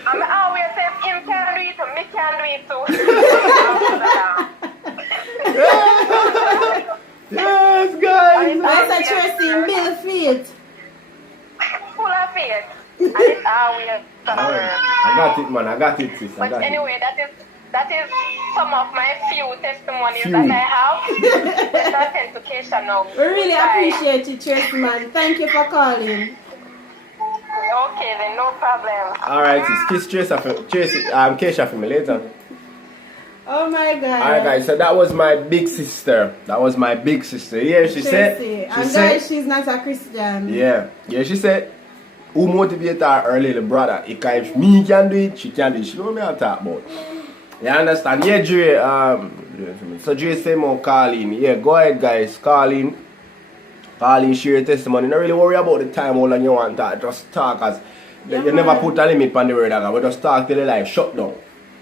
I'm always say, him can do it, me can do it too. Yes, guys. That's a Tracy in Bill Faith. Full of faith. And it's always I got it, man. I got it, sis. I But got it. anyway, that is some of my few testimonies that I have. It's authentication now. We really appreciate you, Tracy, man. Thank you for calling. Okay, then no problem. Alright, sis. Kiss Keisha for me later. Oh my God. Alright, guys. So that was my big sister. Yeah, she said. And guys, she's not a Christian. Yeah, she said, who motivate her little brother? If me can do it, she can do it. She know me I talk about. You understand? Yeah, Dre, so Dre say more Colleen. Yeah, go ahead, guys. Colleen, share your testimony. Don't really worry about the time how long you want that. Just talk as you never put a limit on the word, but just talk till the life shut down.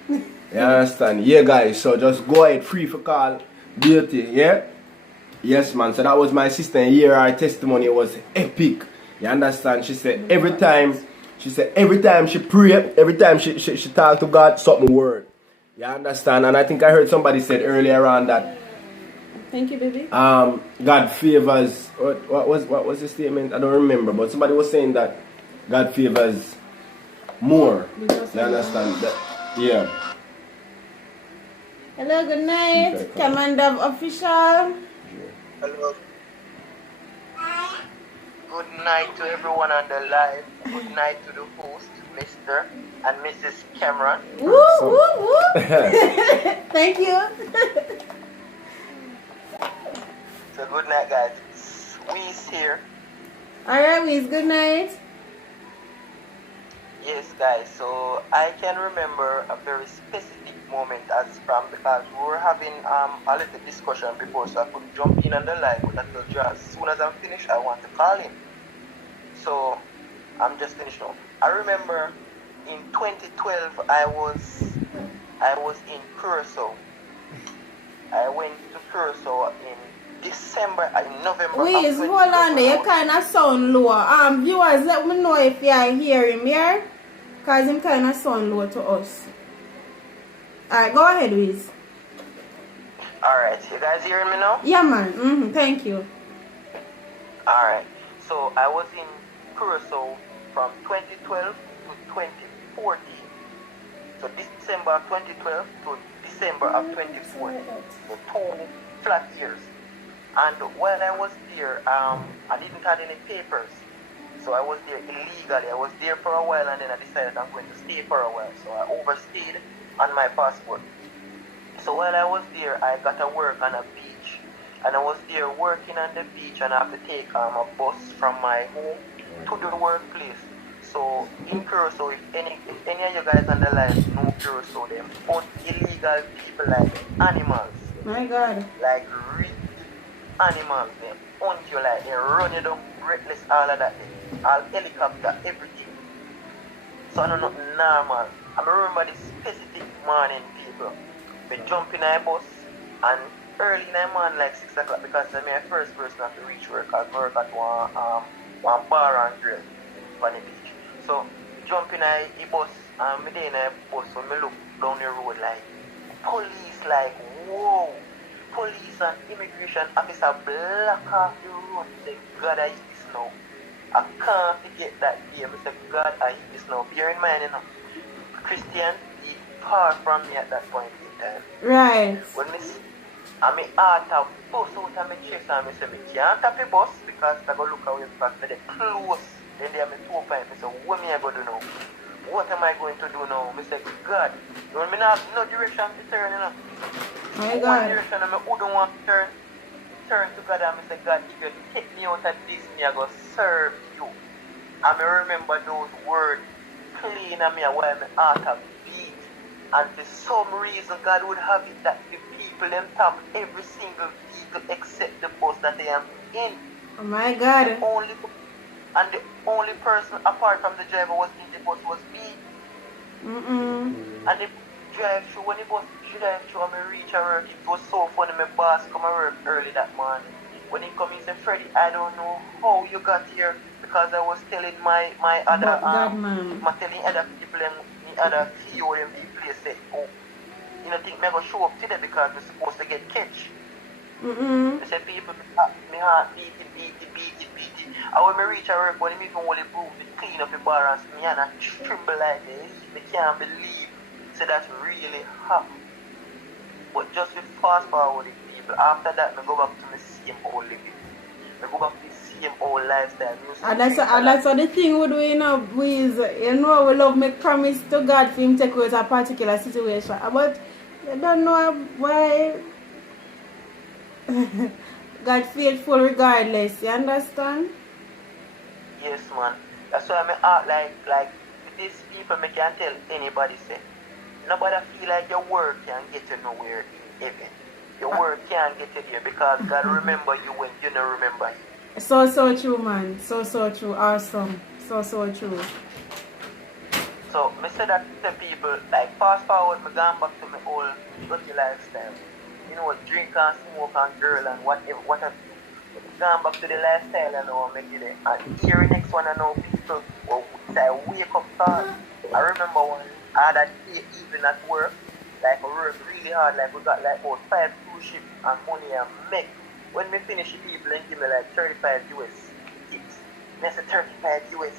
You understand? Yeah, guys. So just go ahead, free for call. Beauty, yeah? Yes, man. So that was my sister. And here her testimony was epic. You understand? She said every time she pray, every time she talk to God, something word. You understand? And I think I heard somebody said earlier on that Thank you, baby. God favors. What was the statement? I don't remember, but somebody was saying that God favors more. You understand? That, yeah. Hello, good night. Commander Official. Hello. Good night to everyone on the live. Good night to the host, Mr. and Mrs. Cameron. Woo, woo, woo. Thank you. So good night, guys. We's here. Alright, Wiz, good night. Yes, guys. So I can remember a very specific moment as from because we were having a little discussion before, so I could jump in on the live. But I told you as soon as I'm finished, I want to call him. So I'm just finished now. I remember in 2012 I was in Curacao. I went to Curacao in November. Wiz, hold on there. You kind of sound low. Viewers, let me know if you are hearing me here. Because him kind of sound low to us. Alright, go ahead, Wiz. Alright, you guys hearing me now? Yeah, man. Thank you. Alright, so I was in Curacao from 2012 to 2014. So December of 2012 to December of 2014. So 2 flat years. And while I was there, I didn't have any papers. So I was there illegally. I was there for a while and then I decided I'm going to stay for a while. So I overstayed on my passport. So while I was there, I got to work on a beach. And I was there working on the beach and I have to take a bus from my home to the workplace. So in Curacao, if any of you guys on the line know Curacao, they hunt illegal people like animals. My God. Like real animals, they hunt you like they run you down, reckless, all of that. All helicopter, everything. So I know nothing normal. I remember this specific morning, people. We jump in a bus and early in the morning, like 6 o'clock, because I'm the first person to reach work. I work at one bar and grill on the beach. So jump in a bus and me there in a bus when me look down the road like police, like whoa. Police and immigration officer block off the road. Say, God, I eat this now. I can't forget that day. I say, God, I eat this now. Bear in mind, Christian, he far from me at that point in time. Right. When I mean, heart a bus out of my chest and I say, I can't tap the bus because I go look away because they're close. Then they have me 2 points. I say, what am I going to do now? What am I going to do now? I say, God, you want me not have no direction to turn, My One God. direction I wouldn't want to turn to God and I say, God, if you take me out of this, me I go serve you. And I remember those words clean on me while my heart a beat. And for some reason God would have it that the people them tap every single vehicle except the bus that I am in. Oh my God. The only person apart from the driver was in the bus was me. And the drive through, when the bus drive through and me reach a work, it was so funny. My boss come to work early that morning. When he come in, he said, Freddie, I don't know how you got here because I was telling my other telling other people and the other CEO in the place say, oh, you don't think me go show up today because we're supposed to get catch. They said people me heart beat it. And when me reach a work, when me even only broom to clean up the bar and me and I tremble like this. Me can't believe. So that's really happened. But just with fast forward people, after that I go back to my same old living. I go back to the same old lifestyle. And that's what the thing we do, you know, is, you know, we love make promise to God for him to take out a particular situation. But you don't know why God faithful regardless, you understand? Yes, man. That's why I act like with these people, I can't tell anybody say, nobody feel like your work can get you nowhere in heaven. Your work can't get you there because God remember you when you don't remember him. So true, man. So true. Awesome. So true. So, I say that to people, like, fast forward, I gone back to my old dirty lifestyle. You know, drink and smoke and girl and whatever. Gone back to the lifestyle and now I make it. And here next one I know people, well, I wake up hard. I remember when I had a day evening at work, like I worked really hard, like we got like about 5 cruise ships and money and make. When we finish the people and give me like 35 US tips. I said 35 US.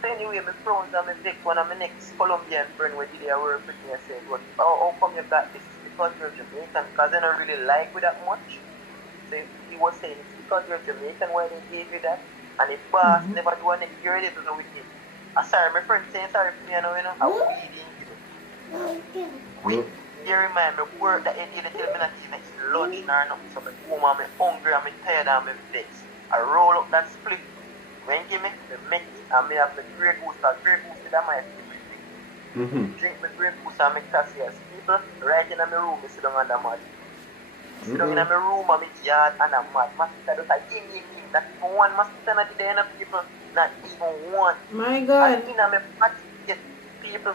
So anyway, my friends and my vex, one of my next Colombian friend who did their work with me, I said, well, how come you got this? It's because you're Jamaican, because they don't really like you that much. So he was saying, it's because you're Jamaican why they gave you that. And if boss never do anything, you're ready to do with it. I'm sorry, my friend saying sorry for me, you know, I we didn't give it. You remind me, work that they did, they tell me not even eat lunch or nothing. So I'm home and I'm hungry and I'm tired and I'm vexed. I roll up that split. When give me, I make it and I have the Grey Goose, because Grey Goose is my favorite. Drink my Grey Goose and make taxi as people. Right in my room, I sit down on the mat. Sit down in my room and my yard and I'm mad. Mosquito just like ying. That's even one mosquito not there enough people. Not even one. My God. And in my mat, get people,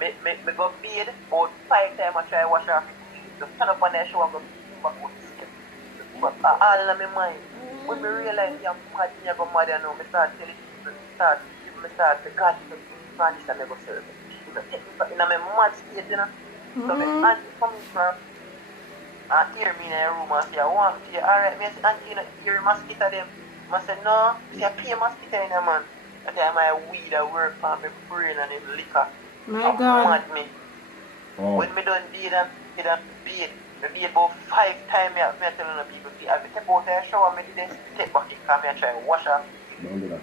me go bed, about 5 times I try wash off the stand up on that show, I go back out to sleep. But all in my mind, when me realize I'm mad, me go mad, you know, me start telling people, me start to God, you know, this and me go serve. In my mad state, you know. So me auntie coming from, and hear me in a room and say, I want to you, alright, me say, auntie, you know, hear mosquito them. I say, no, see, I pay mosquito in a man. That time I weed, I work for my brain and him liquor. My God. Mad me. Oh. When me done did and beat, me beat about 5 times, me telling the people, I take out a shower, me did take back it, because I try and wash off. Don't do that.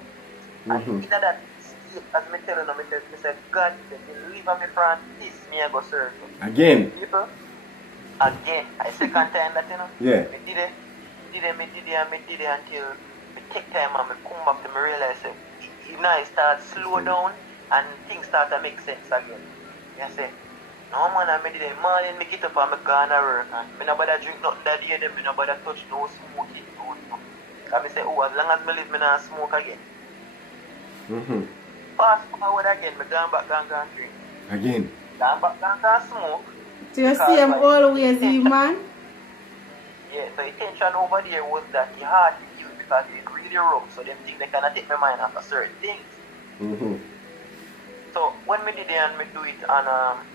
And in that state, as me telling them, me say, God, deliver me from this, me I go serve you. Again. People, again, I second time that, you know, Yeah. me did it until me take time and me come back to me realize that you know, I start slow down and things start to make sense again. I say, no man, I made it morning, me get up and me gone to work and me no bother drink nothing that day, me no bother touch no smoking, no. And me say, oh, as long as me live, me not smoke again. Fast forward again, me gone back, gone drink. Again. Gone back, gone smoke. So you see him always, man. Yeah, so the tension over there was that he hard to use because it's really rough, so them think they cannot take my mind after certain things. So when me did it and me do it and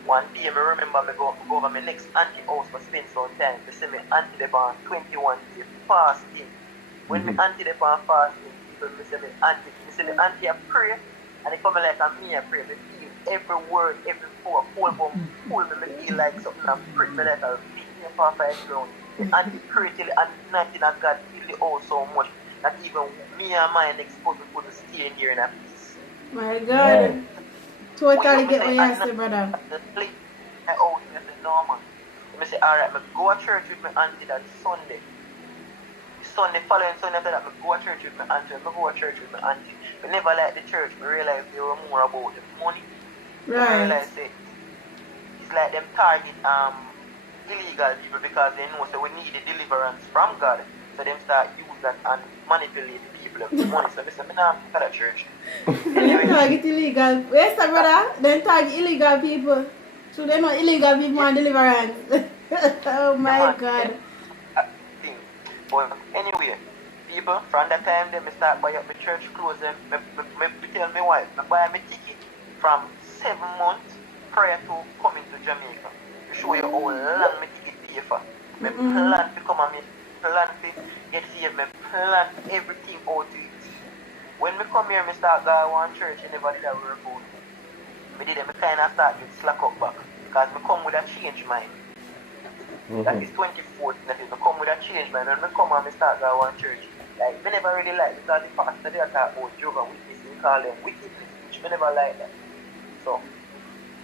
one day me remember me go over my next auntie house for spend some time. Me see me auntie there on 21 days fasting. When me auntie there on fasting, people me see me auntie a pray and it come like a me a pray. Me feel every word, every pull me feel like something that prick me like a beat me up off the ground. The auntie pray till the anointing of God fill the house so much that even me and my next cousin couldn't stay in here in a peace. My God. Wow. Totally get what you say, brother. The place I always say normal. I say, alright, I go to church with my auntie that Sunday. The Sunday following Sunday after that, I go to church with my auntie. I go to church with my auntie. I never liked the church. I realized they were more about the money. I Right. realized it's like them target illegal people because they know so we need the deliverance from God. So them start use that and manipulate the people of the money. So they say, I'm not for that church. They target illegal. Yes, sir, brother. They target illegal people. So they know illegal people want deliverance. Oh my God. But anyway, people, from that time then I start buy up my church clothes and me tell my wife, I buy my ticket from 7 months prior to coming to Jamaica. To show you how long my ticket pay for. My plan to come and me plan to get here, my plan everything out to it. When I come here, I start going to one church and never did I work out. I kind of start to slack up back because I come with a change mind. That is 24th, that is, I come with a change mind. When I come and I start going to one church, like, I never really like because the pastor there talk about Jehovah's Witness, we call them wickedness, which I never like that. So,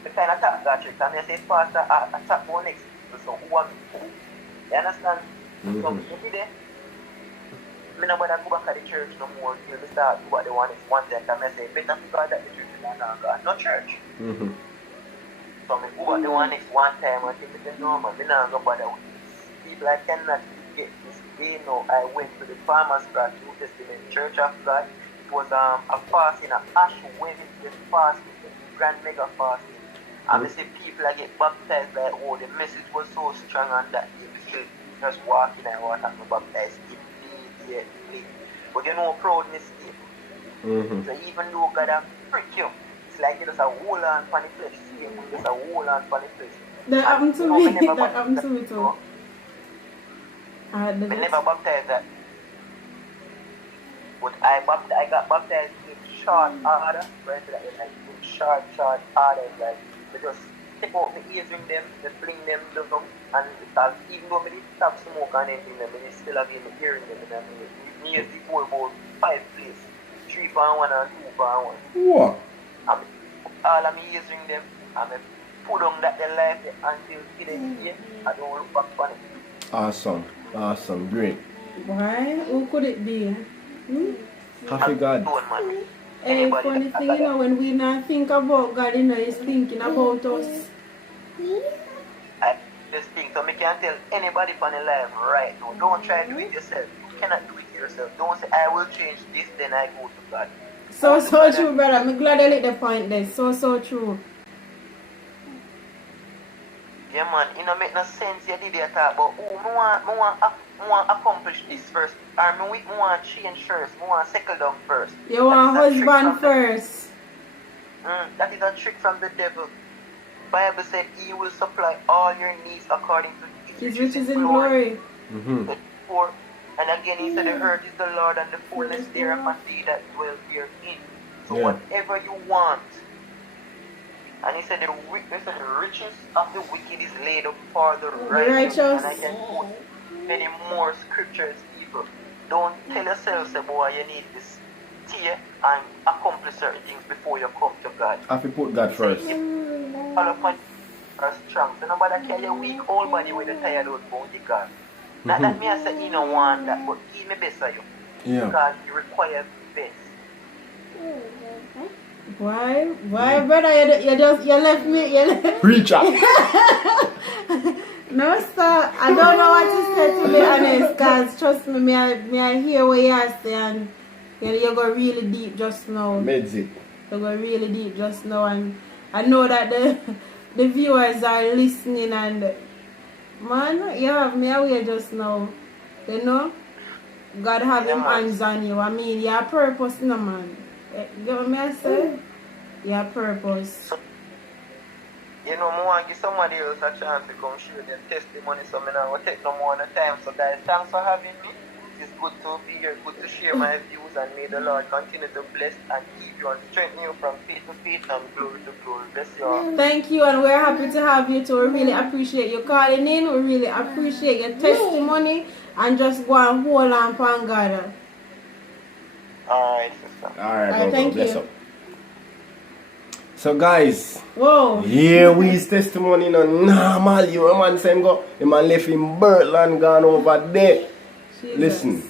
I kind of talk that church and I say, pastor, I talk about next people, so who are me? You understand? So, I did it. I don't want to go back to the church no more till we start do what they want is one time. I say, better to God that the church is not God, no church. So I go back the one next one time and think it's normal. I don't go bother with this. People I cannot get this. They know I went to the Farmer's Craft New Testament Church of God. It was a fasting, an Ash Wednesday fasting, grand mega fasting. And I see people I get baptized like, oh, the message was so strong and that they feel just walking and water and baptized. But you know proudness is. So even though God has pricked you, it's like you just a hold on for the flesh. You just a hold on for the flesh. That happened to me. That happened to me too. I never baptized that. But I got baptized in short order. Right? Like in short order. Like they just take out my ears in them, they fling them down, and because even though I didn't stop smoke and anything, I still have my hearing them. And me is before about 5 places, 3.1 and 2.1. What? And all of my ears in them, and I put on that their life until today, I don't look back on it. Awesome, great. Why? Who could it be? Happy God. Hey, funny thing, you know, when we not think about God, you know, He's thinking about us. I just think, so I can tell anybody from the life right now, don't try to do it yourself. You cannot do it yourself. Don't say, I will change this, then I go to God. So true, brother. I'm glad I lit the point there. So true. Yeah, man, it don't make no sense you did that, but I want accomplish this first. Or I want change first. I want settle down first. You want husband first. That is a trick from the devil. Bible said he will supply all your needs according to His riches in glory. And again, he said, the earth is the Lord and the fullness thereof, and they that dwell therein. So whatever you want. And he said, the riches of the wicked is laid up for the righteous. And I can quote many more scriptures, people. Don't tell yourself, say, boy, you need this tear and accomplish certain things before you come to God. Have to put God first. All of my are strong. So nobody carry your weak whole body with a tired old bone to God. Not that me I say you don't want that, but he me best of you. Yeah. Because you require best. Why, brother? You left me. Preacher. No, sir. I don't know what to say, to be honest. Cause trust me, I hear what you are saying. You go really deep just now. Meditate. You go really deep just now, and I know that the viewers are listening, and man, you have me away just now. You know, God have him hands on you. I mean, you have purpose, no man. You know what I say? You have purpose. You know, I want to give somebody else a chance to come share their testimony, so I don't want to take no more time. So guys, thanks for having me. It's good to be here, good to share my views, and may the Lord continue to bless and keep you and strengthen you from faith to faith and glory to glory. Bless you all. Thank you, and we're happy to have you too. We really appreciate you calling in. We really appreciate your testimony, and just go and hold on for God. Alright, sister. Alright, thank bless you. up. So guys, Whoa. here we his testimony no normal. You a man say him go, the man left in Bertland gone over there. Jesus. Listen,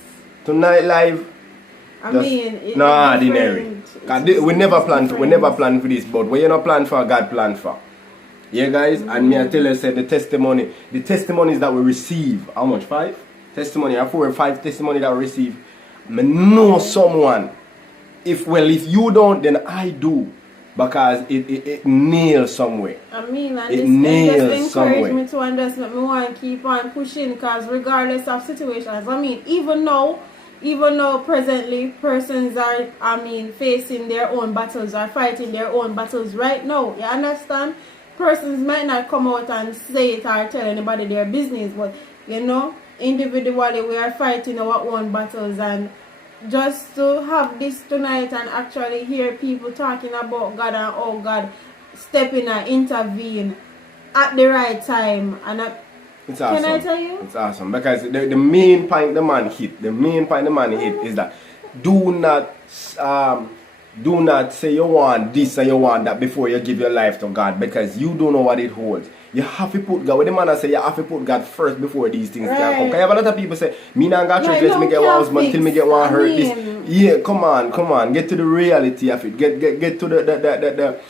tonight live. I just mean, it's no ordinary. different. 'Cause It's we never plan different. for this, but when you not plan for, God plan for. Yeah, guys, and me I tell you, say the testimonies that we receive, how much? 5 testimony, 4 or 5 testimony that we receive. Me know someone. If you don't, then I do. Because it nails somewhere. I mean, and It this nails just encourage somewhere. me to understand. Me want to keep on pushing, because regardless of situations, I mean, even though presently persons are, facing their own battles or fighting their own battles right now, you understand? Persons might not come out and say it or tell anybody their business, but you know, individually we are fighting our own battles. And just to have this tonight and actually hear people talking about God and how God step in and intervene at the right time, and It's awesome. can I tell you? It's awesome. Because the main point the man hit is that do not say you want this and you want that before you give your life to God, because you don't know what it holds. You have to put God, what the man I say, you have to put God first before these things can come. Because I have a lot of people say, me not go to church, let me get one husband till me get one hurt. This, yeah, come on, get to the reality of it. Get to the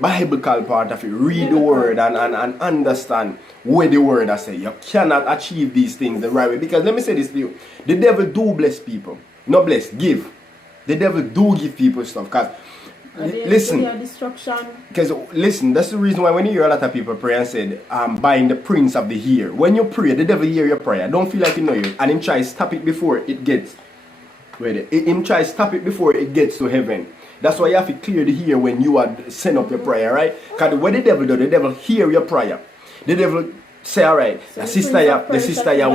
biblical part of it. Read the word and understand where the word I say. You cannot achieve these things the right way. Because let me say this to you, the devil do bless people. Not bless, give. The devil do give people stuff. Because listen, because listen, that's the reason why when you hear a lot of people pray and said, buying the prince of the ear. When you pray, the devil hear your prayer. Don't feel like you know you. And him try to stop it before it gets. Him try to stop it before it gets to heaven. That's why you have to clear the ear when you are send up your prayer, right? Because what the devil do, the devil hear your prayer. The devil say, alright, So the sister you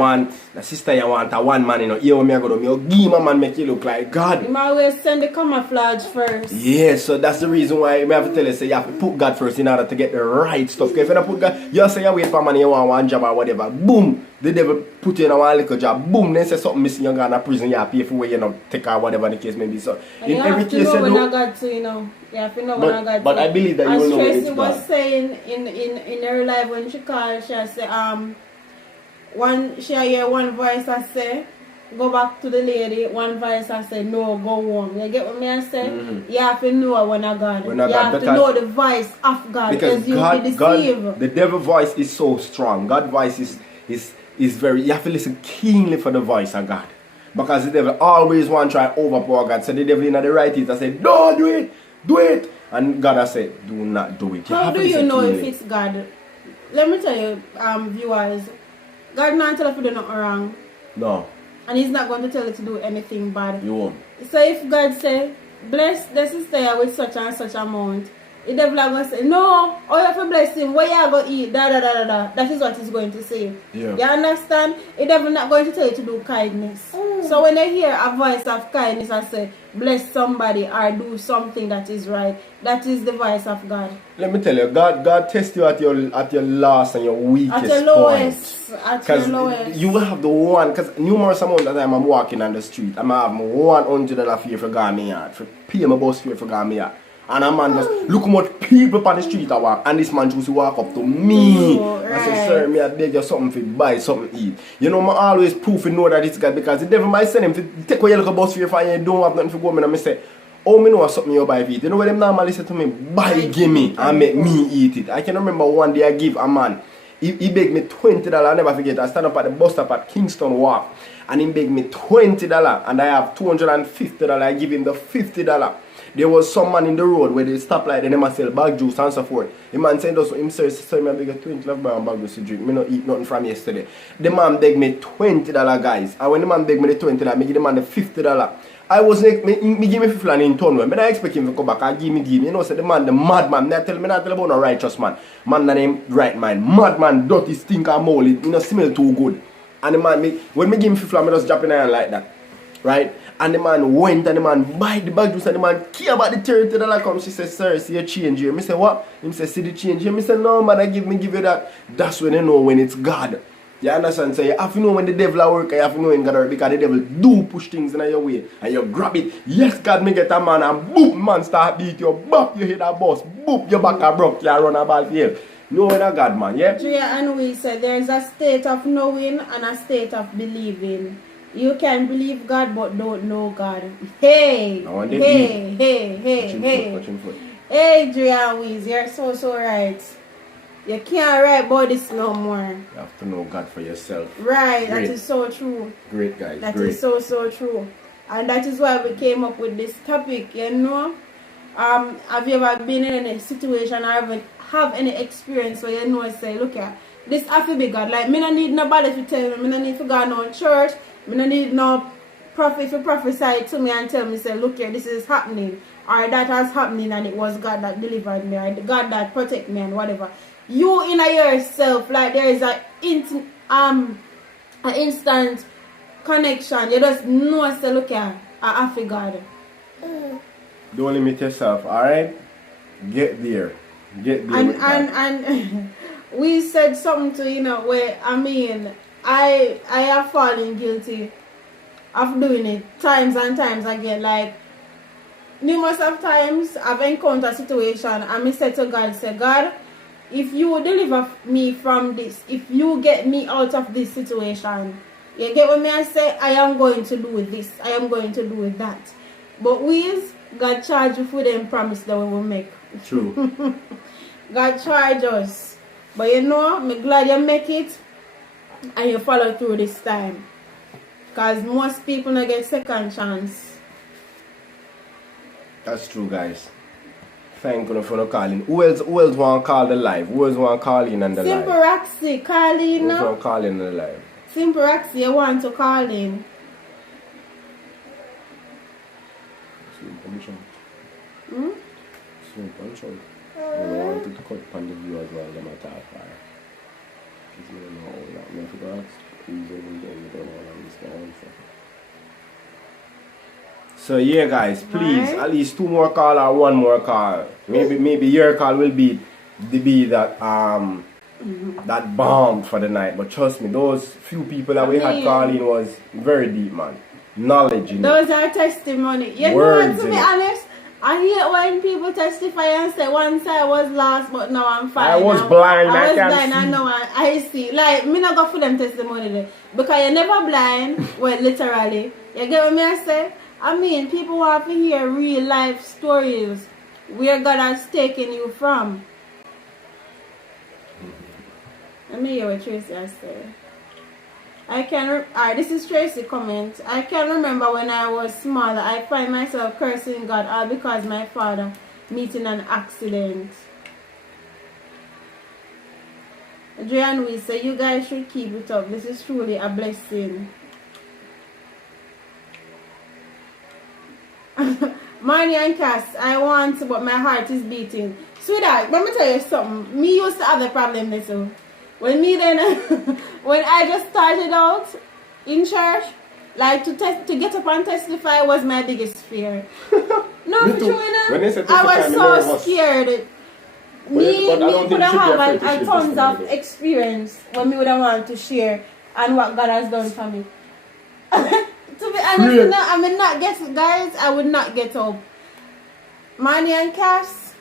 want a one man, you know, here me I go to me, give my man make you look like God. You might always send the camouflage first. Yeah, so that's the reason why I have to tell you, say you have to put God first in order to get the right stuff. Because if you don't put God, you say you wait for money, you want one job or whatever, boom, the devil put you in a one little job, boom, then say something missing, you're going to prison, you have to pay for where you know, take or whatever the case may be. So And in you every have to case know you when do, I got to, you know. You have to know when I got to. but I believe that you will know when As it's Tracy God. was saying in her life when she called, she said, she hear one voice I say, go back to the lady, one voice I say, no, go home. You get what me I say? You have to know when I got it. You have to know the voice of God, because you'll God, be deceived. the devil's voice is so strong. God's voice is very, you have to listen keenly for the voice of God. Because the devil always want to try overpower God. So the devil in the right ear say, don't do it. And God has said, do not do it. How do you know if it's God? Let me tell you, viewers, God not tell you to do nothing wrong. No. And he's not going to tell you to do anything bad. You won't. So if God say, bless the sister with such and such amount, the devil are going to say, no, oh, you have to bless him, where you going to eat, da da da da da. That is what he's going to say. Yeah. You understand? The devil not going to tell you to do kindness. So when you hear a voice of kindness and say, bless somebody or do something that is right, that is the voice of God. Let me tell you, God tests you at your last and your weakest At your lowest. At your lowest. Because you will have the one, because numerous amount of time I'm walking on the street, I'm having $100 fee for going me yard, for pay my bus fare for going me yard. And a man just look how much people on the street I walk, and this man choose to walk up to me. I say, sir, me I beg you something to buy, something to eat. You know, I always proof to know that it's God, because the devil might send him to take away your little bus fare and you don't have nothing to go. And I say, oh, me know something you buy to eat. You know what them normally say to me? Buy, give me, and make me eat it. I can remember one day I give a man, he begged me $20, I never forget. I stand up at the bus stop at Kingston Wharf, and he begged me $20, and I have $250. I give him the $50. There was some man in the road where they stop like they must sell bag juice and so forth. The man said to him, sir, I beg you $20 buy a bag juice to drink. Me not eat nothing from yesterday. The man begged me $20, guys. And when the man begged me the $20, I give the man the $50. I was like, me give me 50 in turn. But I expect him to come back and give me. You know, so the man, the madman. Not tell about no righteous man. Man name right mind. Madman, dirty, stinker, moldy. You know, smell too good. And the man, when me give him 50, I just drop in hand like that. Right? And the man went and the man buy the bag juice and the man care about the $30 come. She said, sir, see a change here. Me say, what? Him say, see the change here. Me say, no man, I give you that. That's when you know when it's God. You understand? So you have to know when the devil at work, you have to know when God work, because the devil do push things in your way. And you grab it. Yes, God me get a man and boop, man start beat you. Bop, you hit a bus. Boop, your back a broke. You run a ball field. No when a God man, yeah? Drea and we said there's a state of knowing and a state of believing. You can believe God but don't know God. Hey, hey. Hey, Drea and Weez, you're so right. You can't write about this no more. You have to know God for yourself. Right, Great. that is so true. Great, guys. That Great. is so true. And that is why we came up with this topic, you know. Have you ever been in a situation or have any experience where you know, say, look at this have to be God. Like, me don't need nobody to tell me, me don't need to go no church, me don't need no prophet to prophesy to me and tell me, say, look here, this is happening. Or that has happening and it was God that delivered me, or God that protect me and whatever. You in yourself, like there is an instant connection. You just know, say, look here, I have to God. Don't limit yourself, alright? Get there. Get there. And we said something to, you know, where I mean I have fallen guilty of doing it times and times again. Like numerous of times I've encountered a situation and I said to God, say, God, if you deliver me from this, if you get me out of this situation, you get what me I say, I am going to do with this, I am going to do with that. But God charge you for them promise that we will make. True. God charge us. But you know, I'm glad you make it and you follow through this time. Because most people don't get second chance. That's true, guys. Thank you for the calling. Who else want to call the live? Who else want to call in on the live? Simple Roxy, call in Who else now. want to call in on the live? Simple Roxy, you want to call in. Simple. I wanted to cut upon the viewers while they might talk fire. Because you don't know all that. I forgot. Please even though you don't know this going for. So yeah, guys, please Right. at least 2 more call or 1 more call. Maybe your call will be that that bomb for the night. But trust me, those few people that we had calling was very deep, man. Knowledge in it. Those are testimony. You Words know what, to in be it. honest, I hate when people testify and say once I was lost but now I'm fine. I was blind, I was can't blind see. and now I see. Like, me not go for them testimony there. Because you're never blind, well, literally. You get what me I say? I mean, people want to hear real life stories where God has taken you from. Let me hear what Tracy has said. This is Tracy comment. I can remember when I was smaller, I find myself cursing God all because my father meet in an accident. Adrian, we say you guys should keep it up. This is truly a blessing. Marnie and Cass, I want to, but my heart is beating. Sweetheart, let me tell you something. Me used to have the problem this one. When when I just started out in church, like to get up and testify was my biggest fear. No, for true, I was so scared. Me could have a tons of experience when we would have want to share and what God has done for me. To be honest, I mean, not get, guys, I would not get up. Marnie and Cass,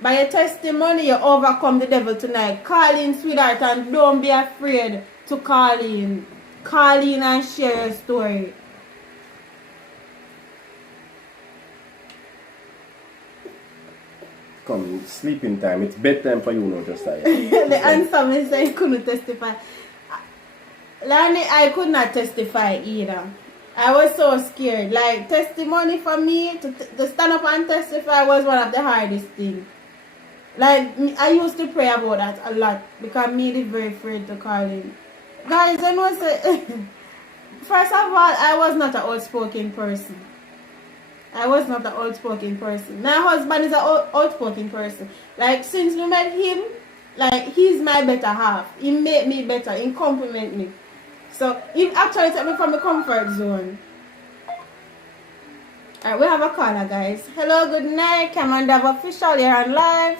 by your testimony, you overcome the devil tonight. Call in, sweetheart, and don't be afraid to call in. Call in and share your story. Come, sleeping time. It's bedtime for you now, Josiah. The answer is I couldn't testify. Lani, I could not testify either. I was so scared. Like, testimony for me, to stand up and testify was one of the hardest things. Like, I used to pray about that a lot because me is very afraid to call in. Guys, I know, first of all, I was not an outspoken person. I was not an outspoken person. My husband is an outspoken person. Like, since we met him, like, he's my better half. He made me better. He compliment me. So, he actually took me from the comfort zone. Alright, we have a caller, guys. Hello, good night. Kamanda official here on live.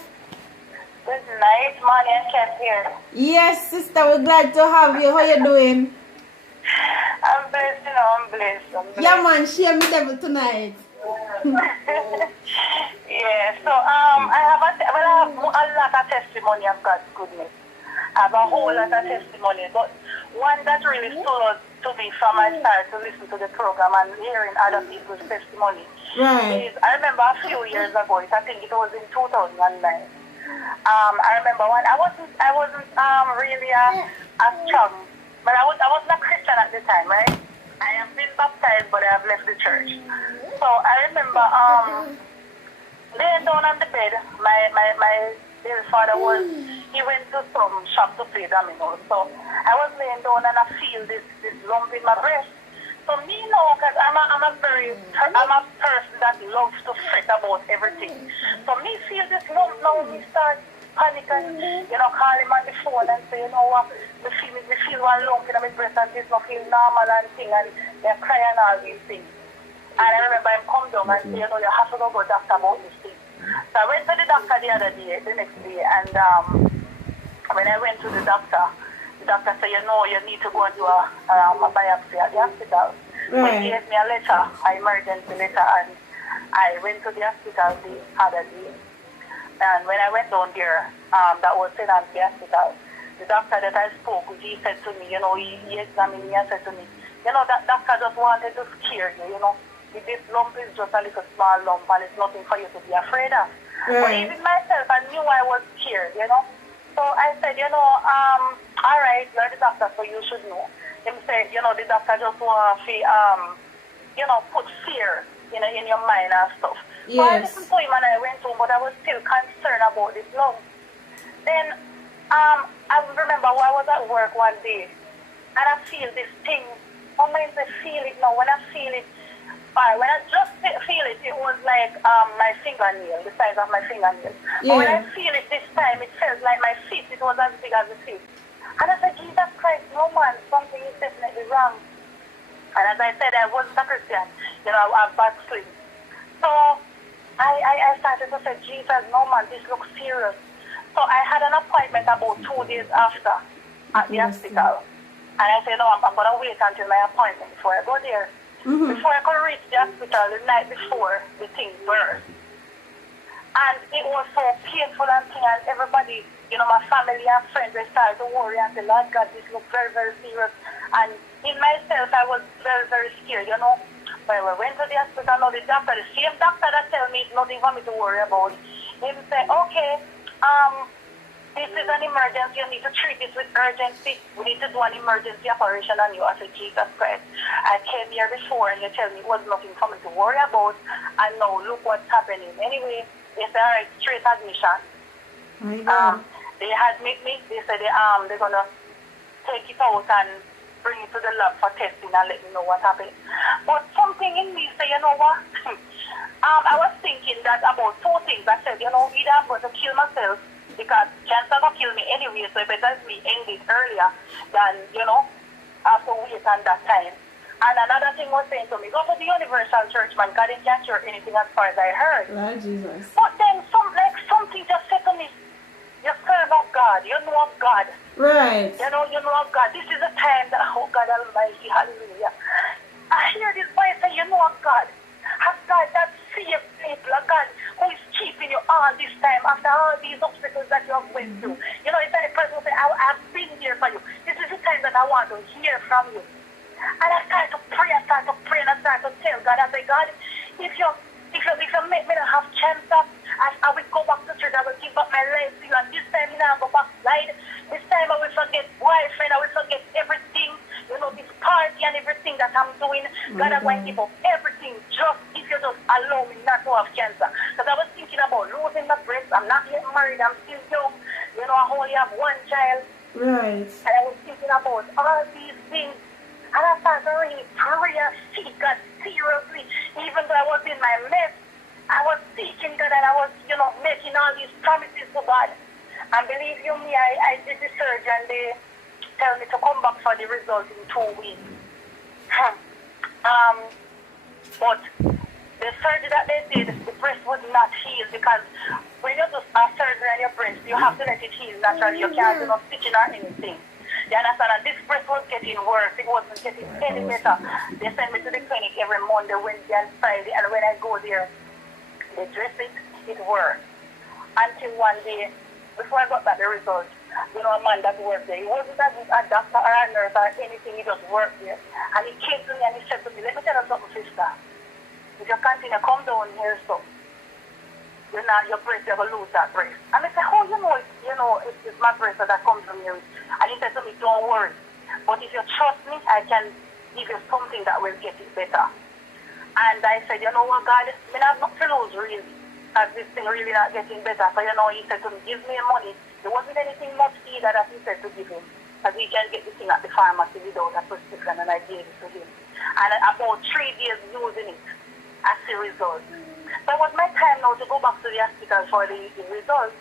Good night, Marnie and Ken here. Yes, sister, we're glad to have you. How you doing? I'm blessed, you know, I'm blessed. Yeah, man, share me devil tonight. Yeah, so I have a lot of testimony of God's goodness. I have a whole lot of testimony, but one that really stood out to me from I started to listen to the program and hearing other people's testimony is, I remember a few years ago, I think it was in 2009. I remember when I wasn't really a strong, but I wasn't a Christian at the time, right? I have been baptized, but I have left the church. So I remember laying down on the bed. My dear father he went to some shop to play dominoes. So I was laying down and I feel this lump in my breast. So me know, because I'm a person that loves to fret about everything. So me feel this lump now, me start panic and, call him on the phone and say, you know what, me feel one lump in my breast and this not feel normal and thing, and they're crying all these things. And I remember him come down and say, you have to go to the doctor about this thing. So I went to the doctor the next day, and when I went to the doctor said, you need to go and do a biopsy at the hospital. So he gave me a letter, an emergency letter, and I went to the hospital the other day. And when I went down there, that was in the hospital, the doctor that I spoke with, he said to me, he examined me and said to me, that doctor just wanted to scare you, This lump is just a little small lump and it's nothing for you to be afraid of. But even myself, I knew I was scared, So I said, all right, you're the doctor, so you should know. Him said, the doctor just want to, put fear in your mind and stuff. Yes. So I listened to him and I went home, but I was still concerned about this lump. Then I remember I was at work one day and I feel this thing. Sometimes I feel it now. When I feel it, when I just feel it, it was like my fingernail, the size of my fingernail. Yeah. But when I feel it this time, it felt like my feet. It was as big as the feet. And I said, Jesus Christ, no man, something is definitely wrong. And as I said, I wasn't a Christian. I'm backslid. So I started to say, Jesus, no man, this looks serious. So I had an appointment about 2 days after at the hospital. And I said, no, I'm going to wait until my appointment before I go there. Mm-hmm. Before I could reach the hospital the night before, the thing burst. And it was so painful and everybody, my family and friends, they started to worry and say, Lord God, this looks very, very serious. And in myself, I was very, very scared, But I went to the hospital, now the doctor, the same doctor that told me it's nothing for me to worry about, he said, okay, this is an emergency. You need to treat this with urgency. We need to do an emergency operation on you. I said, Jesus Christ, I came here before and you tell me it was nothing for me to worry about. And now look what's happening. Anyway, they said, all right, straight admission. My God. They admit me. They said they're going to take it out and bring it to the lab for testing and let me know what happened. But something in me say, you know what? I was thinking that about two things. I said, you know, either I'm going to kill myself because cancer will kill me anyway, so it better me end it earlier than, you know, after wait on that time. And another thing was saying to me, go to the Universal Church, man, God didn't can't cure anything as far as I heard. Lord Jesus. But then something just said to me, you serve of God, you know of God. Right. You know of God. This is a time that, oh God Almighty, hallelujah. I hear this voice say, you know of God. A God that saves people, a God who is keeping you all this time after all these obstacles that you have went through. You know, it's like a person who say, I've been here for you. This is the time that I want to hear from you. And I start to pray, and I start to tell God, I say, God, if you make me not have cancer, I will go back to church, I will give up my life to you, and this time I will go backslide. This time I will forget boyfriend, I will forget everything, you know, this party and everything that I'm doing. God, I'm going to give up everything just if you just allow me not to have cancer. Because I was thinking about losing my breast, I'm not yet married, I'm still young, you know, I only have one child. Right. And I was thinking about all these things. And I started to really pray and seek God seriously. Even though I was in my mess, I was seeking God and I was, you know, making all these promises to God. And believe you me, I did the surgery and they tell me to come back for the result in 2 weeks. But the surgery that they did, the breast was not healed because when you do a surgery on your breast, you have to let it heal naturally. You can't do no stitching or anything. You understand? And this breast was getting worse. It wasn't getting any better. They send me to the clinic every Monday, Wednesday, and Friday. And when I go there, they dress it works. Until one day, before I got back the result, you know, a man that worked there, he wasn't a doctor or a nurse or anything, he just worked there. And he came to me and he said to me, let me tell you something, sister. If you continue, come down here, so you're not, your breast, you're going to lose that breast. And I said, oh, it's my breast that comes from here. And he said to me, don't worry. But if you trust me, I can give you something that will get it better. And I said, you know what, God, I have nothing to lose, really. Because this thing really not getting better. So, you know, he said to me, give me money. There wasn't anything much either that he said to give him. Because he can get the thing at the pharmacy without a prescription, and I gave it to him. And about 3 days using it, I see results. So it was my time now to go back to the hospital for the results.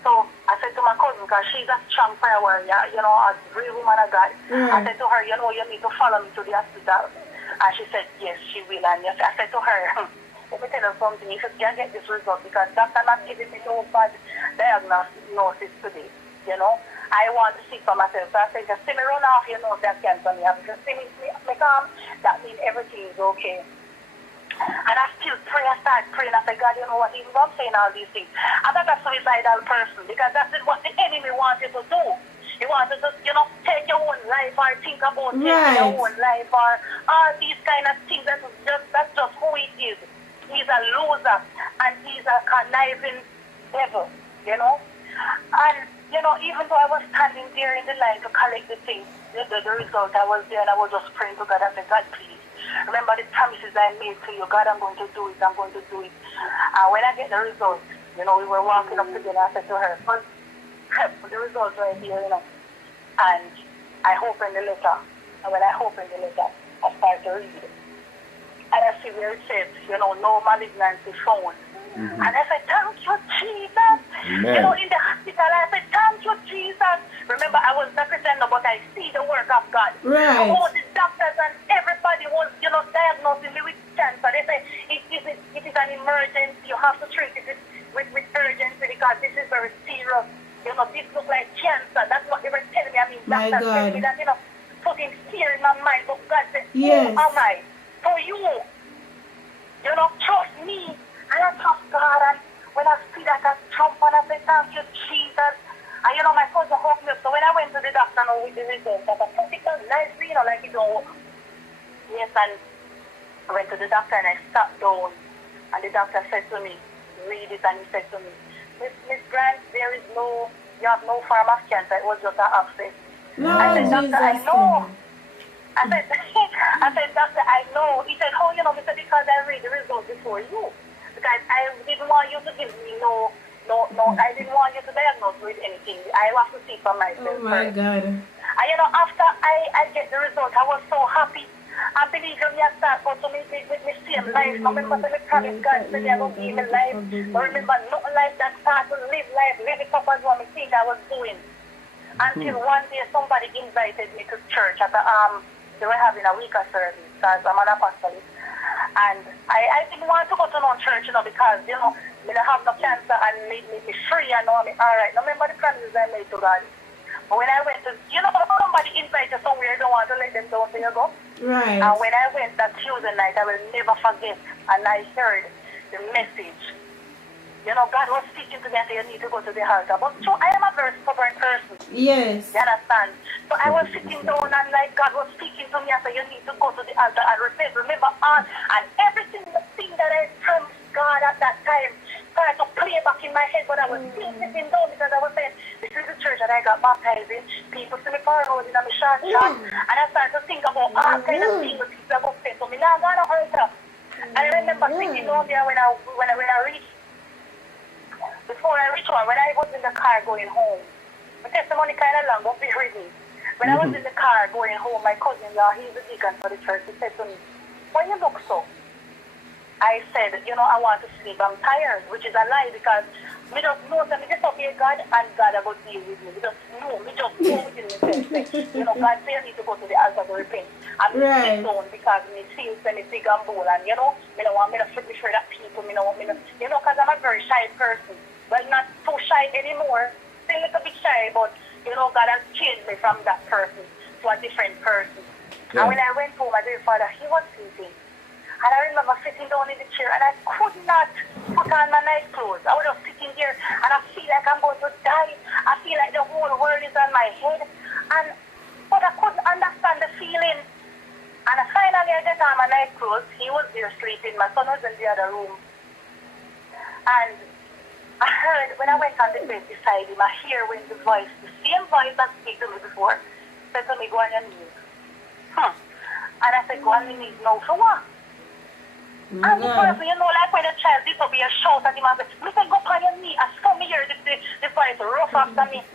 So I said to my cousin, because she's a strong prayer warrior, you know, a real woman of God. I said to her, you know, you need to follow me to the hospital. And she said, yes, she will. And yes, I said to her, let me tell you something, if you can get this result, because doctor not giving me no bad diagnosis today, you know. I want to see for myself. So I said, just see me run off, you know, that cancer me. If you see me calm, that means everything is okay. And I still pray, I start praying. I say, God, you know what, even though I'm saying all these things, I'm not a suicidal person because that's what the enemy wants you to do. He wants you to, you know, take your own life or think about taking your own life or all these kind of things. That's just who he is. He's a loser and he's a conniving devil, you know. And, you know, even though I was standing there in the line to collect the thing, the result, I was there and I was just praying to God. I said, God, please. Remember the promises I made to you. God, I'm going to do it. I'm going to do it. And when I get the results, you know, we were walking up together. I said to her, well, the results right here, you know. And I opened the letter. And when I opened the letter, I started to read it. And I see where it says, you know, no malignancy found. And I said, thank you, Jesus. Amen. You know, in the hospital, I said, thank you, Jesus. Remember, I was not Christian, but I see the work of God. Right. All the doctors and everybody was, you know, diagnosing me with cancer. They say, it is an emergency. You have to treat it with urgency because this is very serious. You know, this looks like cancer. That's what they were telling me. I mean, My doctors telling me God. that, you know, putting fear in my mind. But God said, Yes. who am I? For you. You know, trust me. And I trust God. And when I see that, I jump and I say, thank you, Jesus. And you know, my cousin hugged me up. So when I went to the doctor now with the results, I put it down nicely, you know, like it don't. Yes, and I went to the doctor and I sat down. And the doctor said to me, read it, and he said to me, Miss Grant, there is no You have no form of cancer. It was just an abscess. Lord I said, doctor, I Jesus. know. I said, doctor, I know. He said, how you know? I said, because I read the results before you. Because I didn't want you to give me no, I didn't want you to diagnose with anything. I have to see for myself. Oh my first. God. And you know, after I get the result, I was so happy. I believe me, I start going to me with me same life. I remember when I promised God, said I will be in my life. I remember nothing like that, start to live life, live it up as what I think I was doing. Until one day somebody invited me to church at the, they were having a week of service because I'm an apostolic. And I didn't want to go to no church, you know, because, you know, I don't have no cancer and make me free and all me alright. Now remember the promises I made to God. But when I went to, you know, somebody invited you somewhere, you don't want to let them down, so you go. Right. And when I went that Tuesday night, I will never forget. And I heard the message. You know, God was speaking to me and said, you need to go to the altar. But so I am a very stubborn person. Yes. You understand? So I was sitting down and like God was speaking to me and said, you need to go to the altar and repent. Remember all and everything the thing that I promised God at that time started to play back in my head, but I was still sitting down because I was saying, this is the church that I got baptized in. People see me for road in my short short. And I started to think about all kind of things that people have said to me. Now I'm going to altar. And I remember sitting down there when I reached, before I reached home, when I was in the car going home, my testimony kind of long, but bear with me. When I was in the car going home, my cousin-in-law, he's the deacon for the church, he said to me, why you look so? I said, you know, I want to sleep, I'm tired, which is a lie because me just know that me just obey God and God will deal with me. Me just know within myself. Like, you know, God said me to go to the altar to repent. And me sit down because me feel me big and bold and, you know, me don't want me to flip me sure that people, me don't want me to, you know, because I'm a very shy person. Well, not too shy anymore, still a little bit shy, but, you know, God has changed me from that person to a different person. Yeah. And when I went home, my dear father, he was sleeping. And I remember sitting down in the chair and I could not put on my night clothes. I was just sitting there and I feel like I'm going to die. I feel like the whole world is on my head. But I couldn't understand the feeling. And finally I got on my night clothes. He was there sleeping. My son was in the other room. And I heard, when I went on the bed beside him, I hear when the voice, the same voice that spoke to me before, said to me, go on your knees. And I said, go on your knees now for what? And the person, you know, like when a child did to be a shout at him and say, me say, go on your knee. I saw me here, the voice rough after me.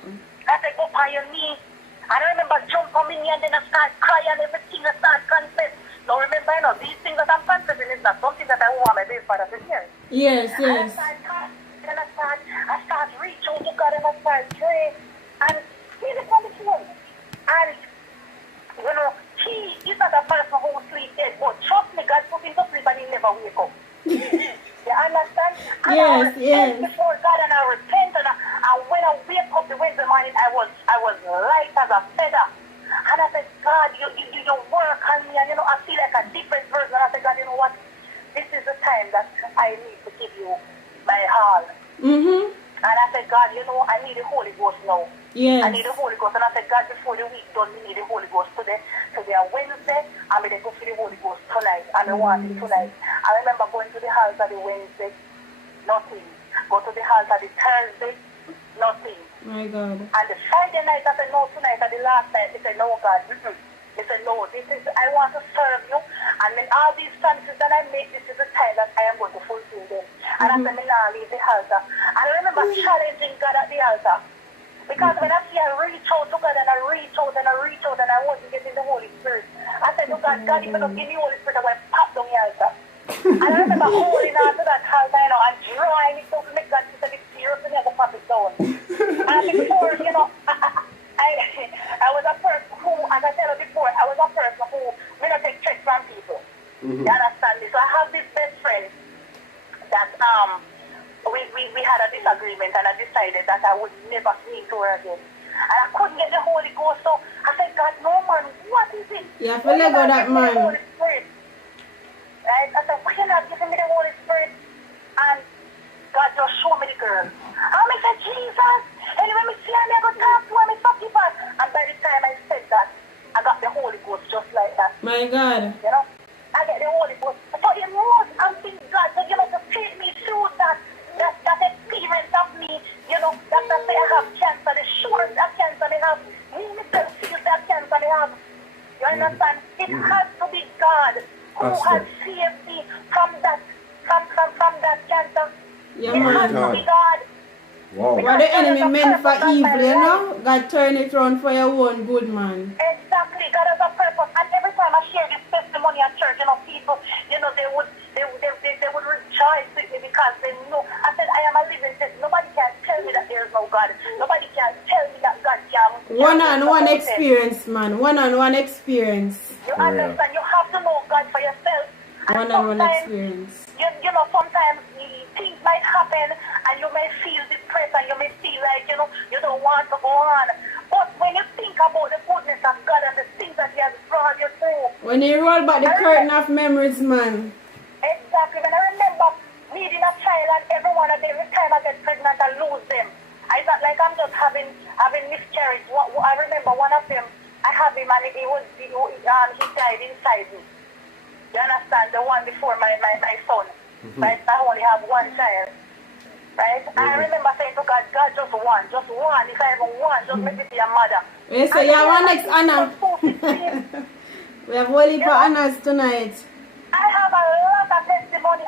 I said, go on your knee. And I remember jump on me and then I start crying and everything, I start confess. Now remember, you know, these things that I'm confessing is not something that I want my baby father to hear. Yes, yes. And I start reaching out to God and I start praying. And he is on the phone. And, you know, he is not a person who sleeps dead, but trust me, God put him to sleep and he never wake up. You understand? And Yes, I repent before God and I repent. And when I wake up the Wednesday morning, I was light as a feather. And I said, God, you work on me. And, you know, I feel like a different person. And I said, God, you know what? This is the time that I need to give you my all. And I said, God, you know, I need the Holy Ghost now. Yes. I need the Holy Ghost. And I said, God, before the week done, we need the Holy Ghost today. Today on Wednesday, I'm going to go for the Holy Ghost tonight. And I want it tonight. I remember going to the house on the Wednesday, nothing. Go to the house on the Thursday, nothing. My God. And the Friday night, I said, no, tonight, and the last night, they said, no, God. They said, no, this is, I want to serve you. And then all these promises that I make, this is the time that I am going to fulfill them. And I said, me now leave the altar. And I remember challenging God at the altar. Because when I see I reach out to God and I reach out and I reach out and I wasn't getting the Holy Spirit, I said to God, God, if you don't give me Holy Spirit, I will pop down the altar. And I remember holding on to that altar, you know, and drawing it to make God see that it's serious and I will pop it down. And before, you know, I was a person who, as I said before, I was a person who may not take tricks from people. You understand me? So I have this best friend that we had a disagreement and I decided that I would never speak to her again. And I couldn't get the Holy Ghost, so I said, God, no man, what is it? You have to let go that man. Holy Spirit. Right? I said, why are you not giving me the Holy Spirit? And God just showed me the girl. And I said, Jesus, anyway, me see her, I go talk to her, me talk to her. And by the time I said that, I got the Holy Ghost just like that. My God. You know? I get the Holy Ghost. So it was, I'm thinking God, so you know, to take me through that experience of me me, you know, doctors say I have cancer, they sure that cancer they have. Me myself feel that cancer they have. You understand? It has to be God who has saved me from that cancer. Yeah, It has man. to be God. Wow. What the enemy meant for evil, you know, God turn it around for your own good, man. Exactly, God has a purpose. And every time I share this testimony at church, you know, people, you know, they would rejoice with me because they know. I said, I am a living test. Nobody can tell me that there is no God. Nobody can tell me that God can. One-on-one experience, man. One-on-one experience. You understand? You have to know God for yourself. And One-on-one sometimes, experience. you know, sometimes things might happen and you may feel depressed and you may feel like, you know, you don't want to go on. But when you think about the goodness of God and the things that He has brought you through. When you roll back the curtain of memories, man. Exactly. When I remember needing a child and every time I get pregnant I lose them. It's not like I'm just having miscarriage. I remember one of them, I have him and he died inside me. You understand? The one before my son. Right? I only have one child. Right? I remember saying to God, just one. If I even one, just make it be a mother. Yes, so you have one next Anna. We have only for Annas tonight. I have a lot of testimony.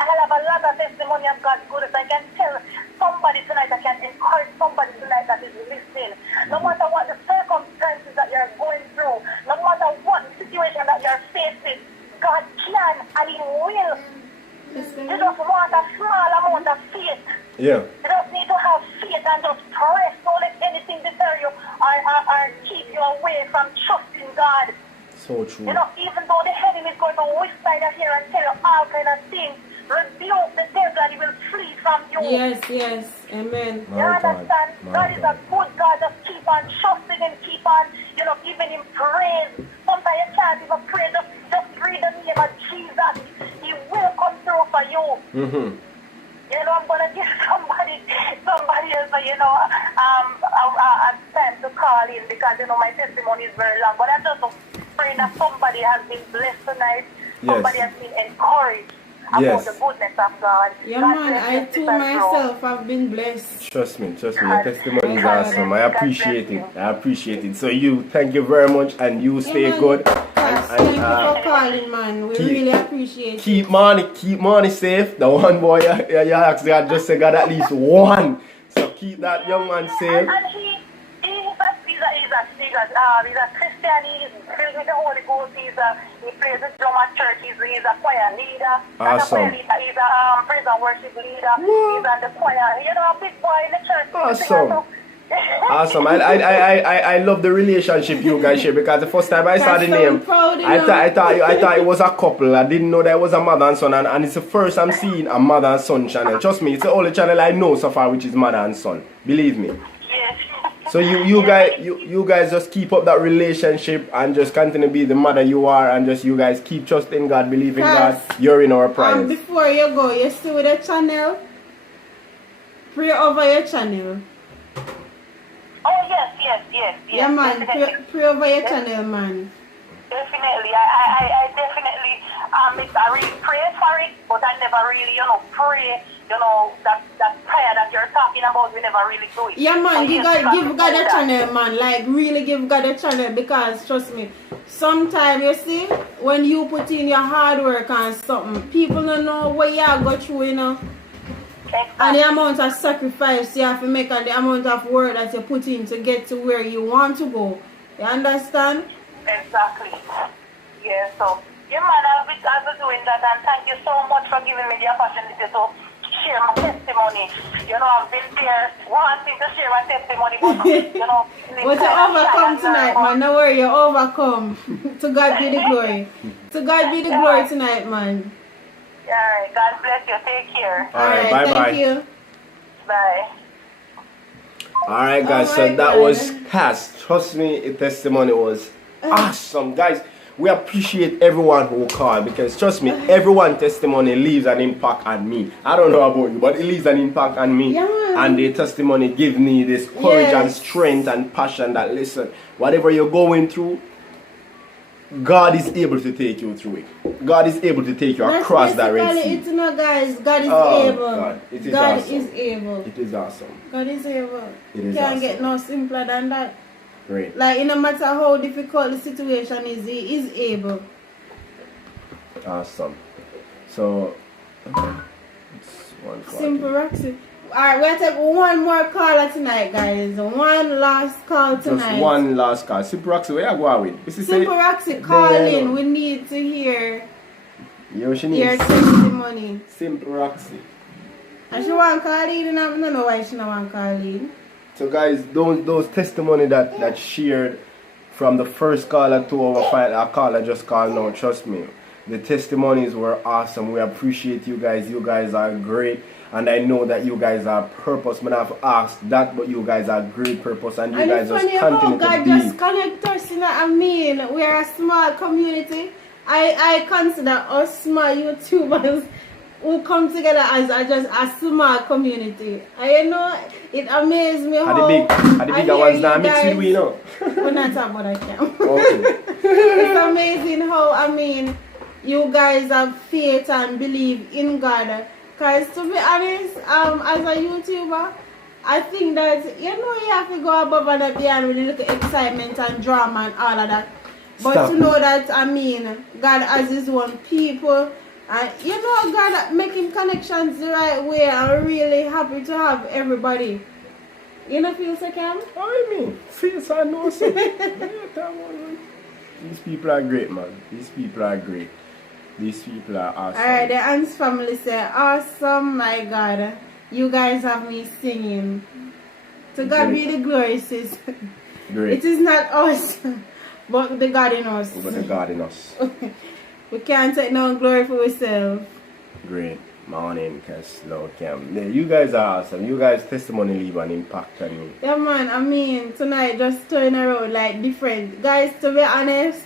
Of God's goodness. I can tell somebody tonight, I can encourage somebody tonight that is listening. No matter what the circumstances that you're going through, no matter what situation that you're facing, God can and He will. You just want a small amount of faith. Yeah. You just need to have faith and just press. Don't let anything deter you or keep you away from trusting God. So true. You know, even though the enemy is going to whisper in your ear and tell you all kind of things, rebuke the devil and he will flee from you. Yes. Amen. You understand? God is a good God. Just keep on trusting Him, keep on, you know, giving Him praise. Sometimes you can't even pray, just read the name of Jesus. He will come through for you. You know, I'm gonna give somebody else, you know, a time to call in because you know my testimony is very long. But I'm just praying that somebody has been blessed tonight. Somebody has been encouraged about the goodness of God. Yeah, God man, bless I you, too Sister myself have been blessed. Trust me, your testimony is awesome. I appreciate it. So thank you very much, and you stay good. Thank you for calling, man. We really appreciate it. Keep money safe. The one boy you asked God just say God at least one. So keep that young man safe. And he's a Christian. He's filled with the Holy Ghost. He plays the drum at church. He's a choir leader. Awesome. He's a praise and worship leader. He's at the choir. You know, a big boy in the church. Awesome. Awesome. I love the relationship you guys share because the first time I saw the name, I thought it was a couple. I didn't know that it was a mother and son, and it's the first I'm seeing a mother and son channel. Trust me, it's the only channel I know so far which is mother and son. Believe me. Yes. So you guys just keep up that relationship and just continue to be the mother you are, and just you guys keep trusting God, believing God. You're in our prayers. Before you go, you still with the channel? Pray over your channel. Oh yes. Yeah, man. Pray over your channel, man. Definitely. I definitely I really pray for it, but I never really, you know, pray. You know, that prayer that you're talking about, we never really do it. Yeah, man, so give God a channel, man. Like, really give God a channel because, trust me, sometimes, you see, when you put in your hard work on something, people don't know what you have got through, you know. Exactly. And the amount of sacrifice you have to make and the amount of work that you put in to get to where you want to go. You understand? Exactly. Yeah, so, yeah, man, I'll be doing that, and thank you so much for giving me the opportunity to share my testimony. You know, I've been there wanting to share my testimony, but, you know, but you overcome tonight, man. No worry, you overcome. To God be the glory. To God be the glory tonight, man. Alright, God bless you. Take care. Alright, bye-bye. Thank you. Bye. Alright, guys, so that was Cass. Trust me, the testimony was awesome. Guys, we appreciate everyone who called because, trust me, everyone's testimony leaves an impact on me. I don't know about you, but it leaves an impact on me. Yeah. And the testimony gives me this courage and strength and passion that, listen, whatever you're going through, God is able to take you through it. God is able to take you across that Red Basically, Sea. it's not, guys. God is Oh, able. God. It is God awesome. is able. It is awesome. God is able. It is Can't awesome. get no simpler than that. Great. Like, no matter how difficult the situation is, He is able. Awesome. So, it's one Simple Roxy. Alright, we'll take one more caller tonight, guys. One last call tonight. Just one last call. Simple Roxy, where you going with? This is Simple it. Roxy, call There. in. We need to hear Yo, she your needs testimony. Simple Roxy. And she want to call in, and I don't know why she don't want to call in. So guys, those testimony that shared from the first caller to our caller just called now, trust me. The testimonies were awesome. We appreciate you guys. You guys are great. And I know that you guys are purpose. Man, I've asked that, but you guys are great purpose. And you And guys it's just funny how continue God to just be. connect us, you know what I mean? We are a small community. I consider us small YouTubers who come together as just a small community. And you know, it amazes me how Are the bigger ones now mixed with we, you know? We're not talking about that, Cam. Okay. It's amazing how, I mean, you guys have faith and believe in God. Because to be honest, as a YouTuber, I think that, you know, you have to go above and beyond with a little excitement and drama and all of that. But Stop. to know that, I mean, God has His own people. And, you know, God making connections the right way. I'm really happy to have everybody. You know, feel so, Cam? I mean, face I know so. These people are great, man. These people are great. These people are awesome. Alright, the Hans family say, awesome, my God. You guys have me singing. To God be the glory, sis. Great. It is not us, but the God in us. But the God in us. We can't take no glory for ourselves. Great. Morning, Keslow Cam. Yeah, you guys are awesome. You guys' testimony leave an impact on me. Yeah, man, I mean, tonight just turn around like different. Guys, to be honest,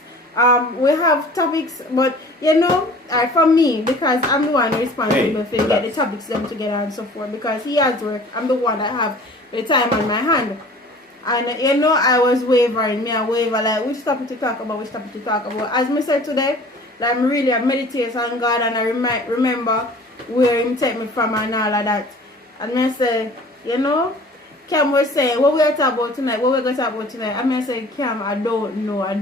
we have topics, but you know, for me, because I'm the one responsible for get the topics them together and so forth, because he has work, I'm the one that have the time on my hand. And you know, I was wavering, like which topic to talk about, As I said today, like, I'm really, I meditate on God and I remember where Him take me from and all of that. And I say, you know, Cam was saying, what we are talking about tonight, I say, Cam, I don't know. And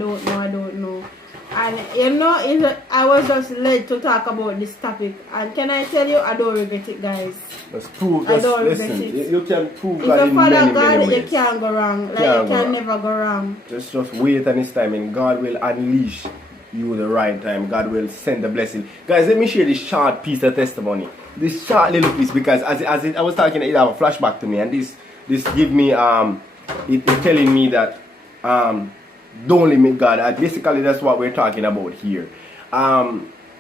you know, I was just led to talk about this topic. And can I tell you, I don't regret it, guys. Let's prove, I don't listen, regret it. you can prove If God you in follow many God, ways. you can't go wrong. Like, Can't you go can wrong. never go wrong. Just wait on His time and God will unleash you the right time. God will send the blessing. Guys, let me share this short piece of testimony. This short little piece, because as I was talking, it have a flashback to me, and this give me it telling me that don't limit God. Basically, that's what we're talking about here.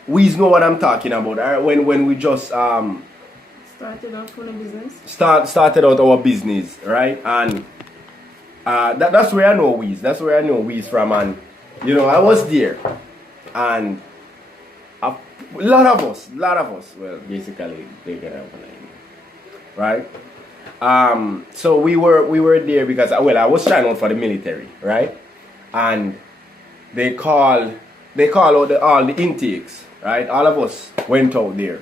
We know what I'm talking about. Right? When we just Started off on a business. started out our business, right? And that's where I know Weez. That's where I know Weez from. And you know, I was there, and a lot of us, well, basically they get out of line, right? So we were there because, well, I was trying out for the military, right? And they call out all the intakes, right? All of us went out there,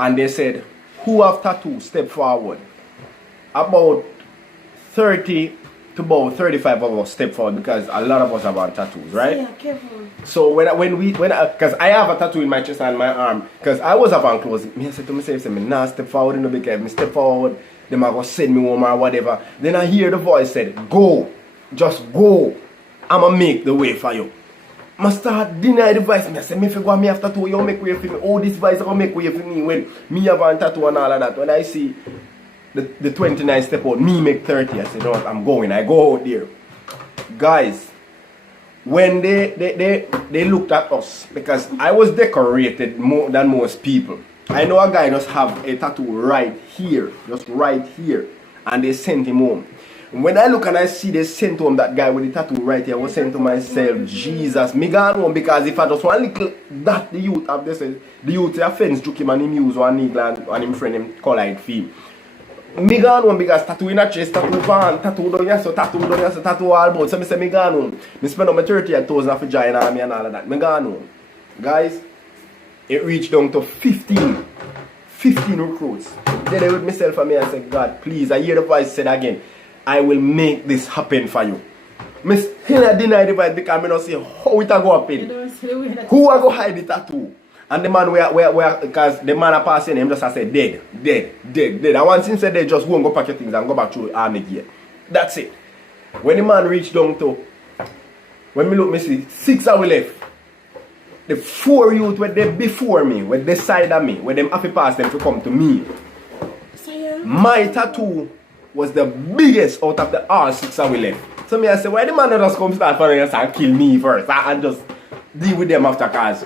and they said, who have tattoos, step forward. About 30 to about 35 of us step forward, because a lot of us have on tattoos, right? Yeah, careful. So because I have a tattoo in my chest and my arm, because I was up on close, I said to myself, me nah step forward, you know, because me step forward, they might go send me home or whatever. Then I hear the voice said, go, just go, I'ma make the way for you. I start deny the voice. I say, me if you go me have tattoo, you make way for me. Oh, this voice will make way for me when me have a tattoo and all of that. When I see the 29 step out, me make 30, I say, no, I'm going. I go out there. Guys, when they looked at us, because I was decorated more than most people. I know a guy just have a tattoo right here, just right here, and they sent him home. When I look and I see they sent home that guy with the tattoo right here, I was saying to myself, Jesus, me gone home, because if I just one little that the youth have this, the youth offense took him and him use one needle and him friend him collide feel. Me gone home because tattoo in a chest, tattoo van, tattoo down here, so tattoo all about. So me say me gone home. Me spend up my 38,000 for join army and all of that. Me gone home. Guys, it reached down to 15 recruits. Then I with myself and me and said, God, please, I hear the voice said again, I will make this happen for you. Me still deny the voice because I don't see how it go happen. Who I go hide the tattoo? And the man where because the man are passing him just I say dead. And once he said dead, just go and go pack your things and go back to army gear. That's it. When the man reached down to, when me look, me see 6 hours left. The 4 youth were there before me, were this side of me, where them happy pass them to come to me. My tattoo was the biggest out of the all 6 hours left. So me I say, why the man just come start following us and kill me first and just deal with them after cause.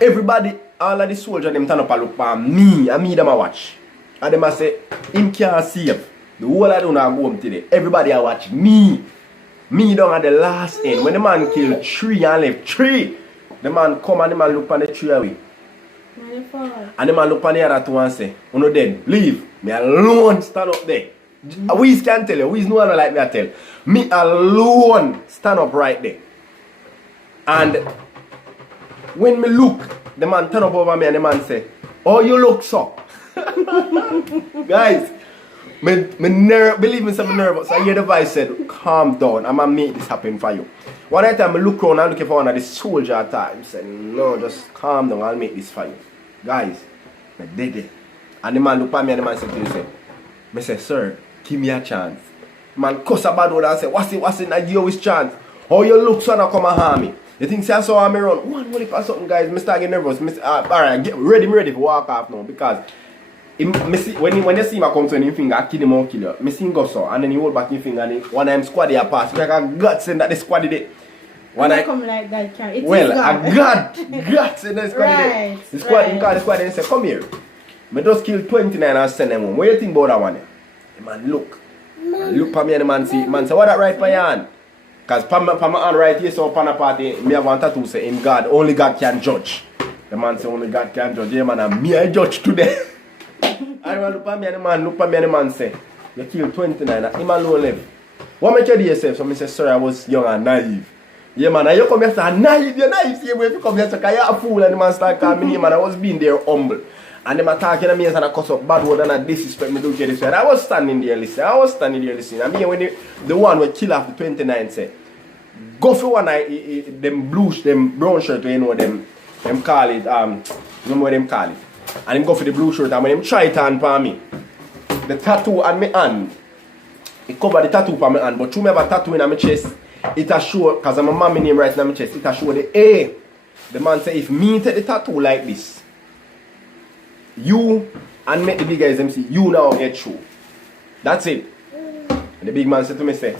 Everybody, all of the soldiers, them turn up and look for me, and me them a watch. And them a say, him can't save. The whole of them not go home today. Everybody a watch me. Me down at the last end. When the man killed 3 and left 3, the man come and the man look on the 3 away. And the man look on the other 2 and say, "You no dead, leave. Me alone stand up there." We can tell you, we no one like me I tell. Me alone stand up right there. And when me look, the man turn up over me and the man say, "Oh, you look so." Guys, believe me, I'm nervous. I hear the voice said, "Calm down, I'm gonna make this happen for you." One night I look around and looking for one of the soldier at times. Said, "No, just calm down, I'll make this for you." Guys, I did it. And the man look at me and the man said to me, "Me say, sir, give me a chance." Man cuss a bad word and say, what's it, I give you his chance. How you look so now come and harm me. You think say I saw me run? One only for something, guys. Me start getting nervous. Alright, get ready, me ready for walk off now because when you see me come to him finger, I kill him or kill you. Me see him go so and then he hold back his finger and one of them squad he pass. Like a guts in that the squad did it. When I come like that, can it well, a guts in the squad right, did it. The squad and say, "Come here. Me just kill 29 and send them home. What do you think about that one?" The man look. Look for me and the man see. Man say, "What that right for your hand?" Because for my hand right here, so upon a party, me have one tattoo say, "In God, only God can judge." The man say, "Only God can judge." Yeah, man, and me I judge today. I look at me and the man say, "You killed 29 and him alone left. What make you do yourself?" So I say, "Sorry, I was young and naive." Yeah, man, and you come here and naive, you're naive. See, if you come here, because you're a fool, and the man start calling me name, and I was being there humble. And them attacking me and I cuss up bad word and I disrespect me, don't get this. And I was standing there listening. And me when the one who kill off the 29 said, "Go for one them them brown shirt, you know them call it, remember what them call it. And him go for the blue shirt and when him try it on for me, the tattoo on my hand, it cover the tattoo for my hand, but through me have a tattoo in my chest, it a show, because I'm a mommy name right in my chest, it a show the A. The man say, if me take the tattoo like this, you and make the big guys MC, you now get through. That's it." And the big man said to me, say,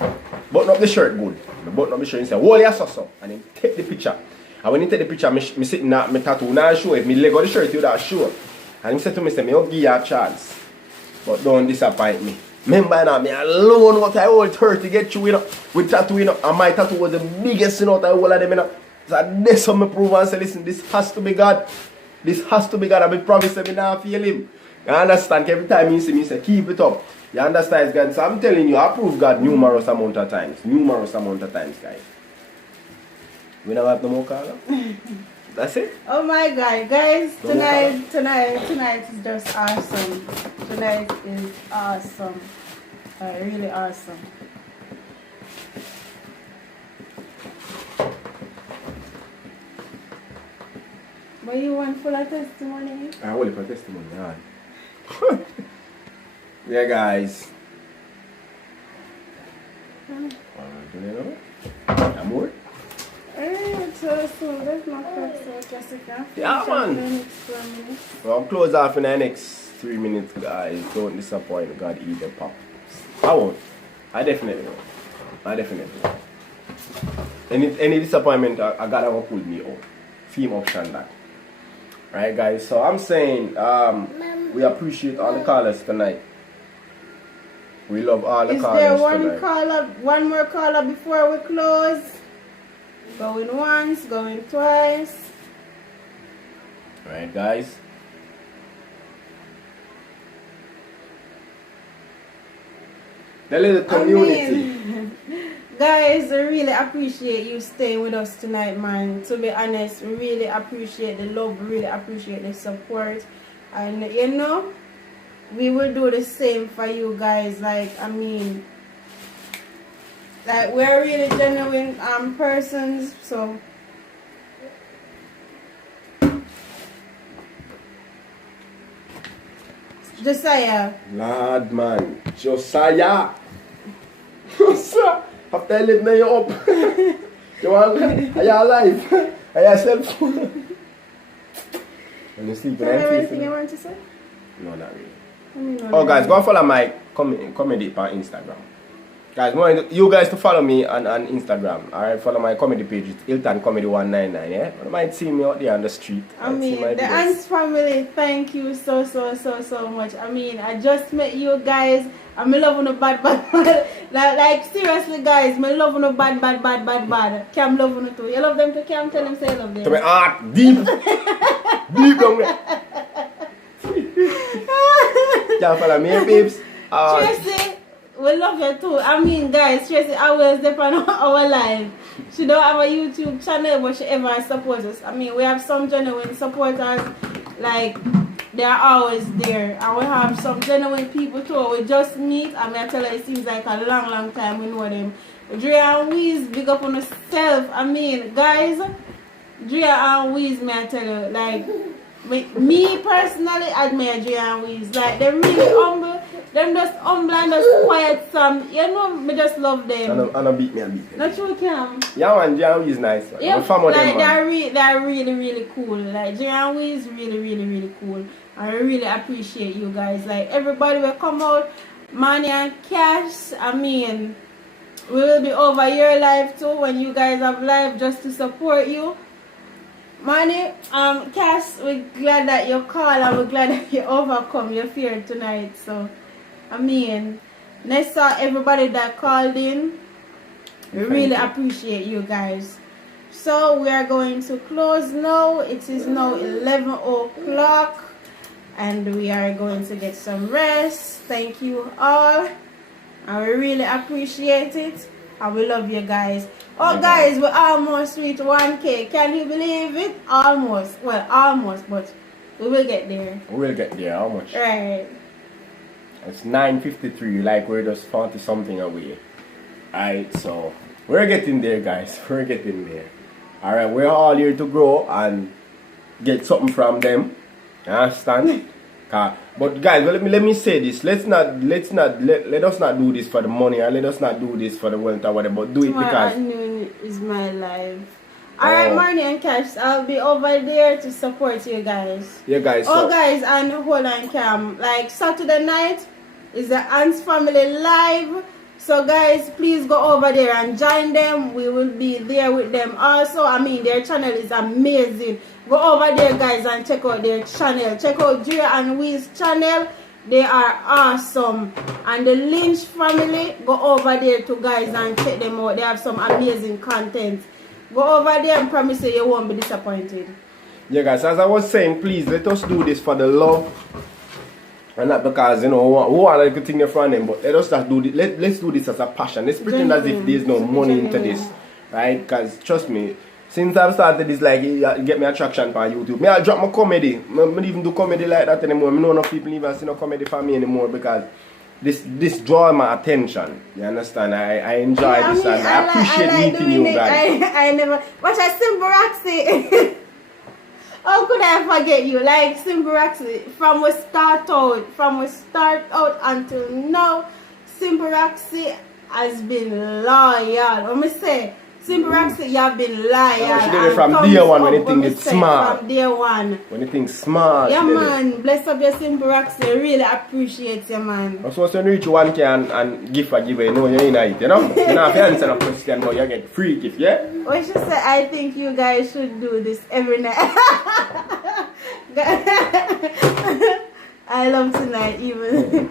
"Button up the shirt good." I button up the shirt and say, "Hold your so." And then take the picture. And when he take the picture, me sitting at my tattoo, now show if me leg on the shirt, you that show. And he said to me, say, "Me will give you a chance. But don't disappoint me. Remember now, me alone what I hold 30 to get through, you know, with tattoo, you know. And my tattoo was the biggest, you know, out of all of them, you know. So that's how me prove and say, listen, this has to be God. This has to be God. I've been promised that me now feel him. You understand? Every time you see me say, keep it up. You understand, God? So I'm telling you, I prove God numerous amount of times. Numerous amount of times, guys. We don't have no more caller. That's it. Oh my God, guys! Tonight is just awesome. Tonight is awesome. Really awesome. But you want full of testimony? I will for testimony, yeah. Yeah, guys. You know? Amor? So there's my first Jessica. Yeah, man. Well, close off in the next 3 minutes, guys. Don't disappoint God either, pop. I won't. I definitely won't. Any disappointment, I gotta pull me out. Theme option that. Right, guys? So I'm saying, we appreciate all the callers tonight. We love all the callers tonight. Is there one more caller before we close? Going once, going twice. Right, guys? The little community. Guys, I really appreciate you staying with us tonight, man. To be honest, we really appreciate the love, really appreciate the support. And you know, we will do the same for you guys. Like, I mean, like, we're really genuine persons, so Josiah. Lord, man. Josiah. Have to live me up. You want? Are you alive? Are you cell phone? When you sleep, Tell me anything you want to say? No, not really. Oh, guys, go and follow my comedy on Instagram. Guys, want you guys to follow me on Instagram. Alright, follow my comedy page. It's Hilton Comedy 199. Yeah, you might see me out there on the street. I mean, the Ants family, thank you so much. I mean, I just met you guys. I'm loving the bad. like seriously, guys, me loving the bad. Cam loving it too. You love them too, Cam? Tell them say you love them. To my heart, deep down there. Can't follow me, babes. Tracy, we love you too. I mean, guys, Tracy always depend on our life. She don't have a YouTube channel, but she ever supports us. I mean, we have some genuine supporters, like, they're always there. And we have some genuine people too. We just meet, I mean, I tell her it seems like a long time we know them. Drea and Weez, big up on yourself. I mean, guys, Drea and Weez, may I tell you, like, me personally admire Drea and Weez. Like, they're really humble. Them just humble and just quiet some. You know, me just love them. And I beat me. Not true, Cam. Yeah, man, Drea and Weez nice. Man. Yeah, like, them, they're really cool. Like, Drea and Weez really cool. I really appreciate you guys. Like, everybody will come out. Money and Cash. I mean, we will be over your life too when you guys have live just to support you. Money, Cass, we're glad that you called and we're glad that you overcome your fear tonight. So, I mean, Nessa, everybody that called in, we really appreciate you guys. So, we are going to close now. It is now 11 o'clock and we are going to get some rest. Thank you all. And we really appreciate it. And we love you guys. Oh, guys, we're almost reached 1K. Can you believe it? Almost. Well, almost, but we will get there. We will get there. How much? Right. It's 9:53. Like, we're just 40 something away. Alright, so we're getting there, guys. We're getting there. Alright, we're all here to grow and get something from them. You understand? But guys, let me say this. Let us not do this for the money, and let us not do this for the wealth or whatever. But do it because noon is my life. Alright, Marnie and Cash, I'll be over there to support you guys. Yeah, guys. Oh, guys, and hold on, Cam. Like, Saturday night is the Ants family live. So, guys, please go over there and join them. We will be there with them also. I mean, their channel is amazing. Go over there, guys, and check out their channel. Check out Drea and Weez channel. They are awesome. And the Lynch family, go over there too, guys, and check them out. They have some amazing content. Go over there and promise you won't be disappointed. Yeah, guys, as I was saying, please let us do this for the love. And not because, you know, we want a good thing from them, but let us not do this. Let's do this as a passion. Let's pretend as if there's no money into this. Right? Because, trust me, since I've started this, like, it get me attraction for YouTube. Me, I drop my comedy. I don't even do comedy like that anymore. I know enough people even see no comedy for me anymore because this draws my attention. You understand? I enjoy this and I appreciate meeting you guys. I never watch a Simple Roxy. How could I forget you? Like Simple Roxy, from we start out until now, Simple Roxy has been loyal. Let me say, Simple Roxy, you have been loyal. She did it from day one when you think it's smart. From day one. When you think smart. Yeah, man. Bless up your Simple Roxy. I really appreciate you, man. I'm supposed to reach 1K and give a giveaway. You know you're in it, you know? You don't have to answer a question, but you get free gift, yeah? What she said, I think you guys should do this every night. I love tonight, even.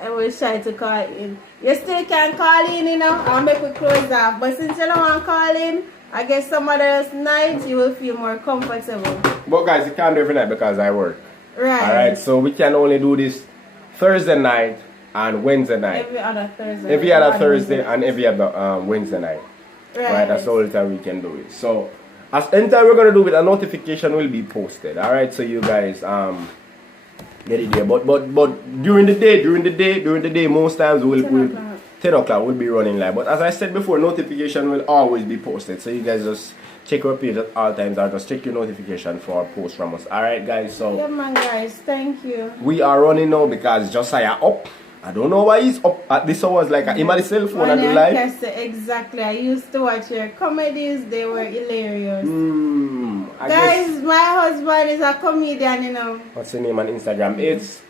I will try to call in. You still can call in, you know, I'll make we close off. But since you don't want to call in, I guess some other night you will feel more comfortable. But guys, you can't do every night because I work. Right. Alright, so we can only do this Thursday night and Wednesday night. Every other Thursday. Every other Thursday and every other Wednesday night. Right, that's the only time we can do it. So, as anytime we're gonna do it, a notification will be posted. All right, so you guys get it there. But during the day, most times we'll 10 o'clock we'll be running live. But as I said before, notification will always be posted. So you guys just check our page at all times, or just check your notification for our post from us. All right, guys. So yeah, man, guys, thank you. we are running now because Josiah up. I don't know why he's up at this hours, like him on the cell phone and the live. Exactly. I used to watch your comedies. They were hilarious. I Guys, guess, my husband is a comedian, you know. what's the name on Instagram? It's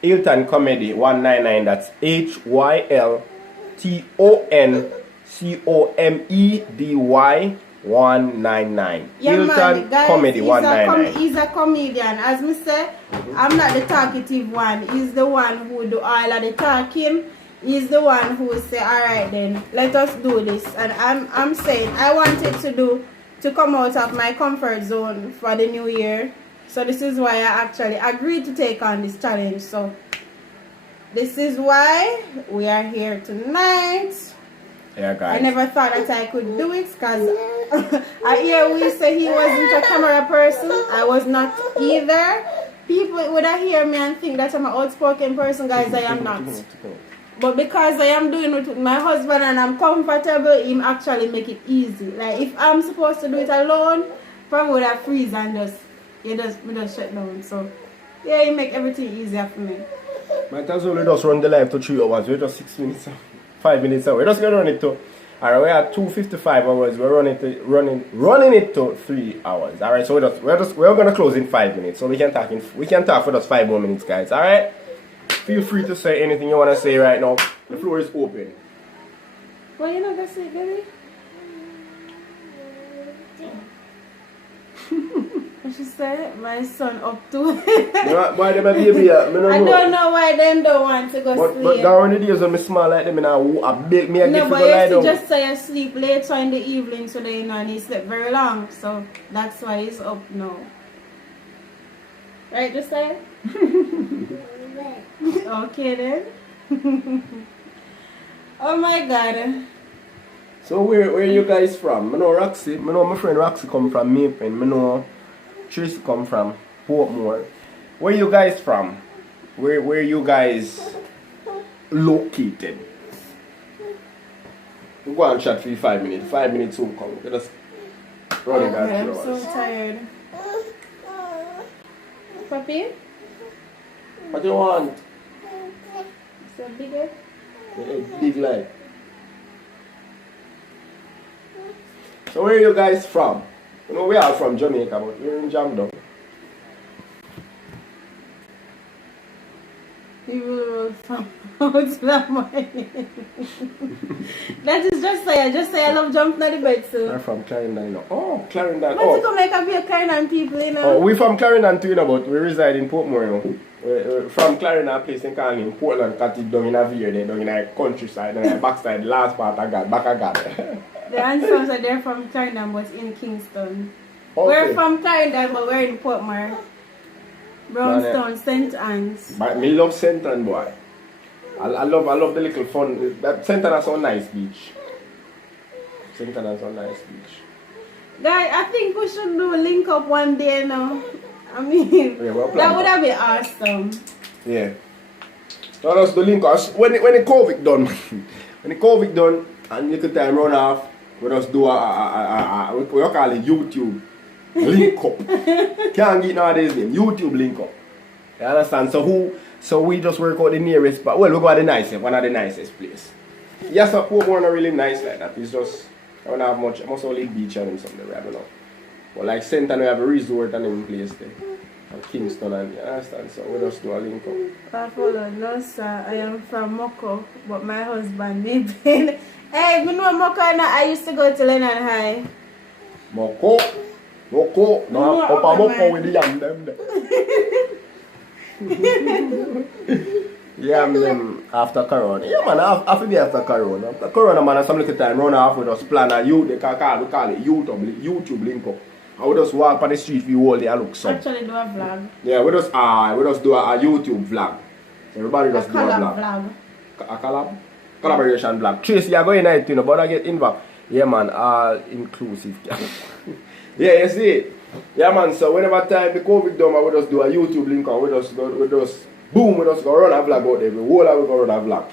Hilton Comedy 199. That's HYLTONCOMEDY 199. Yeah, Hilton man, guys, Comedy 199. he's a comedian. As me say, I'm not the talkative one. He's the one who do all of the talking. He's the one who will say, all right then, let us do this. And I'm saying I wanted to come out of my comfort zone for the new year. So this is why I actually agreed to take on this challenge. So this is why we are here tonight. Yeah, guys. I never thought that I could do it because I hear we say he wasn't a camera person. I was not either. People would hear me and think that I'm an outspoken person, guys. I am not. But because I am doing it with my husband and I'm comfortable, him actually make it easy. Like if I'm supposed to do it alone, probably would have freeze and just shut down. So yeah, he make everything easier for me. Might as well just run the live to 3 hours. We're just 6 minutes, 5 minutes away. We're just gonna run it to. Alright, we're at 2:55 hours. We're running it to 3 hours. Alright, so we're gonna close in 5 minutes, so we can talk for just 5 more minutes, guys. Alright, feel free to say anything you wanna say right now. The floor is open. What you not gonna say, baby? What she said? My son up to. Why them a baby? I don't know why them don't want to go sleep. But down the days when me small like them, I beg me a No, gift but to you lie have to down. just say you sleep later in the evening so that you know, and he slept very long. So that's why he's up now. Right, just say? Okay then. Oh my God. So where you guys from? I know Roxy. I know my friend Roxy come from Mapen. I know Tracy come from Portmore. Where you guys from? Where you guys located? We go and chat for 5 minutes. 5 minutes will come. Let us run it Okay, out I'm 3 so hours. tired. Papi? What do you want? So bigger? Big light. So where you guys from? You know we are from Jamaica, but we're in Jamdong. People from That is just say I love jumping on the bed so. We're from Clarendon, you know. Oh, Clarendon. But you come make a be a Clarendon people, you know. Oh, we from Clarendon too, you know, but we reside in Portmore, you know. We're from Clarendon, a place in calling Portland, cut it down in a veer, they down in a countryside, and a backside, last part I got, back I got. The ancestors are there from Clarendon but in Kingston. Okay. We're from Clarendon but we're in Portmore. Brownstone, St. Anne's. But me love St. Anne, boy. I love the little fun. That St. Anne is a nice beach. St. Anne is a nice beach. Guys, I think we should do a link up one day now. I mean, Yeah, well that planned. would have been awesome. Yeah. So that's the link. When the COVID done, when the COVID done, and little time run off, we just do we call it YouTube link up. Can't get nowadays name. YouTube link up. You understand? So we just work out the nearest, but well, we go to the nicest, one of the nicest place. Yes, I put one really nice like that. It's just I don't have much. I must only beach and something. I don't know. But like St. Anne, we have a resort and in place there. And Kingston and you understand? So we just do a link up. I follow. No sir, I am from Moko, but my husband Mapen. Hey, you know Moko and I used to go to Lennon High. Moko. No, Papa Moko with the yam them there. Yam them after Corona. Yeah man, after be after Corona. After Corona man, some little time run off with us plan a youth, we call it YouTube link up. And we just walk on the street, we hold it and look some. Actually do a vlog. Yeah, we just do a YouTube vlog. Everybody A just do a collab vlog. vlog. A collab? Collaboration vlog. Tracy, you're going to, you know, but I get involved. Yeah, man, all inclusive. Yeah, you see? Yeah, man, so whenever time the COVID done, we just do a YouTube link and we just boom, we just go run a vlog out there. We whole we go run a vlog.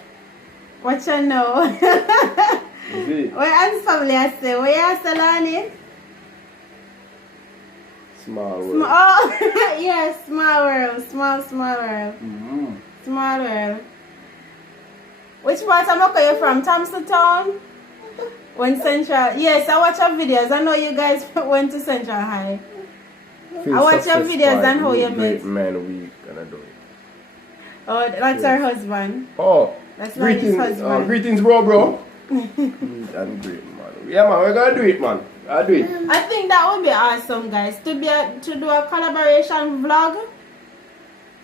What you know? You see? Where Anne's family I say? Where you say, Lani? Small world. Oh, yes, small world. Small world. Mm-hmm. Small world. Which part of Mocha you from? Thompson Town? When Central? Yes, I watch your videos. I know you guys went to Central High. I watch your videos and how you met. Man, we gonna do it. Oh, that's her husband. Oh, That's not his husband. greetings, bro. Great and great, man. Yeah, man, we're gonna do it, man. I'll do it. I think that would be awesome, guys. To do a collaboration vlog.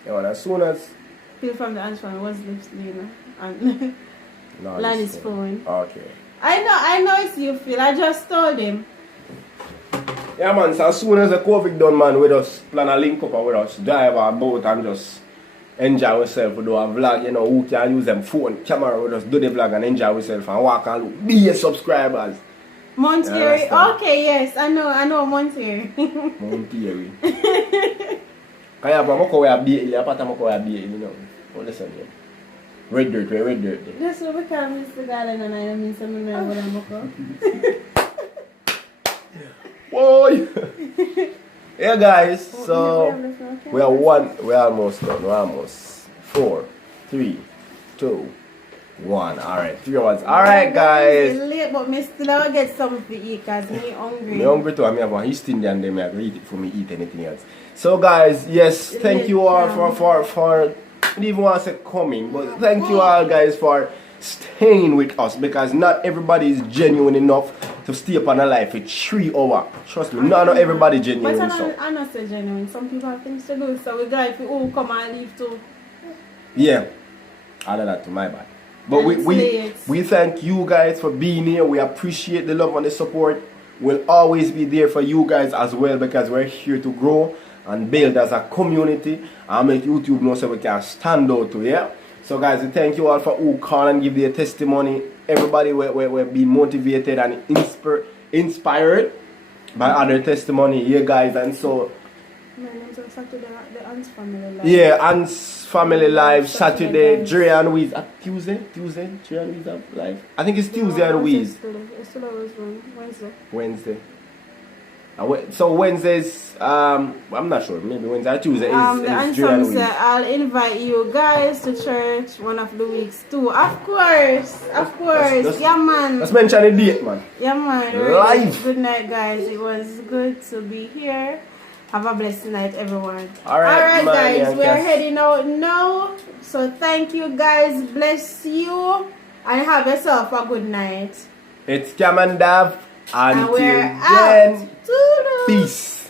Yeah, man, as soon as. People from the answer was Lena and No, Lanny's phone. Okay. I know it's you, Phil. I just told him. Yeah, man, so as soon as the COVID done, man, we just plan a link up and we just drive our boat and just enjoy ourselves. We do a vlog, you know, who can use them phone, camera, we just do the vlog and enjoy ourselves and walk and look. Be a subscribers. Monterey. Yeah, Okay, yes, I know Monterey. Monterey. Kaya ba mo ko ya bi ile apata mo ko ya bi ile no. What listen here. Red dirt. That's what we call Mr. Garden and I mean some know what I'm Whoa. Yeah, guys. So we are almost done. We're almost 4, 3, 2, 1. Alright, 3 hours. Alright, guys. It's late, but me still I get something to eat because me hungry. Me hungry too. I have one East Indian there. Me I eat it for me eat anything else. So, guys, yes, thank you all for I didn't even want to say coming, but thank you all, guys, for staying with us because not everybody is genuine enough to stay up on a life for 3 hours. Trust me, not everybody genuine. But I'm not so genuine. Some people have things to do, so we got if you all come and leave too. Yeah, I did that to my bad. But we thank you guys for being here. We appreciate the love and the support. We'll always be there for you guys as well because we're here to grow and build as a community and make YouTube know so we can stand out to, yeah? So guys, we thank you all for who call and give their testimony. Everybody will be motivated and inspired by other testimony, yeah, guys. And so the Ant's family life. yeah, Ant's family live Saturday. Dre and Weez Tuesday. Dre and Weez are live. I think it's Tuesday and Weez. It's still always Wednesday. So Wednesdays, I'm not sure. Maybe Wednesday or Tuesday is the Dre and Anthem Weez. said, I'll invite you guys to church one of the weeks too. Of course. Yeah, man. Let's mention the date, man. Yeah, man. Live. Good night, guys. It was good to be here. Have a blessed night, everyone. Alright, guys. We are heading out now. So thank you, guys. Bless you. And have yourself a good night. It's Cam and Dav. And Until we're then, out. Toodles. peace.